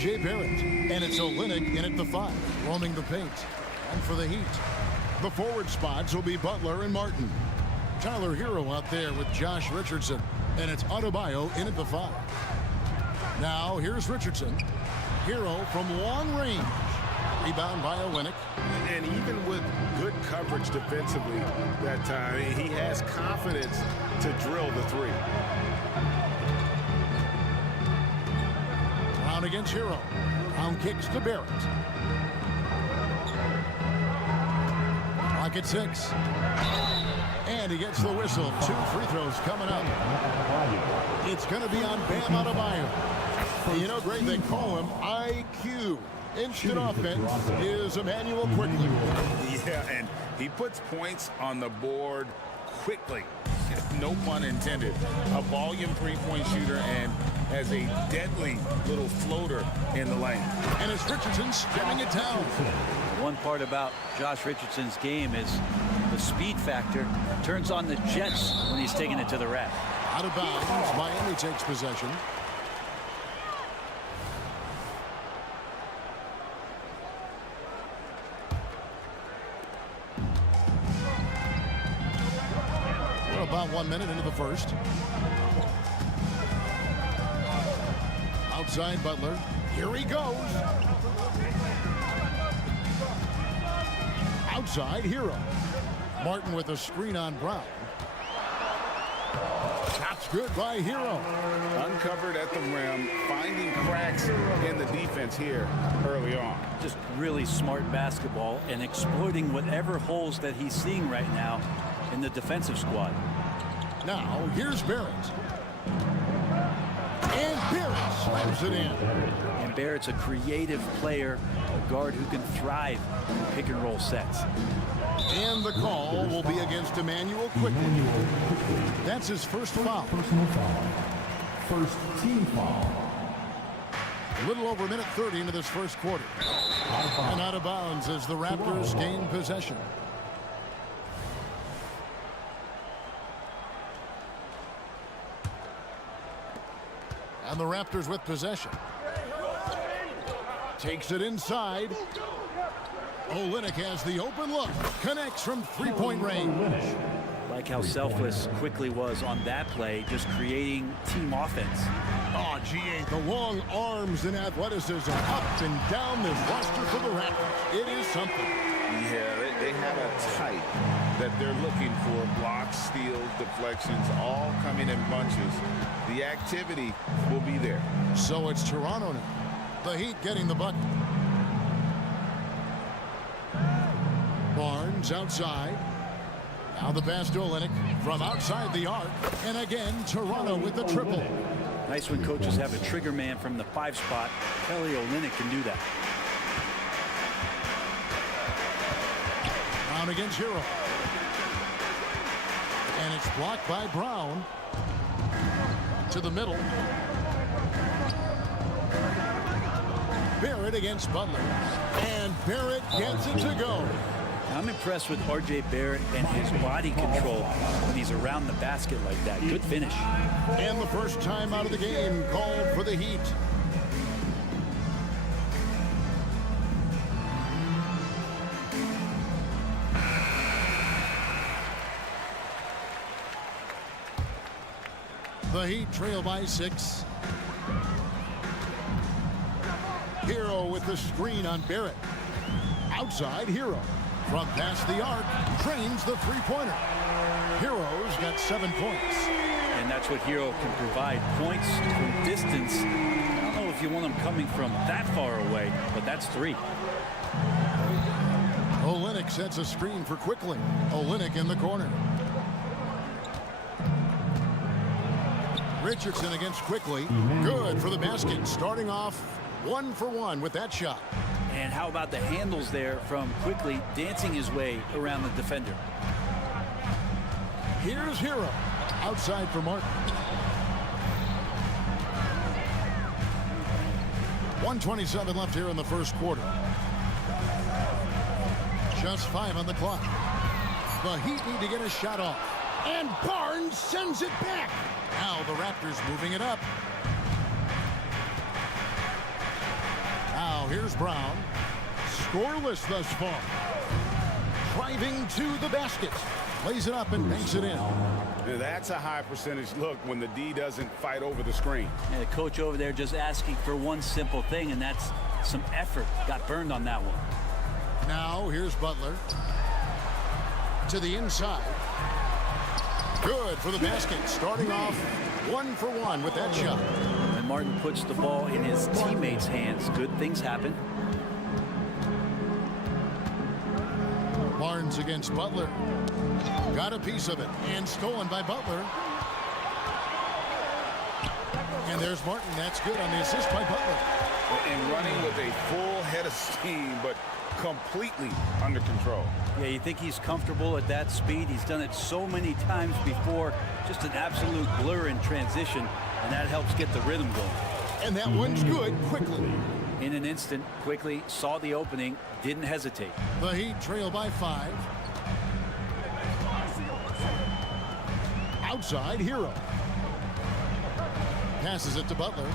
R.J. Barrett. And it's Olynyk in at the 5, roaming the paint. And for the Heat, the forward spots will be Butler and Martin. Tyler Hero out there with Josh Richardson. And it's Adebayo in at the 5. Now here's Richardson. Hero from long range. Rebound by Olynyk. And even with good coverage defensively that time, he has confidence to drill the 3. Brown against Hero. Brown kicks to Barrett. Clock at 6. And he gets the whistle. 2 free throws coming up. It's going to be on Bam Adebayo. You know, Greg, they call him IQ. Instant offense is Emmanuel quickly. Yeah, and he puts points on the board quickly. No pun intended. A volume three-point shooter and has a deadly little floater in the lane. And it's Richardson stemming it down. One part about Josh Richardson's game is the speed factor. Turns on the jets when he's taking it to the rack. Out of bounds. Miami takes possession. We're about 1 minute into the first. Outside Butler. Here he goes. Outside Hero. Martin with a screen on Brown. Shot's good by Hero. Uncovered at the rim, finding cracks in the defense here early on. Just really smart basketball and exploiting whatever holes that he's seeing right now in the defensive squad. Now here's Barrett. And Barrett slams it in. And Barrett's a creative player, a guard who can thrive in pick and roll sets. And the call will be against Emmanuel quickly. That's his first foul. Personal foul. First team foul. A little over a minute 30 into this first quarter. And out of bounds as the Raptors gain possession. And the Raptors with possession. Takes it inside. Olynyk has the open look. Connects from three-point range. Like how selfless Quickly was on that play, just creating team offense. Oh, GA, the long arms and athleticism up and down this roster for the Raptors. It is something. Yeah, they have a type that they're looking for. Blocks, steals, deflections, all coming in bunches. The activity will be there. So it's Toronto now. The Heat getting the bucket. Barnes outside. Now the pass to Olynyk from outside the arc. And again, Toronto with the triple. Nice when coaches have a trigger man from the 5 spot. Kelly Olynyk can do that. Brown against Hero. And it's blocked by Brown. To the middle. Barrett against Butler. And Barrett gets it to go. I'm impressed with R.J. Barrett and his body control when he's around the basket like that. Good finish. And the first time out of the game called for the Heat. The Heat trail by 6. Hero with the screen on Barrett. Outside Hero. From past the arc, trains the three-pointer. Hero's got 7 points. And that's what Hero can provide. Points from distance. I don't know if you want them coming from that far away, but that's 3. Olynyk sets a screen for Quickly. Olynyk in the corner. Richardson against Quickly. Good for the basket. Starting off 1 for 1 with that shot. And how about the handles there from Quickly dancing his way around the defender. Here's Hero. Outside for Martin. 1:27 left here in the first quarter. Just 5 on the clock. The Heat need to get a shot off. And Barnes sends it back. Now the Raptors moving it up. here's Brown. Scoreless thus far. Driving to the basket. Lays it up and banks it in. That's a high percentage look when the D doesn't fight over the screen. And the coach over there just asking for one simple thing, and that's some effort. Got burned on that one. Now here's Butler. To the inside. Good for the basket. Starting off 1 for 1 with that shot. And Martin puts the ball in his teammates' hands. Good things happen. Barnes against Butler. Got a piece of it and stolen by Butler. And there's Martin. That's good on the assist by Butler. And running with a full head of steam, but completely under control. Yeah, you think he's comfortable at that speed. He's done it so many times before. Just an absolute blur in transition, and that helps get the rhythm going. And that one's good quickly. In an instant, quickly saw the opening, didn't hesitate. The Heat trail by 5. Outside, Hero. Passes it to Butler.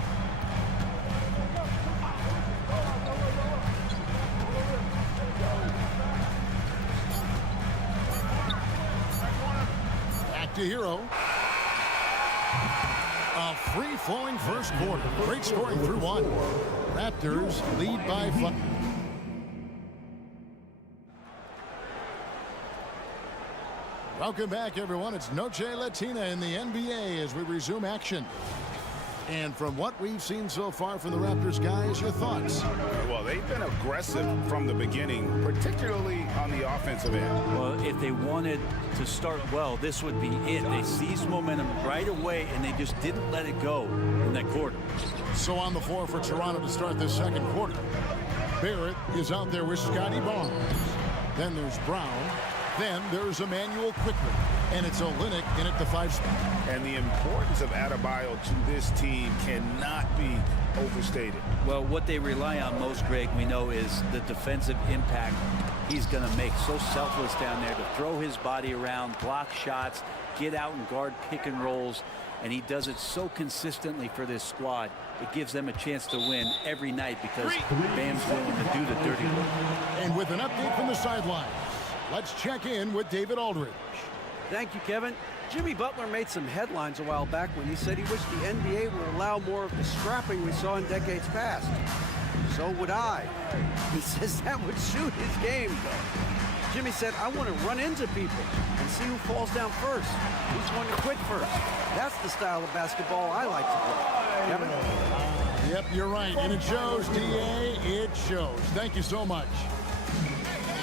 Back to Hero. A free-flowing first quarter. Great scoring through 1. Raptors lead by 5. Welcome back, everyone. It's Noche Latina in the NBA as we resume action. And from what we've seen so far from the Raptors, guys, your thoughts? Well, they've been aggressive from the beginning, particularly on the offensive end. Well, if they wanted to start well, this would be it. They seized momentum right away, and they just didn't let it go in that quarter. So on the floor for Toronto to start this second quarter. Barrett is out there with Scotty Barnes. Then there's Brown. Then there's Emmanuel quickly. And it's Olynyk in at the 5 spot. And the importance of Adebayo to this team cannot be overstated. Well, what they rely on most, Greg, we know, is the defensive impact he's going to make. So selfless down there to throw his body around, block shots, get out and guard pick and rolls. And he does it so consistently for this squad. It gives them a chance to win every night because Bam's willing to do the dirty work. And with an update from the sidelines, let's check in with David Aldridge. Thank you, Kevin. Jimmy Butler made some headlines a while back when he said he wished the NBA would allow more of the scrapping we saw in decades past. So would I. He says that would suit his game, though. Jimmy said, I want to run into people and see who falls down first, who's going to quit first. That's the style of basketball I like to play. Kevin? Yep, you're right. And it shows, DA. It shows. Thank you so much.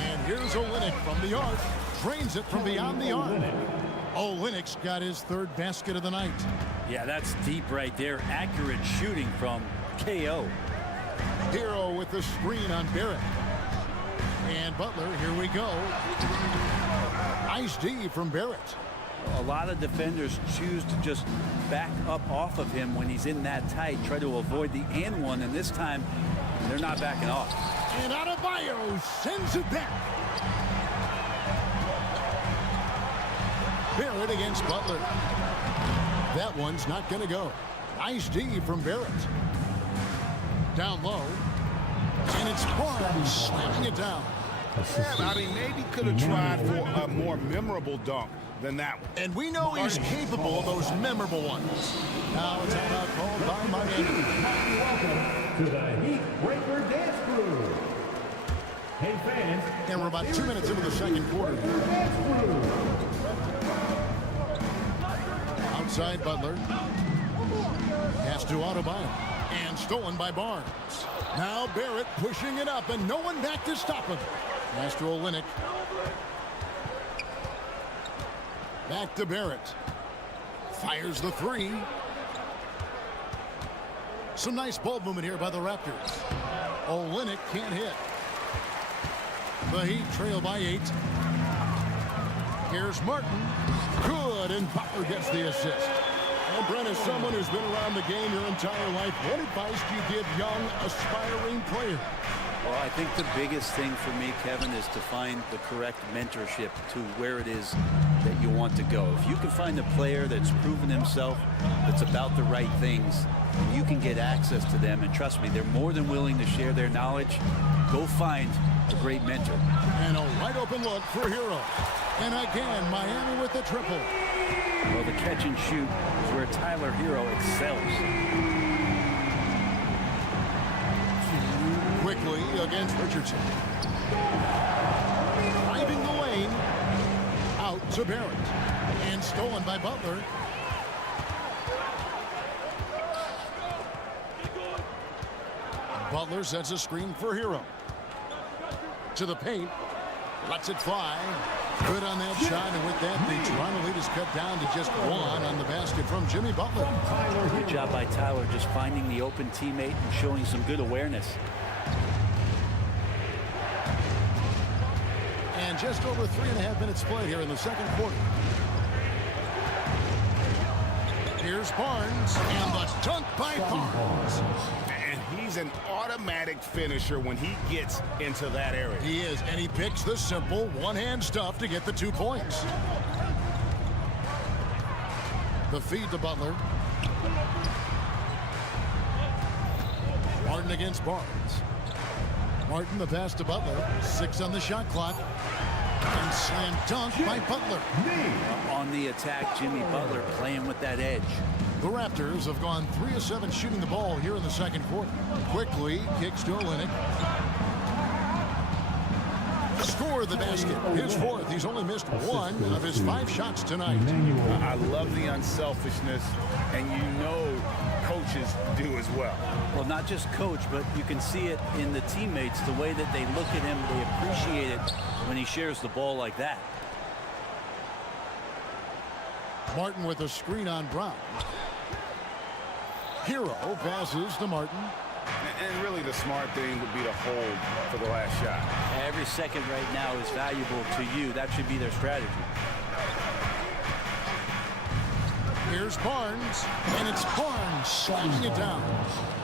And here's Olynyk from the arc. Drains it from beyond the arc. Olynyk's got his 3rd basket of the night. Yeah, that's deep right there. Accurate shooting from KO. Hero with the screen on Barrett. And Butler, here we go. Nice D from Barrett. A lot of defenders choose to just back up off of him when he's in that tight, try to avoid the and one, and this time they're not backing off. And Adebayo sends it back. Barrett against Butler. That one's not going to go. Nice D from Barrett. Down low. And it's Barnes slamming it down. Yeah, I mean, maybe could have tried for a more memorable dunk than that one. And we know he's capable of those memorable ones. Now it's out called by Miami. Welcome to the Heat Breaker Dance Crew. Hey, fans. And we're about 2 minutes into the second quarter. Outside Butler. Pass to Adebayo. And stolen by Barnes. Now Barrett pushing it up and no one back to stop him. Pass to Olynyk. Back to Barrett. Fires the 3. Some nice ball movement here by the Raptors. Olynyk can't hit. The Heat trail by 8. Here's Martin. Good, and Butler gets the assist. And Brent, as someone who's been around the game your entire life, what advice do you give young, aspiring players? Well, I think the biggest thing for me, Kevin, is to find the correct mentorship to where it is that you want to go. If you can find a player that's proven himself, that's about the right things, you can get access to them. And trust me, they're more than willing to share their knowledge. Go find a great mentor. And a wide open look for Hero. And again, Miami with the triple. Well, the catch and shoot is where Tyler Hero excels. Quickly against Richardson. Driving the lane. Out to Barrett. And stolen by Butler. Butler sets a screen for Hero. To the paint. Lets it fly. Good on that shot, and with that, the Toronto lead is cut down to just one on the basket from Jimmy Butler. Good job by Tyler, just finding the open teammate and showing some good awareness. And just over 3.5 minutes played here in the second quarter. Here's Barnes, and the dunk by Barnes. And he's an automatic finisher when he gets into that area. He is, and he picks the simple one-hand stuff to get the 2 points. The feed to Butler. Martin against Barnes. Martin the pass to Butler. 6 on the shot clock. And slam dunk by Butler. On the attack, Jimmy Butler playing with that edge. The Raptors have gone 3 of 7 shooting the ball here in the second quarter. Quickly kicks to Olynyk. Score the basket. His 4th. He's only missed 1 of his 5 shots tonight. I love the unselfishness, and you know coaches do as well. Well, not just coach, but you can see it in the teammates, the way that they look at him, they appreciate it when he shares the ball like that. Martin with a screen on Brown. Hero passes to Martin. And really the smart thing would be to hold for the last shot. Every second right now is valuable to you. That should be their strategy. Here's Barnes, and it's Barnes slamming it down.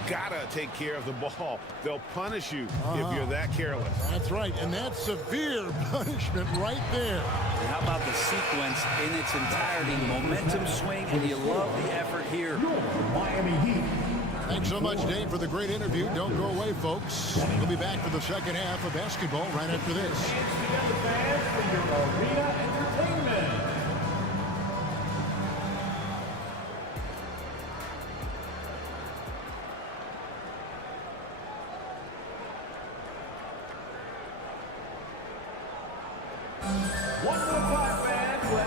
Gotta take care of the ball. They'll punish you if you're that careless. That's right, and that's severe punishment right there. And how about the sequence in its entirety? Momentum swing, and you love the effort here. Miami Heat. Thanks so much, Dave, for the great interview. Don't go away, folks. We'll be back for the second half of basketball right after this. Arena Entertainment.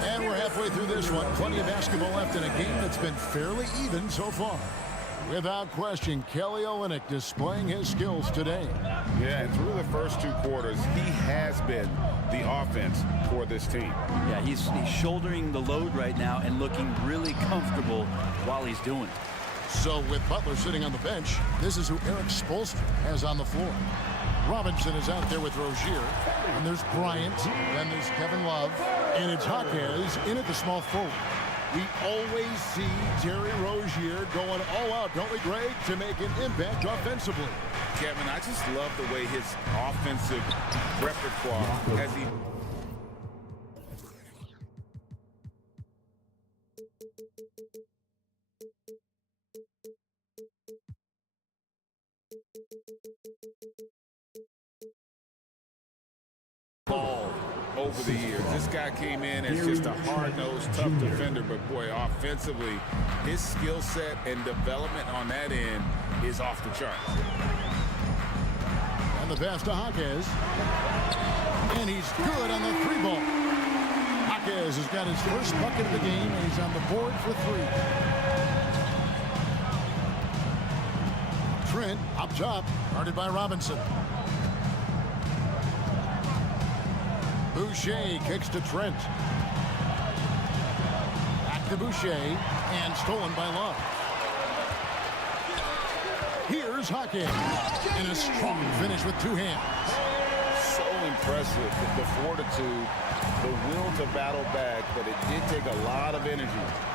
And we're halfway through this one. Plenty of basketball left in a game that's been fairly even so far. Without question, Kelly Olynyk displaying his skills today. Yeah, and through the first 2 quarters, he has been the offense for this team. Yeah, he's shouldering the load right now and looking really comfortable while he's doing it. So with Butler sitting on the bench, this is who Erik Spoelstra has on the floor. Robinson is out there with Rozier, and there's Bryant, then there's Kevin Love, and it's Jaquez in at the small forward. We always see Terry Rozier going all out, don't we, Greg, to make an impact offensively. Kevin, I just love the way his offensive repertoire has ball over the years. This guy came in as just a hard-nosed, tough defender, but boy, offensively, his skill set and development on that end is off the charts. And the pass to Jaquez. And he's good on the 3-ball. Jaquez has got his first bucket of the game, and he's on the board for 3. Trent up top, guarded by Robinson. Boucher kicks to Trent. Back to Boucher, and stolen by Love. Here's Jaquez, and a strong finish with 2 hands. So impressive, the fortitude the will to battle back, but it did take a lot of energy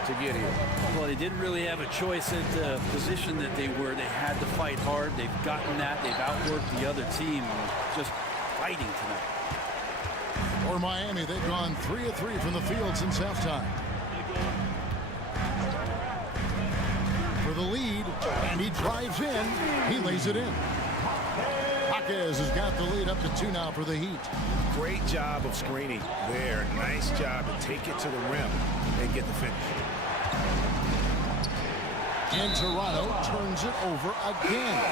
to get here. Well, they didn't really have a choice at the position that they were. They had to fight hard. They've gotten that. They've outworked the other team. Just fighting tonight. For Miami, they've gone 3 of 3 from the field since halftime. For the lead, and he drives in. He lays it in. Jaquez has got the lead up to 2 now for the Heat. Great job of screening there. Nice job to take it to the rim and get the finish. And Toronto turns it over again.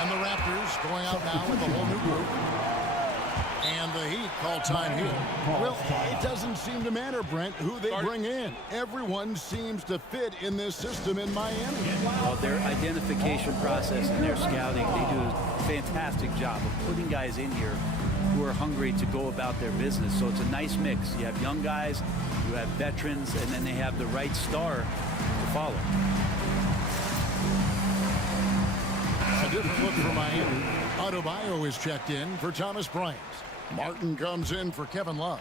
And the Raptors going out now with a whole new group. And the Heat call time here. Well, it doesn't seem to matter, Brent, who they bring in. Everyone seems to fit in this system in Miami. Well, their identification process and their scouting, they do a fantastic job of putting guys in here who are hungry to go about their business. So it's a nice mix. You have young guys, you have veterans, and then they have the right star to follow. A different look for Miami. Adebayo is checked in for Thomas Bryant. Martin comes in for Kevin Love.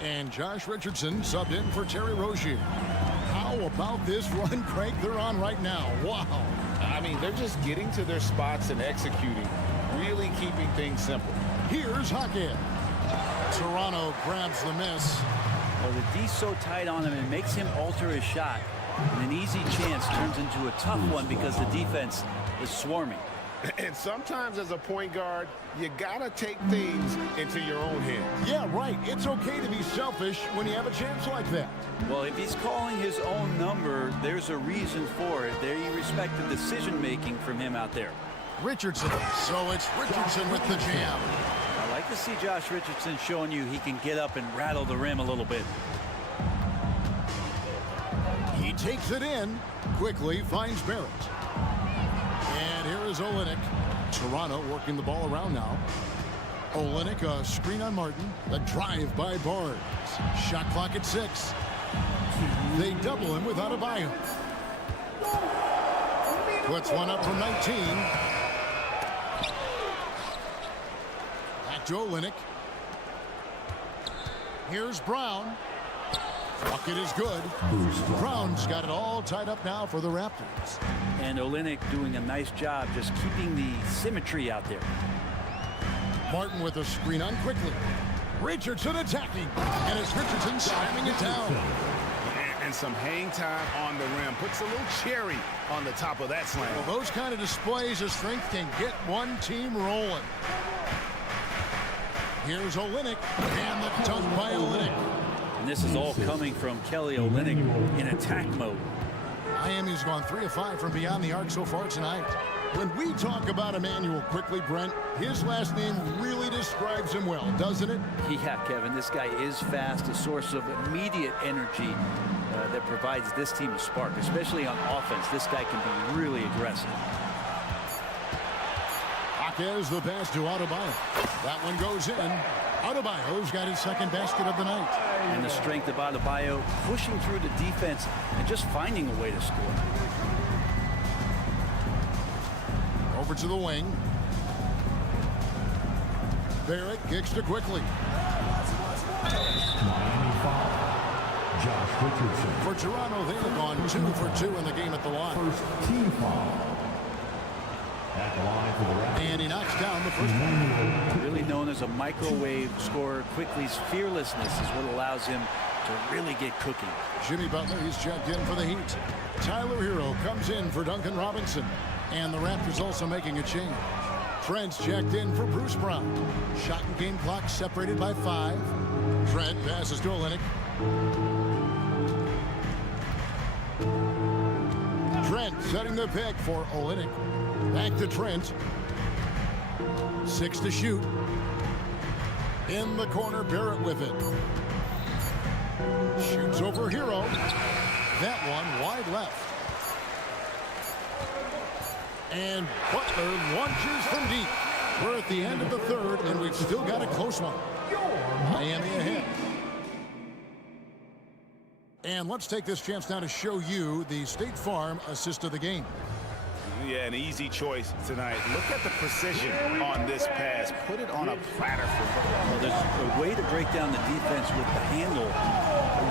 And Josh Richardson subbed in for Terry Rozier. How about this run crank they're on right now? Wow. I mean, they're just getting to their spots and executing, really keeping things simple. Here's Jaquez. Toronto grabs the miss. Well, the D's so tight on him, it makes him alter his shot. And an easy chance turns into a tough one because the defense is swarming. And sometimes as a point guard, you gotta take things into your own hands. Yeah, right. It's okay to be selfish when you have a chance like that. Well, if he's calling his own number, there's a reason for it. There you respect the decision-making from him out there. Richardson. So it's Richardson with the jam. I like to see Josh Richardson showing you he can get up and rattle the rim a little bit. He takes it in. Quickly finds Barrett. And here is Olynyk. Toronto working the ball around now. Olynyk, a screen on Martin. A drive by Barnes. Shot clock at 6. They double him with Adebayo. Puts one up from 19. Back to Olynyk. Here's Brown. Bucket is good. Brown's got it all tied up now for the Raptors. And Olynyk doing a nice job just keeping the symmetry out there. Martin with a screen on quickly. Richardson attacking. And it's Richardson slamming it down. And some hang time on the rim. Puts a little cherry on the top of that slam. Well, those kind of displays of strength can get one team rolling. Here's Olynyk. And the dunk by Olynyk. And this is all coming from Kelly Olynyk in attack mode. Miami's gone 3 of 5 from beyond the arc so far tonight. When we talk about Emmanuel quickly, Brent, his last name really describes him well, doesn't it? Yeah, Kevin, this guy is fast, a source of immediate energy that provides this team a spark, especially on offense. This guy can be really aggressive. Jaquez the pass to Adebayo. That one goes in. Adebayo's got his second basket of the night. And the strength of Adebayo pushing through the defense and just finding a way to score. Over to the wing. Barrett kicks to quickly. Miami foul. Josh Richardson. For Toronto, they have gone 2 for 2 in the game at the line. First team foul. At the line for the Raptors. And he knocks down the first one. Really known as a microwave scorer, Quickly's fearlessness is what allows him to really get cooking. Jimmy Butler, he's checked in for the Heat. Tyler Hero comes in for Duncan Robinson. And the Raptors also making a change. Trent's checked in for Bruce Brown. Shot and game clock separated by 5. Trent passes to Olynyk. Trent setting the pick for Olynyk. Back to Trent. 6 to shoot. In the corner, Barrett with it. Shoots over Hero. That one wide left. And Butler launches from deep. We're at the end of the third, and we've still got a close one. Miami ahead. And let's take this chance now to show you the State Farm assist of the game. Yeah, an easy choice tonight. Look at the precision on this pass. Put it on a platter for him. Well, there's a way to break down the defense with the handle.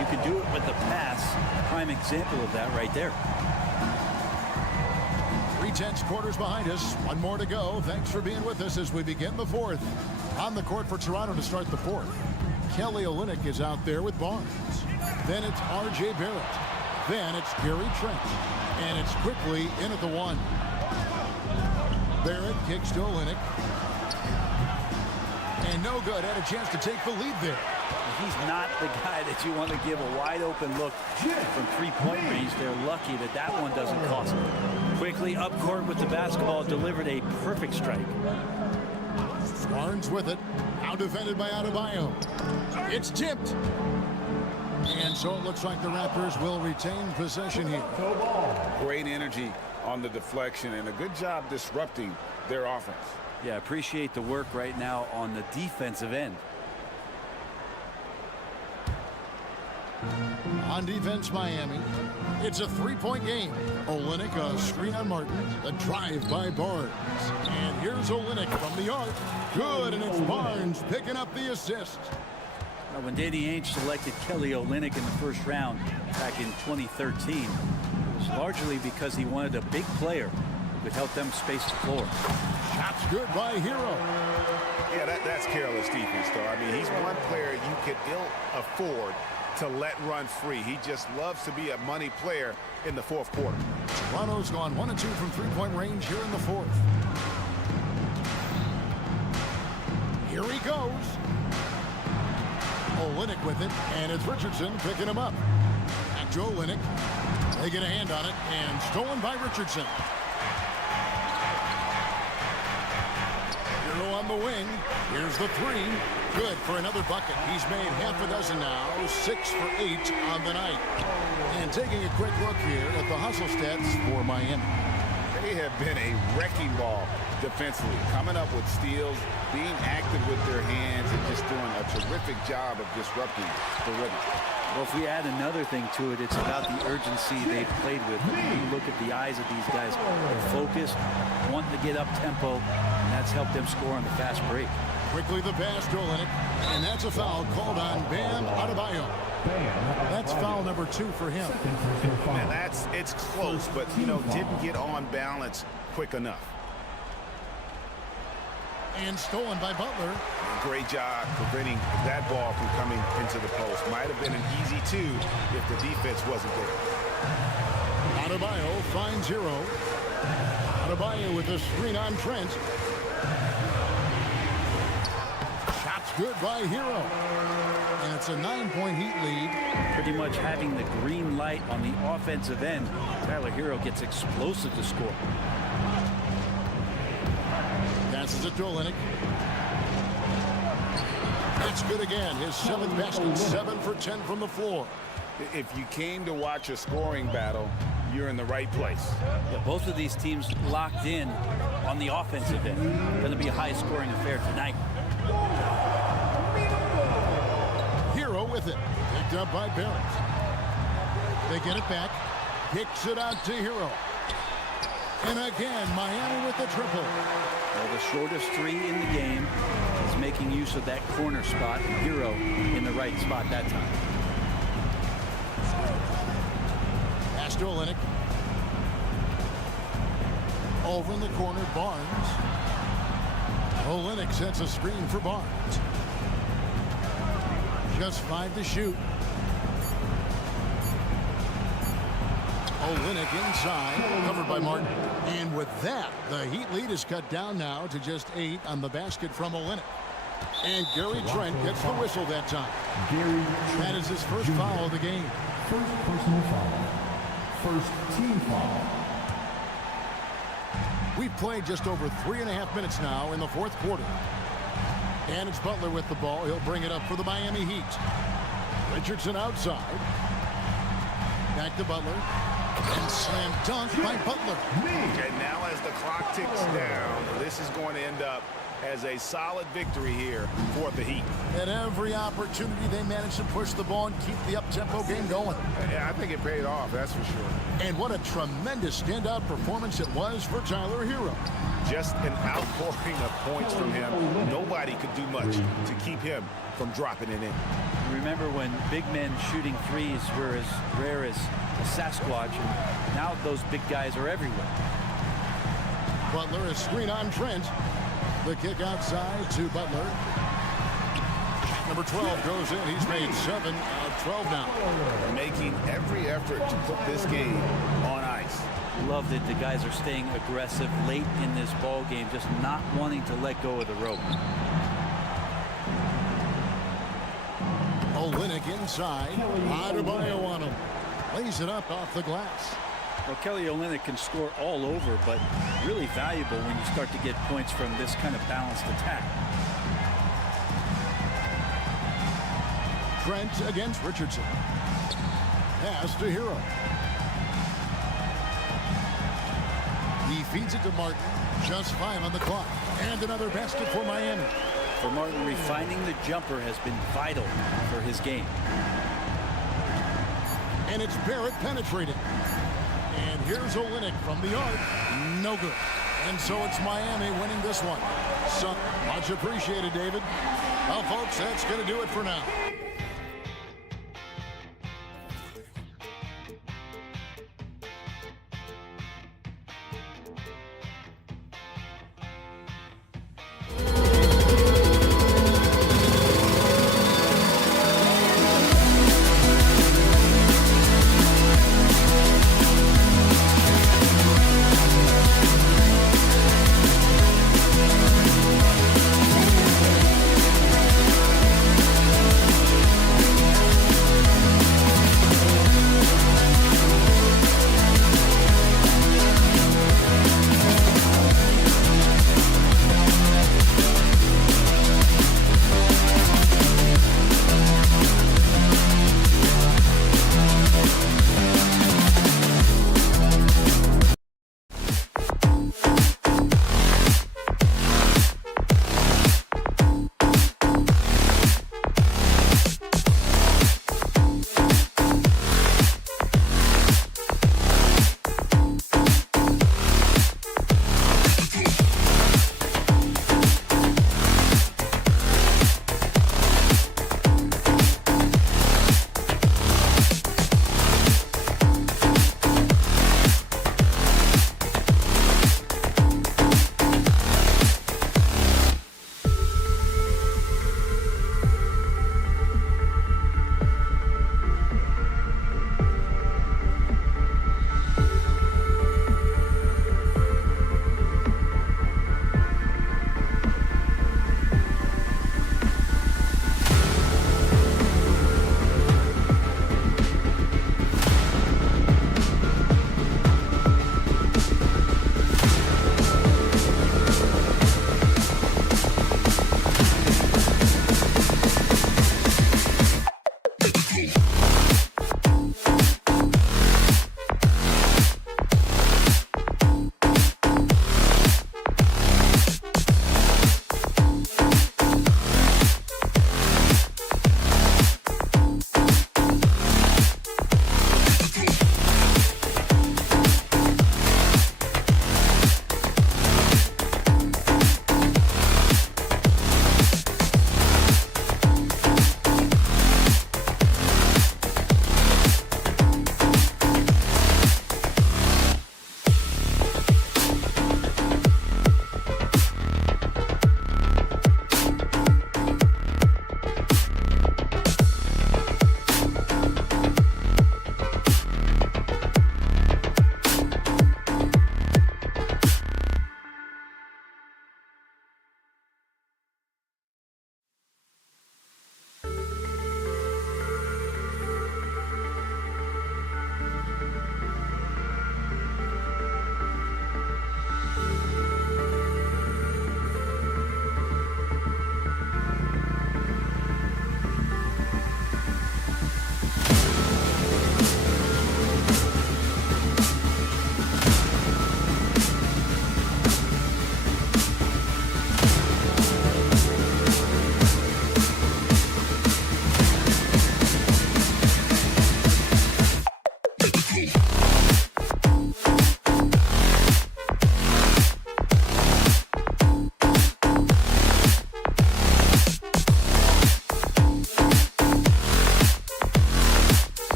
You can do it with the pass. Prime example of that right there. 3/10 quarters behind us. One more to go. Thanks for being with us as we begin the fourth. On the court for Toronto to start the fourth. Kelly Olynyk is out there with Barnes. Then it's R.J. Barrett. Then it's Gary Trent. And it's quickly in at the 1. Barrett kicks to Olynyk. And no good. Had a chance to take the lead there. He's not the guy that you want to give a wide open look from three-point range. They're lucky that that one doesn't cost them. Quickly up court with the basketball, delivered a perfect strike. Barnes with it. Now defended by Adebayo. It's tipped. And so it looks like the Raptors will retain possession here. Great energy on the deflection and a good job disrupting their offense. Yeah, appreciate the work right now on the defensive end. On defense, Miami. It's a 3-point game. Olynyk, a screen on Martin. A drive by Barnes. And here's Olynyk from the arc. Good, and it's Barnes picking up the assist. When Danny Ainge selected Kelly Olynyk in the first round back in 2013, it was largely because he wanted a big player who could help them space the floor. Shots good by Hero. Yeah, that's careless defense, though. I mean, he's one player you could ill afford to let run free. He just loves to be a money player in the fourth quarter. Toronto's gone 1 and 2 from 3-point range here in the fourth. Here he goes. Olynyk with it, and it's Richardson picking him up. Back to Olynyk. They get a hand on it, and stolen by Richardson. Hero on the wing. Here's the 3. Good for another bucket. He's made half a dozen now, 6 for 8 on the night. And taking a quick look here at the hustle stats for Miami. They have been a wrecking ball defensively, coming up with steals, being active with their hands, and just doing a terrific job of disrupting the rhythm. Well, if we add another thing to it, it's about the urgency they've played with. When you look at the eyes of these guys, they're focused, wanting to get up tempo, and that's helped them score on the fast break. Quickly the pass to Olynyk, and that's a foul called on Bam Adebayo. That's foul number 2 for him. And it's close, but, didn't get on balance quick enough. And stolen by Butler. Great job preventing that ball from coming into the post. Might have been an easy 2 if the defense wasn't there. Adebayo finds Hero. Adebayo with a screen on Trent. Shots good by Hero. And it's a 9-point Heat lead. Pretty much having the green light on the offensive end. Tyler Hero gets explosive to score. Passes it to Olynyk. It's good again. His 7th basket, 7 for 10 from the floor. If you came to watch a scoring battle, you're in the right place. Yeah, both of these teams locked in on the offensive end. Going to be a high-scoring affair tonight. Hero with it. Picked up by Barrett. They get it back. Kicks it out to Hero. And again, Miami with the triple. Well, the shortest 3 in the game is making use of that corner spot. Hero in the right spot that time. Pass to Olynyk. Over in the corner, Barnes. Olynyk sets a screen for Barnes. Just 5 to shoot. Olynyk inside, covered by Martin. And with that, the Heat lead is cut down now to just 8 on the basket from Olynyk. And Gary Trent gets the whistle that time. That is his first foul of the game. First personal foul. First team foul. We've played just over 3.5 minutes now in the fourth quarter. And it's Butler with the ball. He'll bring it up for the Miami Heat. Richardson outside. Back to Butler. And slam dunk by Butler. And now as the clock ticks down, this is going to end up as a solid victory here for the Heat. At every opportunity, they managed to push the ball and keep the up-tempo game going. Yeah, I think it paid off, that's for sure. And what a tremendous standout performance it was for Tyler Hero. Just an outpouring of points from him. Nobody could do much to keep him from dropping it in. Remember when big men shooting threes were as rare as a Sasquatch, and now those big guys are everywhere. Butler is screen on Trent. The kick outside to Butler. Number 12 goes in. He's made 7 of 12 now. Making every effort to put this game on ice. Love that the guys are staying aggressive late in this ball game, just not wanting to let go of the rope. Olynyk inside. Adebayo on him. Lays it up off the glass. Well, Kelly Olynyk can score all over, but really valuable when you start to get points from this kind of balanced attack. Trent against Richardson. Pass to Hero. He feeds it to Martin. Just 5 on the clock. And another basket for Miami. For Martin, refining the jumper has been vital for his game. And it's Barrett penetrating. And here's Olynyk from the arc. No good. And so it's Miami winning this one. So much appreciated, David. Well, folks, that's going to do it for now.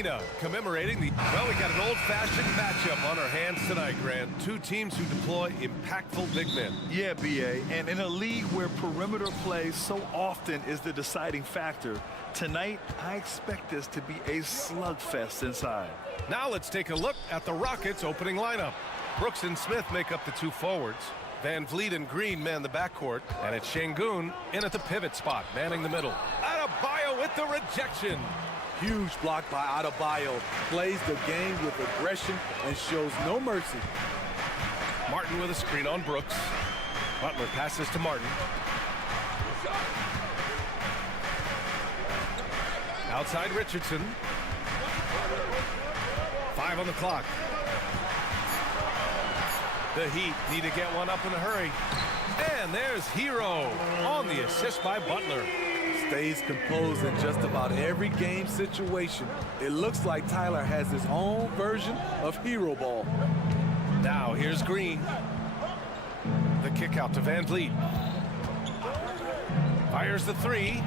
Arena, commemorating the... Well, we got an old-fashioned matchup on our hands tonight, Grant. Two teams who deploy impactful big men. Yeah, B.A., and in a league where perimeter play so often is the deciding factor, tonight I expect this to be a slugfest inside. Now let's take a look at the Rockets' opening lineup. Brooks and Smith make up the two forwards. Van Vliet and Green man the backcourt, and it's Şengün in at the pivot spot, manning the middle. Adebayo with the rejection. Huge block by Adebayo. Plays the game with aggression and shows no mercy. Martin with a screen on Brooks. Butler passes to Martin. Outside Richardson. 5 on the clock. The Heat need to get one up in a hurry. And there's Hero on the assist by Butler. Stays composed in just about every game situation. It looks like Tyler has his own version of hero ball. Now here's Green. The kick out to Van Vliet. Fires the three.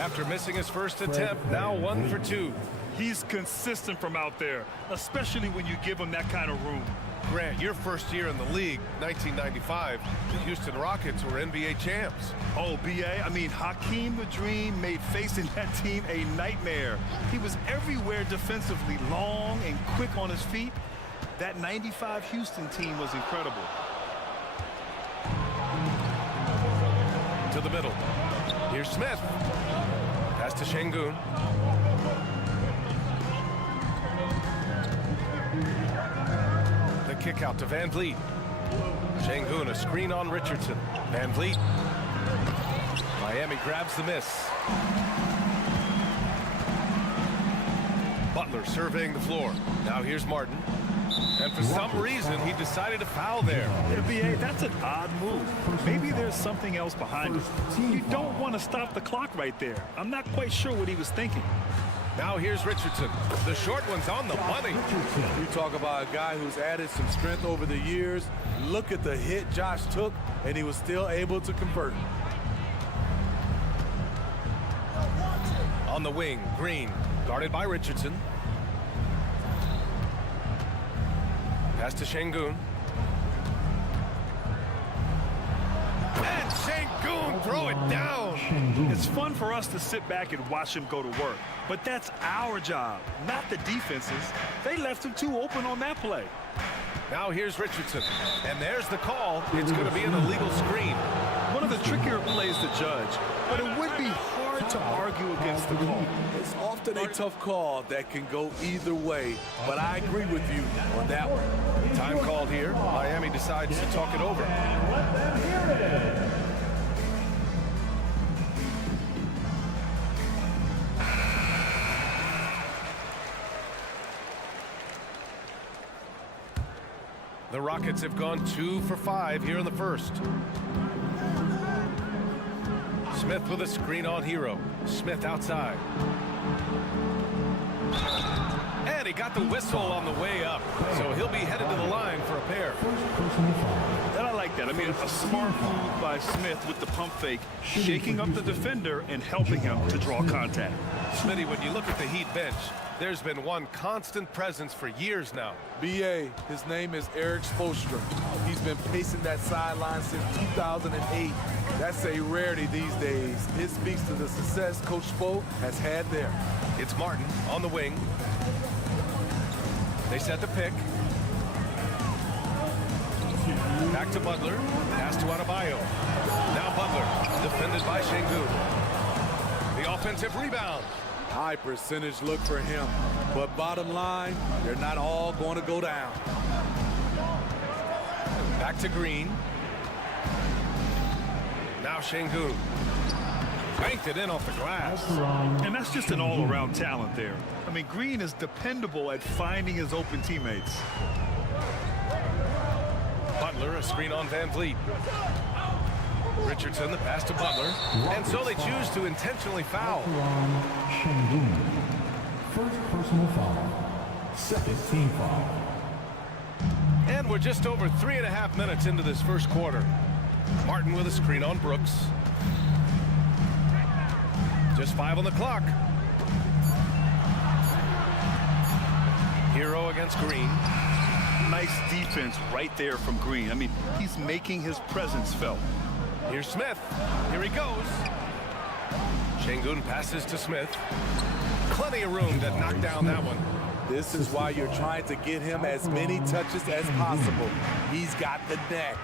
After missing his first attempt, now 1 for 2. He's consistent from out there, especially when you give him that kind of room. Grant, your first year in the league, 1995, the Houston Rockets were NBA champs. Oh, B.A., I mean, Hakeem the Dream made facing that team a nightmare. He was everywhere defensively, long and quick on his feet. That 95 Houston team was incredible. To the middle. Here's Smith. Pass to Şengün. Kick out to Van Vliet. Şengün, a screen on Richardson. Van Vliet. Miami grabs the miss. Butler surveying the floor. Now here's Martin. And for some reason, he decided to foul there. Yeah, B.A., that's an odd move. Maybe there's something else behind it. You don't want to stop the clock right there. I'm not quite sure what he was thinking. Now here's Richardson. The short one's on the money. You talk about a guy who's added some strength over the years. Look at the hit Josh took, and he was still able to convert. On the wing, Green, guarded by Richardson. Pass to Şengün. And Şengün throw it down. It's fun for us to sit back and watch him go to work. But that's our job, not the defense's. They left him too open on that play. Now here's Richardson. And there's the call. It's going to be an illegal screen. One of the trickier plays to judge, but it would be hard to argue against the call. It's often a tough call that can go either way, but I agree with you on that one. Time called here. Miami decides to talk it over. Let them hear it. The Rockets have gone 2 for 5 here in the first. Smith with a screen on Hero. Smith outside. And he got the whistle on the way up. So he'll be headed to the line for a pair. And I like that. I mean, a smart move by Smith with the pump fake, shaking up the defender and helping him to draw contact. Smitty, when you look at the Heat bench, there's been one constant presence for years now. B.A., his name is Erik Spoelstra. He's been pacing that sideline since 2008. That's a rarity these days. It speaks to the success Coach Spo has had there. It's Martin on the wing. They set the pick. Back to Butler. Pass to Adebayo. Now Butler, defended by Şengün. The offensive rebound. High percentage look for him. But bottom line, they're not all going to go down. Back to Green. Now Şengün. Banked it in off the glass. And that's just an all-around talent there. I mean, Green is dependable at finding his open teammates. Butler, a screen on Van Vliet. Richardson, the pass to Butler. And so they choose to intentionally foul. Şengün. First personal foul. Second team foul. And we're just over 3.5 minutes into this first quarter. Martin with a screen on Brooks. Just 5 on the clock. Hero against Green. Nice defense right there from Green. I mean, he's making his presence felt. Here's Smith. Here he goes. Şengün passes to Smith. Plenty of room to knock down that one. This is why you're trying to get him as many touches as possible. He's got the neck.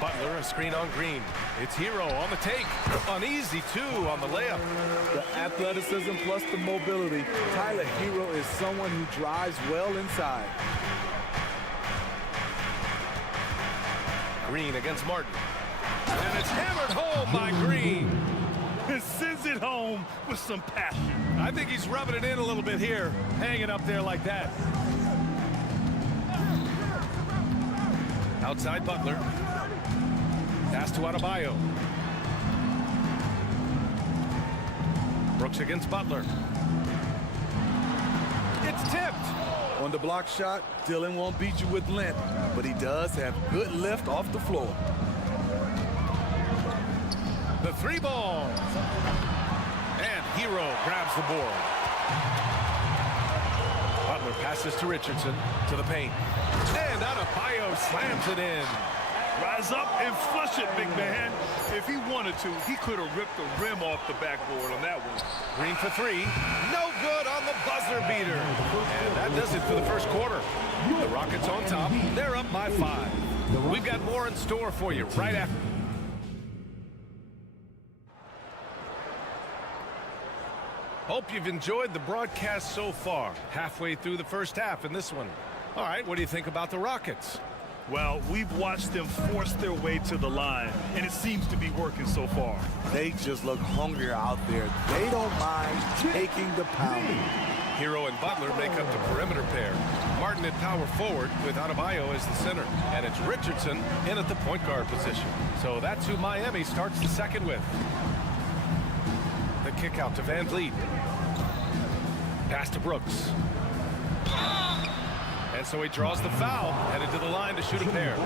Butler, a screen on Green. It's Hero on the take. Uneasy, too, on the layup. The athleticism plus the mobility. Tyler Hero is someone who drives well inside. Green against Martin. And it's hammered home by Green. And sends it home with some passion. I think he's rubbing it in a little bit here, hanging up there like that. Outside Butler. Pass to Adebayo. Brooks against Butler. It's tipped. On the block shot, Dillon won't beat you with length, but he does have good lift off the floor. The three ball. And Hero grabs the board. Butler passes to Richardson to the paint. And Adebayo slams it in. Rise up and flush it, big man. If he wanted to, he could have ripped the rim off the backboard on that one. Green for three. No good on the buzzer beater. And that does it for the first quarter. The Rockets on top. They're up by 5. We've got more in store for you right after. Hope you've enjoyed the broadcast so far. Halfway through the first half in this one. All right, what do you think about the Rockets? Well, we've watched them force their way to the line, and it seems to be working so far. They just look hungrier out there. They don't mind taking the pounding. Hero and Butler make up the perimeter pair. Martin at power forward with Adebayo as the center. And it's Richardson in at the point guard position. So that's who Miami starts the second with. The kick out to Van Vliet. Pass to Brooks. And so he draws the foul, headed to the line to shoot a pair.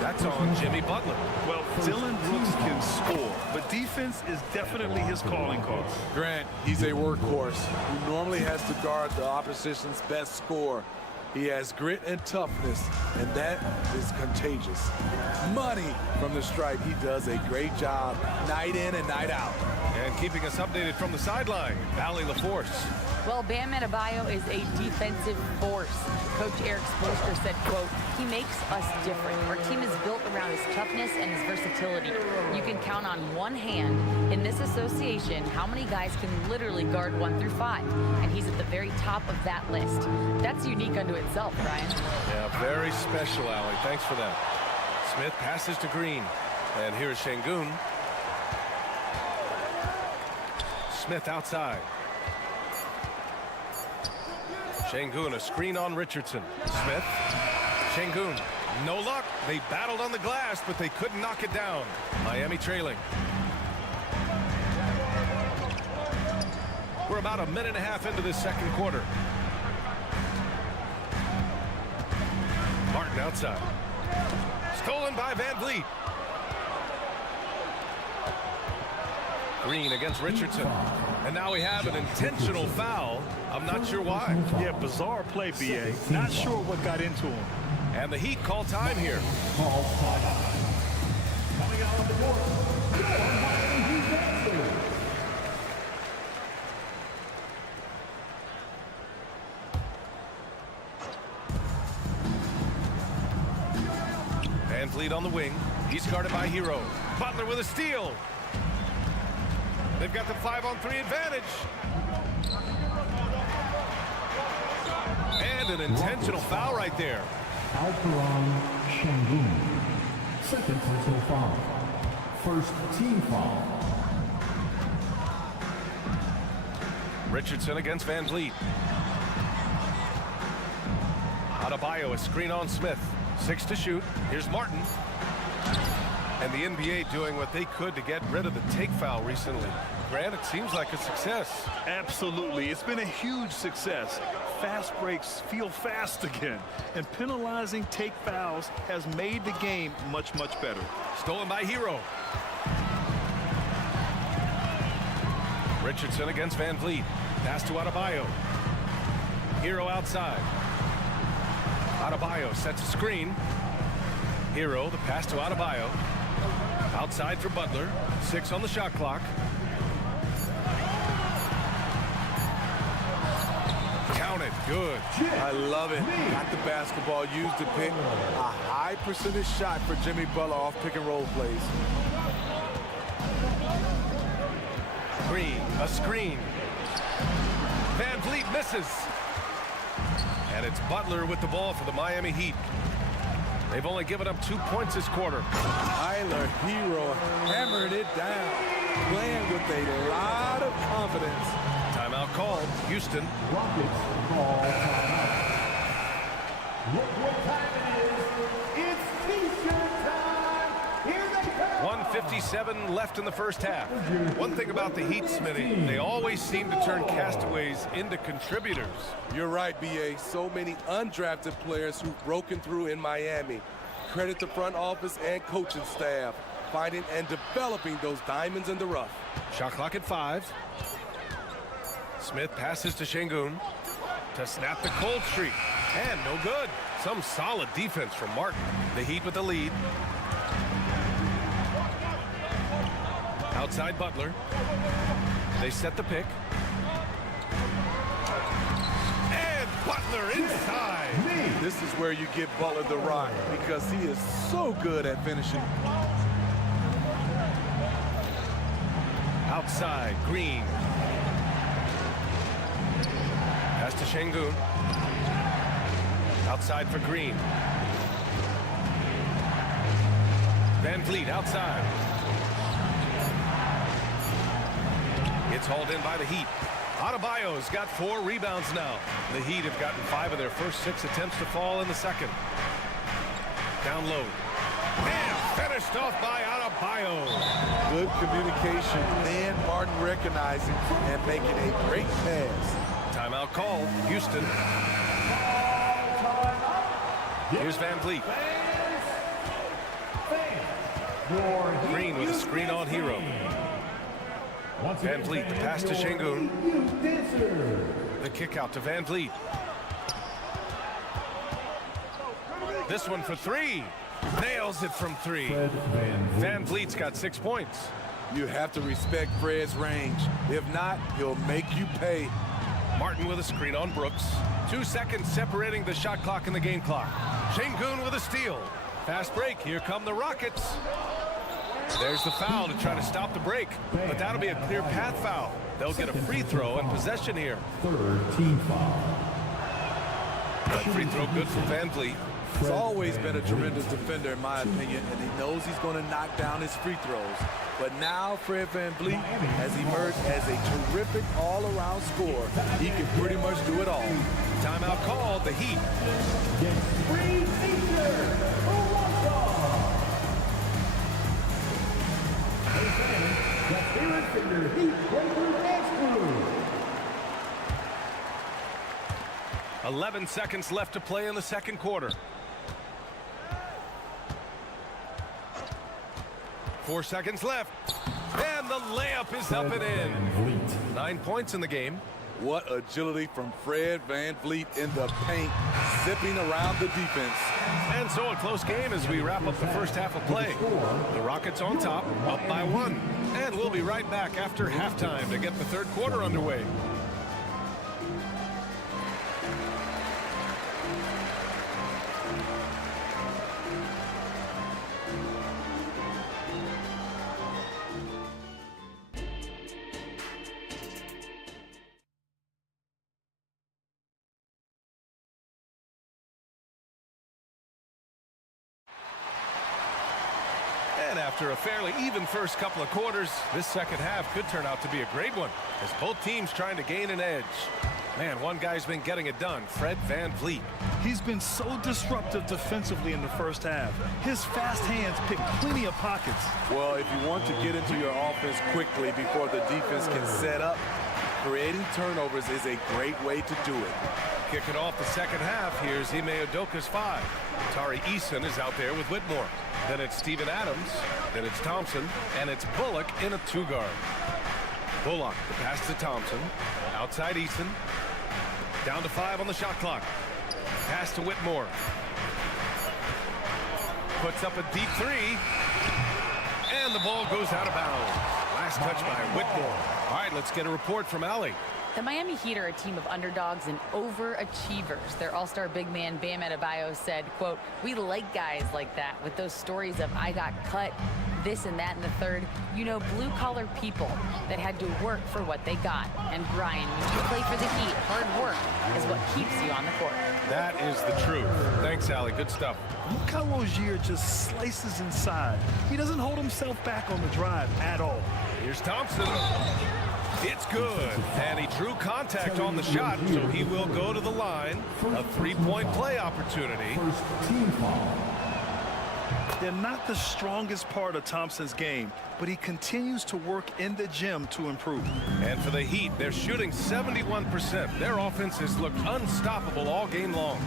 That's on Jimmy Butler. Well, Dillon Brooks can score, but defense is definitely his calling card. Grant, he's a workhorse who normally has to guard the opposition's best scorer. He has grit and toughness, and that is contagious. Money from the stripe. He does a great job night in and night out. And keeping us updated from the sideline, Allie LaForce. Well, Bam Adebayo is a defensive force. Coach Eric Spoelstra said, quote, he makes us different. Our team is built around his toughness and his versatility. You can count on one hand in this association how many guys can literally guard 1 through 5. And he's at the very top of that list. That's unique unto itself, Brian. Yeah, very special, Allie. Thanks for that. Smith passes to Green. And here's Şengün. Smith outside. Şengün, a screen on Richardson. Smith. Şengün. No luck. They battled on the glass, but they couldn't knock it down. Miami trailing. We're about a minute and a half into this second quarter. Martin outside. Stolen by Van Vliet. Green against Richardson. And now we have an intentional foul. I'm not sure why. Yeah, bizarre play, B.A. Not sure what got into him. And the Heat call time here. Coming out of the court. Van Vliet on the wing. He's guarded by Hero. Butler with a steal. They've got the 5-on-3 advantage. And an intentional foul right there. Alperon Şengün. Second personal foul. First team foul. Richardson against Van Vliet. Adebayo, a screen on Smith. 6 to shoot. Here's Martin. And the NBA doing what they could to get rid of the take foul recently. Grant, it seems like a success. Absolutely. It's been a huge success. Fast breaks feel fast again. And penalizing take fouls has made the game much, much better. Stolen by Hero. Richardson against Van Vliet. Pass to Adebayo. Hero outside. Adebayo sets a screen. Hero, the pass to Adebayo. Outside for Butler. 6 on the shot clock. Count it. Good. I love it. Got the basketball, used to pick a high percentage shot for Jimmy Butler off pick and roll plays. Green, a screen. Van Vliet misses. And it's Butler with the ball for the Miami Heat. They've only given up 2 points this quarter. Tyler Hero hammered it down, playing with a lot of confidence. Timeout called. Houston. Rockets call timeout. Look what time it is. It's T-shirt time. Here they come. 1:57 left in the first half. One thing about the Heat, Smitty, they always seem to turn castaways into contributors. You're right, B.A. So many undrafted players who've broken through in Miami. Credit the front office and coaching staff, finding and developing those diamonds in the rough. Shot clock at 5. Smith passes to Şengün to snap the cold streak. And no good. Some solid defense from Martin. The Heat with the lead. Outside Butler. They set the pick. And Butler inside. This is where you give Butler the rock because he is so good at finishing. Outside, Green. Pass to Şengün. Outside for Green. Van Vliet outside. It's hauled in by the Heat. Adebayo's got 4 rebounds now. The Heat have gotten 5 of their first 6 attempts to fall in the second. Down low. And finished off by Adebayo. Good communication, then Martin recognizing and making a great pass. Timeout called. Houston. Here's Van Vliet. Green with a screen on Hero. Van Vliet, the pass to Şengün. The kick out to Van Vliet. This one for 3. Nails it from 3. Van Vliet's got 6 points. You have to respect Fred's range. If not, he'll make you pay. Martin with a screen on Brooks. 2 seconds separating the shot clock and the game clock. Şengün with a steal. Fast break. Here come the Rockets. There's the foul to try to stop the break, but that'll be a clear path foul. They'll get a free throw and possession here. Third team foul. That free throw good for Van Vliet. He's always been a tremendous defender, in my opinion, and he knows he's going to knock down his free throws. But now Fred Van Vliet has emerged as a terrific all-around scorer. He can pretty much do it all. Timeout called. The Heat. Get free T-shirt. Who wants some? The Spirit Finger Heat Breaker Dance Crew. 11 seconds left to play in the second quarter. 4 seconds left. And the layup is up and in. 9 points in the game. What agility from Fred Van Vliet in the paint, zipping around the defense. And so a close game as we wrap up the first half of play. The Rockets on top, up by 1. And we'll be right back after halftime to get the third quarter underway. And after a fairly even first couple of quarters, this second half could turn out to be a great one as both teams trying to gain an edge. Man, one guy's been getting it done, Fred Van Vliet. He's been so disruptive defensively in the first half. His fast hands pick plenty of pockets. Well, if you want to get into your offense quickly before the defense can set up, creating turnovers is a great way to do it. Kicking off the second half, here's Ime Udoka's 5. Tari Eason is out there with Whitmore. Then it's Steven Adams, then it's Thompson, and it's Bullock in a 2-guard. Bullock, the pass to Thompson. Outside Easton. Down to 5 on the shot clock. Pass to Whitmore. Puts up a deep 3. And the ball goes out of bounds. Last touch by Whitmore. All right, let's get a report from Allie. The Miami Heat are a team of underdogs and overachievers. Their all-star big man, Bam Adebayo, said, quote, "We like guys like that with those stories of I got cut, this and that and the third. You know, blue-collar people that had to work for what they got. And Brian, when you play for the Heat, hard work is what keeps you on the court." That is the truth. Thanks, Allie. Good stuff. Look how Rozier just slices inside. He doesn't hold himself back on the drive at all. Here's Thompson. It's good. And he drew contact on the shot, so he will go to the line. A three-point play opportunity. They're not the strongest part of Thompson's game, but he continues to work in the gym to improve. And for the Heat, they're shooting 71%. Their offense has looked unstoppable all game long.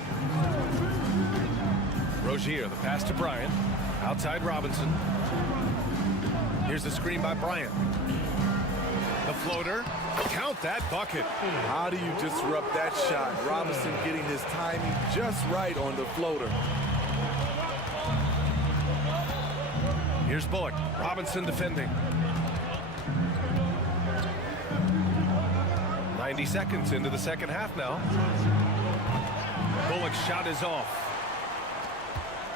Rozier, the pass to Bryant. Outside Robinson. Here's the screen by Bryant. The floater. Count that bucket. How do you disrupt that shot? Robinson getting his timing just right on the floater. Here's Bullock. Robinson defending. 90 seconds into the second half now. Bullock's shot is off.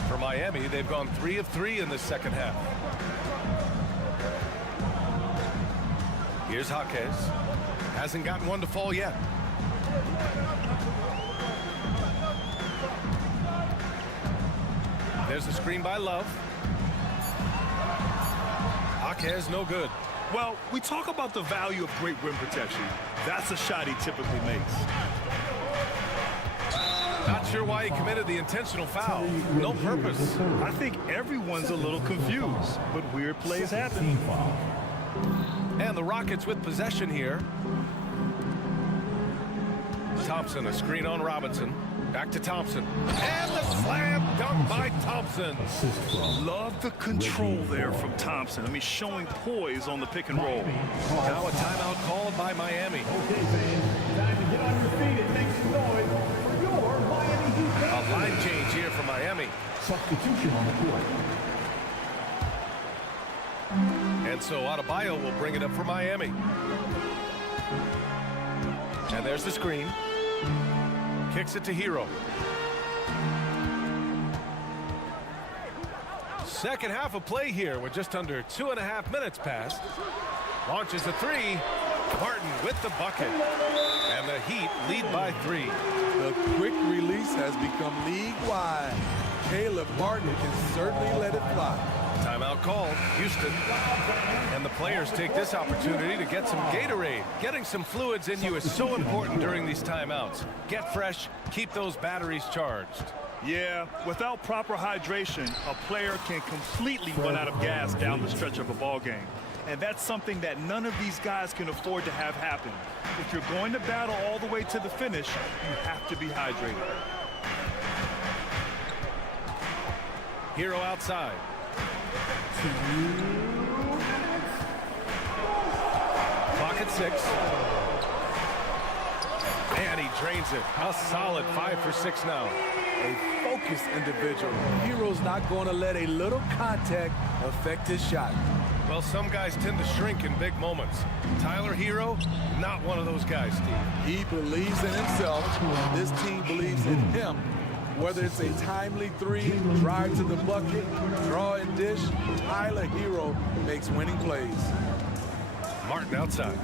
For Miami, they've gone 3 of 3 in this second half. Here's Jaquez. Hasn't gotten one to fall yet. There's the screen by Love. Jaquez, no good. Well, we talk about the value of great rim protection. That's a shot he typically makes. Not sure why he committed the intentional foul. No purpose. I think everyone's a little confused, but weird plays happen. And the Rockets with possession here. Thompson, a screen on Robinson. Back to Thompson. And the slam dunk by Thompson. Love the control there from Thompson. I mean, showing poise on the pick and roll. Now a timeout called by Miami. Okay, fans, time to get on your feet and make some noise for your Miami Heat. A line change here for Miami. Substitution on the court. And so Adebayo will bring it up for Miami. And there's the screen. Kicks it to Hero. Second half of play here with just under 2.5 minutes passed. Launches a 3. Martin with the bucket. And the Heat lead by 3. The quick release has become league-wide. Caleb Martin can certainly let it fly. Timeout called, Houston. And the players take this opportunity to get some Gatorade. Getting some fluids in you is so important during these timeouts. Get fresh, keep those batteries charged. Yeah, without proper hydration, a player can completely run out of gas down the stretch of a ball game. And that's something that none of these guys can afford to have happen. If you're going to battle all the way to the finish, you have to be hydrated. Hero outside. Clock at 6. And he drains it. A solid 5 for 6 now. A focused individual. Hero's not going to let a little contact affect his shot. Well, some guys tend to shrink in big moments. Tyler Hero, not one of those guys, Steve. He believes in himself. This team believes in him. Whether it's a timely 3, drive to the bucket, draw and dish, Tyler Hero makes winning plays. Martin outside.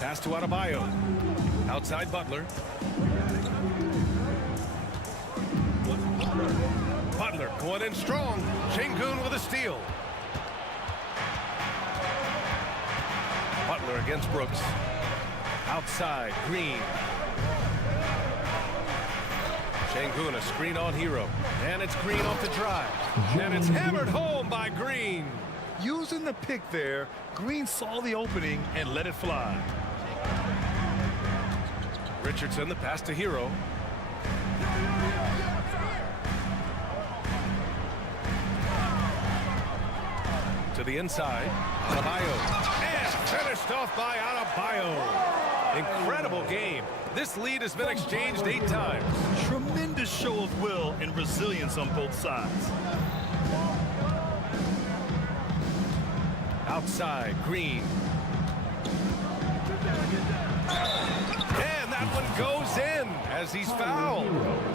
Pass to Adebayo. Outside Butler. Butler going in strong. Şengün with a steal. Butler against Brooks. Outside, Green. Şengün, a screen on Hero. And it's Green off the drive. And it's hammered home by Green. Using the pick there, Green saw the opening and let it fly. Richardson, the pass to Hero. To the inside. Adebayo. And finished off by Adebayo. Incredible game. This lead has been exchanged 8 times. Tremendous show of will and resilience on both sides. Outside, Green. And that one goes in as he's fouled.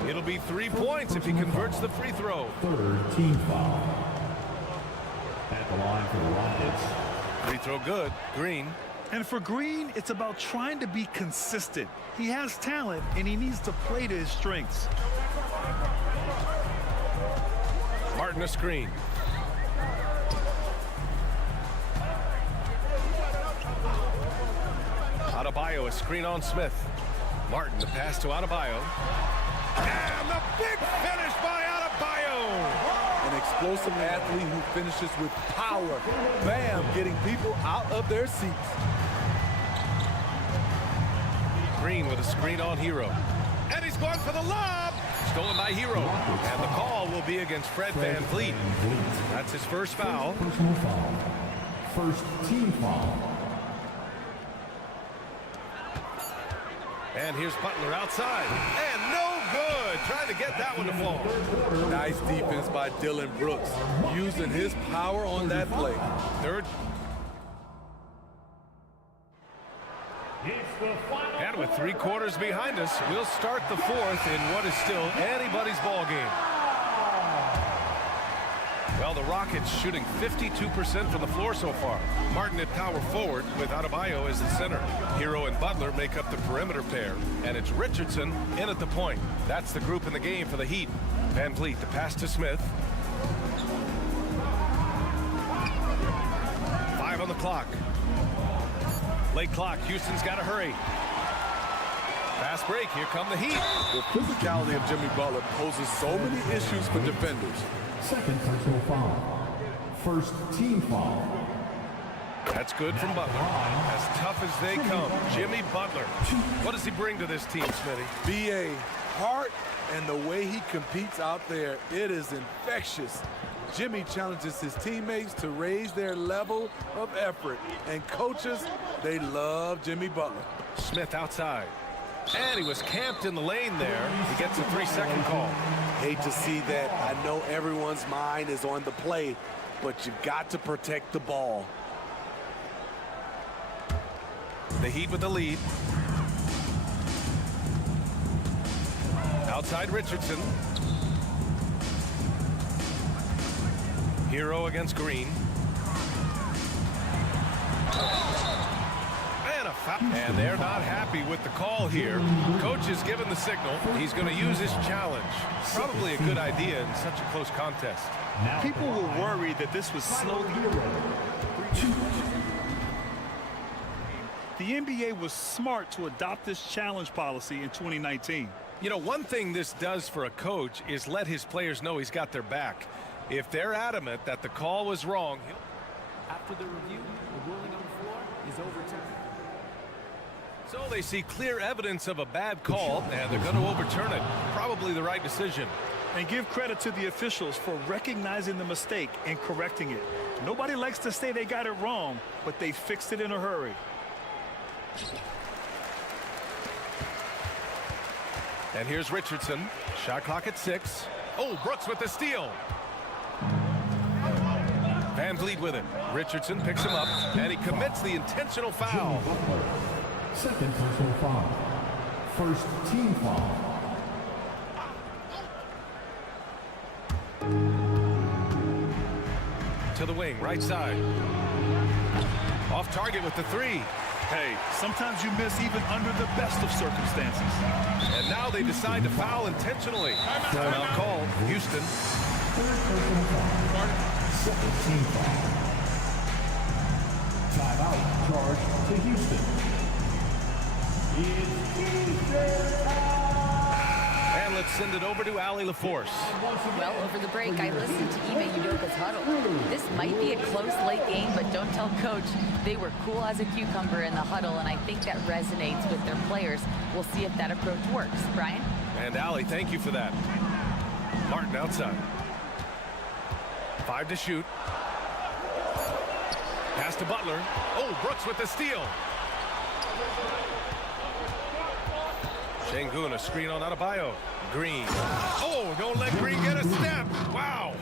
It'll be 3 points if he converts the free throw. Third team foul. At the line for the Rockets. Free throw good. Green. And for Green, it's about trying to be consistent. He has talent, and he needs to play to his strengths. Martin a screen. Adebayo, a screen on Smith. Martin, the pass to Adebayo. And the big finish by Adebayo! An explosive athlete who finishes with power. Bam, getting people out of their seats. Green with a screen on Hero. And he's going for the lob! Stolen by Hero. And the call will be against Fred VanVleet. That's his first foul. Personal foul. First team foul. And here's Butler outside. And no good. Trying to get that one to fall. Nice defense by Dylan Brooks, using his power on that play. Third. And with 3 quarters behind us, we'll start the 4th in what is still anybody's ball game. Well, the Rockets shooting 52% from the floor so far. Martin at power forward with Adebayo as the center. Hero and Butler make up the perimeter pair. And it's Richardson in at the point. That's the group in the game for the Heat. VanVleet, the pass to Smith. 5 on the clock. Late clock. Houston's got to hurry. Fast break. Here come the Heat. The physicality of Jimmy Butler poses so many issues for defenders. Second personal foul. First team foul. That's good from Butler. As tough as they come. Jimmy Butler. What does he bring to this team, Smitty? B.A. heart and the way he competes out there, it is infectious. Jimmy challenges his teammates to raise their level of effort. And coaches, they love Jimmy Butler. Smith outside. And he was camped in the lane there. He gets a 3-second call. Hate to see that. I know everyone's mind is on the play, but you've got to protect the ball. The Heat with the lead. Outside Richardson. Hero against Green. And a foul. And they're not happy with the call here. Coach is given the signal. He's going to use his challenge. Probably a good idea in such a close contest. People were worried that this was slowly. The NBA was smart to adopt this challenge policy in 2019. You know, one thing this does for a coach is let his players know he's got their back. If they're adamant that the call was wrong, After the review, the ruling on the floor is overturned. so they see clear evidence of a bad call, and they're going to overturn it. Probably the right decision. And give credit to the officials for recognizing the mistake and correcting it. Nobody likes to say they got it wrong, but they fixed it in a hurry. And here's Richardson. Shot clock at 6. Oh, Brooks with the steal. VanVleet with it. Richardson picks him up, and he commits the intentional foul. Second personal foul. First team foul. To the wing, right side. Off target with the 3. Hey, sometimes you miss even under the best of circumstances. And now they decide to foul intentionally. Timeout called. Houston. Third personal foul. Second team foul. Timeout charged to Houston. It's Houston time. And let's send it over to Allie LaForce. Well, over the break, I listened to Ime Udoka's huddle. This might be a close late game, but don't tell Coach. They were cool as a cucumber in the huddle, and I think that resonates with their players. We'll see if that approach works. Brian? And Allie, thank you for that. Martin outside. 5 to shoot. Pass to Butler. Oh, Brooks with the steal. Şengün, a screen on Adebayo. Green. Oh, don't let Green get a step. Wow.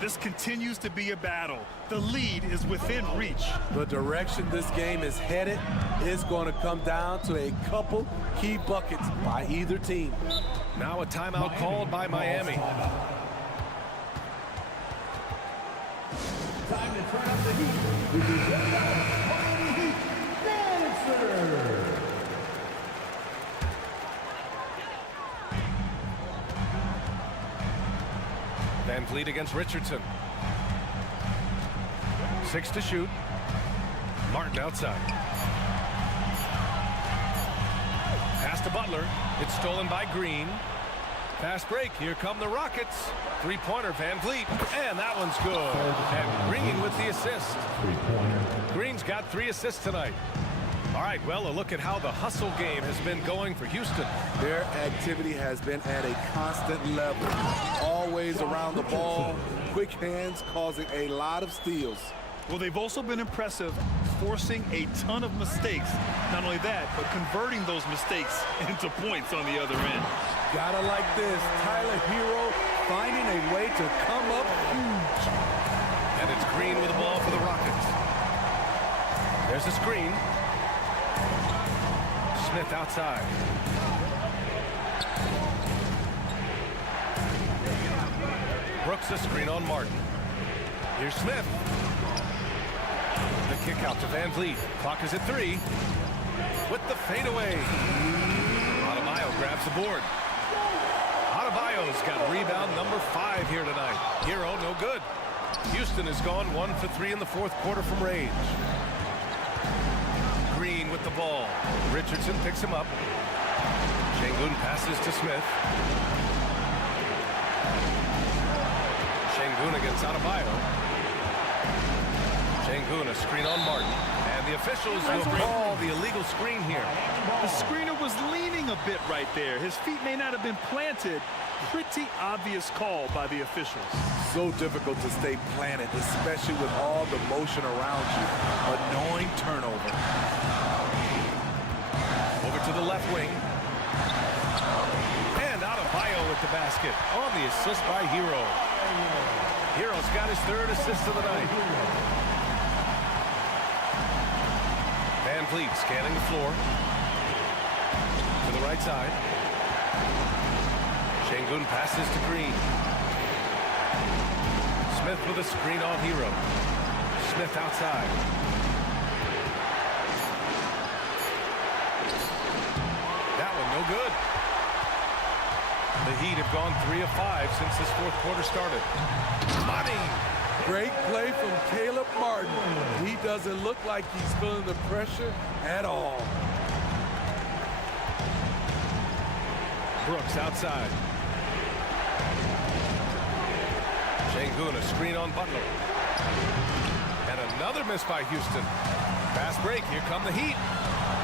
This continues to be a battle. The lead is within reach. The direction this game is headed is going to come down to a couple key buckets by either team. Now a timeout called by Miami. Time to turn up the heat with the Miami Heat dancer. Van Vliet against Richardson. 6 to shoot. Martin outside. Pass to Butler. It's stolen by Green. Fast break. Here come the Rockets. Three-pointer, Van Vliet. And that one's good. And Green with the assist. Green's got 3 assists tonight. All right, well, a look at how the hustle game has been going for Houston. Their activity has been at a constant level. Always around the ball. Quick hands causing a lot of steals. Well, they've also been impressive, forcing a ton of mistakes. Not only that, but converting those mistakes into points on the other end. Gotta like this. Tyler Hero finding a way to come up huge. And it's Green with the ball for the Rockets. There's a screen. Smith outside. Brooks a screen on Martin. Here's Smith. The kick out to Van Vliet. Clock is at 3. With the fadeaway. Adebayo grabs the board. Adebayo's got rebound number 5 here tonight. Hero no good. Houston has gone 1 for 3 in the fourth quarter from range. Green with the ball. Richardson picks him up. Şengün passes to Smith. Şengün against Adebayo. Şengün a screen on Martin. And the officials will call the illegal screen here. The screener was leaning a bit right there. His feet may not have been planted. Pretty obvious call by the officials. So difficult to stay planted, especially with all the motion around you. Annoying turnover. Over to the left wing. And Adebayo with the basket on the assist by Hero. Hero's got his 3rd assist of the night. Van Vliet scanning the floor. To the right side. Şengün passes to Green. Smith with a screen on Hero. Smith outside. That one no good. The Heat have gone 3 of 5 since this fourth quarter started. Money. Great play from Caleb Martin. He doesn't look like he's feeling the pressure at all. Brooks outside. Şengün a screen on Butler. And another miss by Houston. Fast break. Here come the Heat.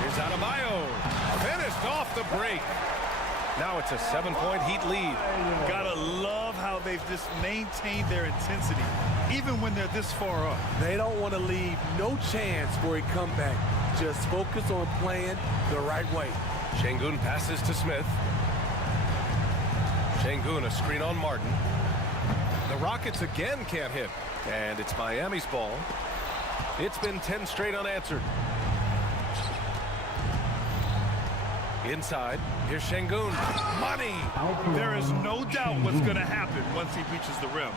Here's Adebayo. Finished off the break. Now it's a 7-point Heat lead. Gotta love how they've just maintained their intensity, even when they're this far up. They don't want to leave no chance for a comeback. Just focus on playing the right way. Şengün passes to Smith. Şengün a screen on Martin. The Rockets again can't hit. And it's Miami's ball. It's been 10 straight unanswered. Inside, here's Şengün. Money! There is no doubt what's going to happen once he reaches the rim.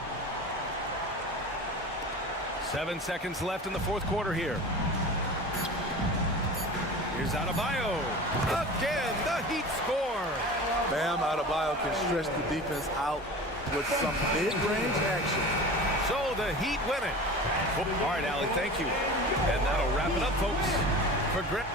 7 seconds left in the fourth quarter here. Here's Adebayo. Again, the Heat score. Bam Adebayo can stretch the defense out with some mid-range action. So the Heat win it. All right, Allie, thank you. And that'll wrap it up, folks. For Greg.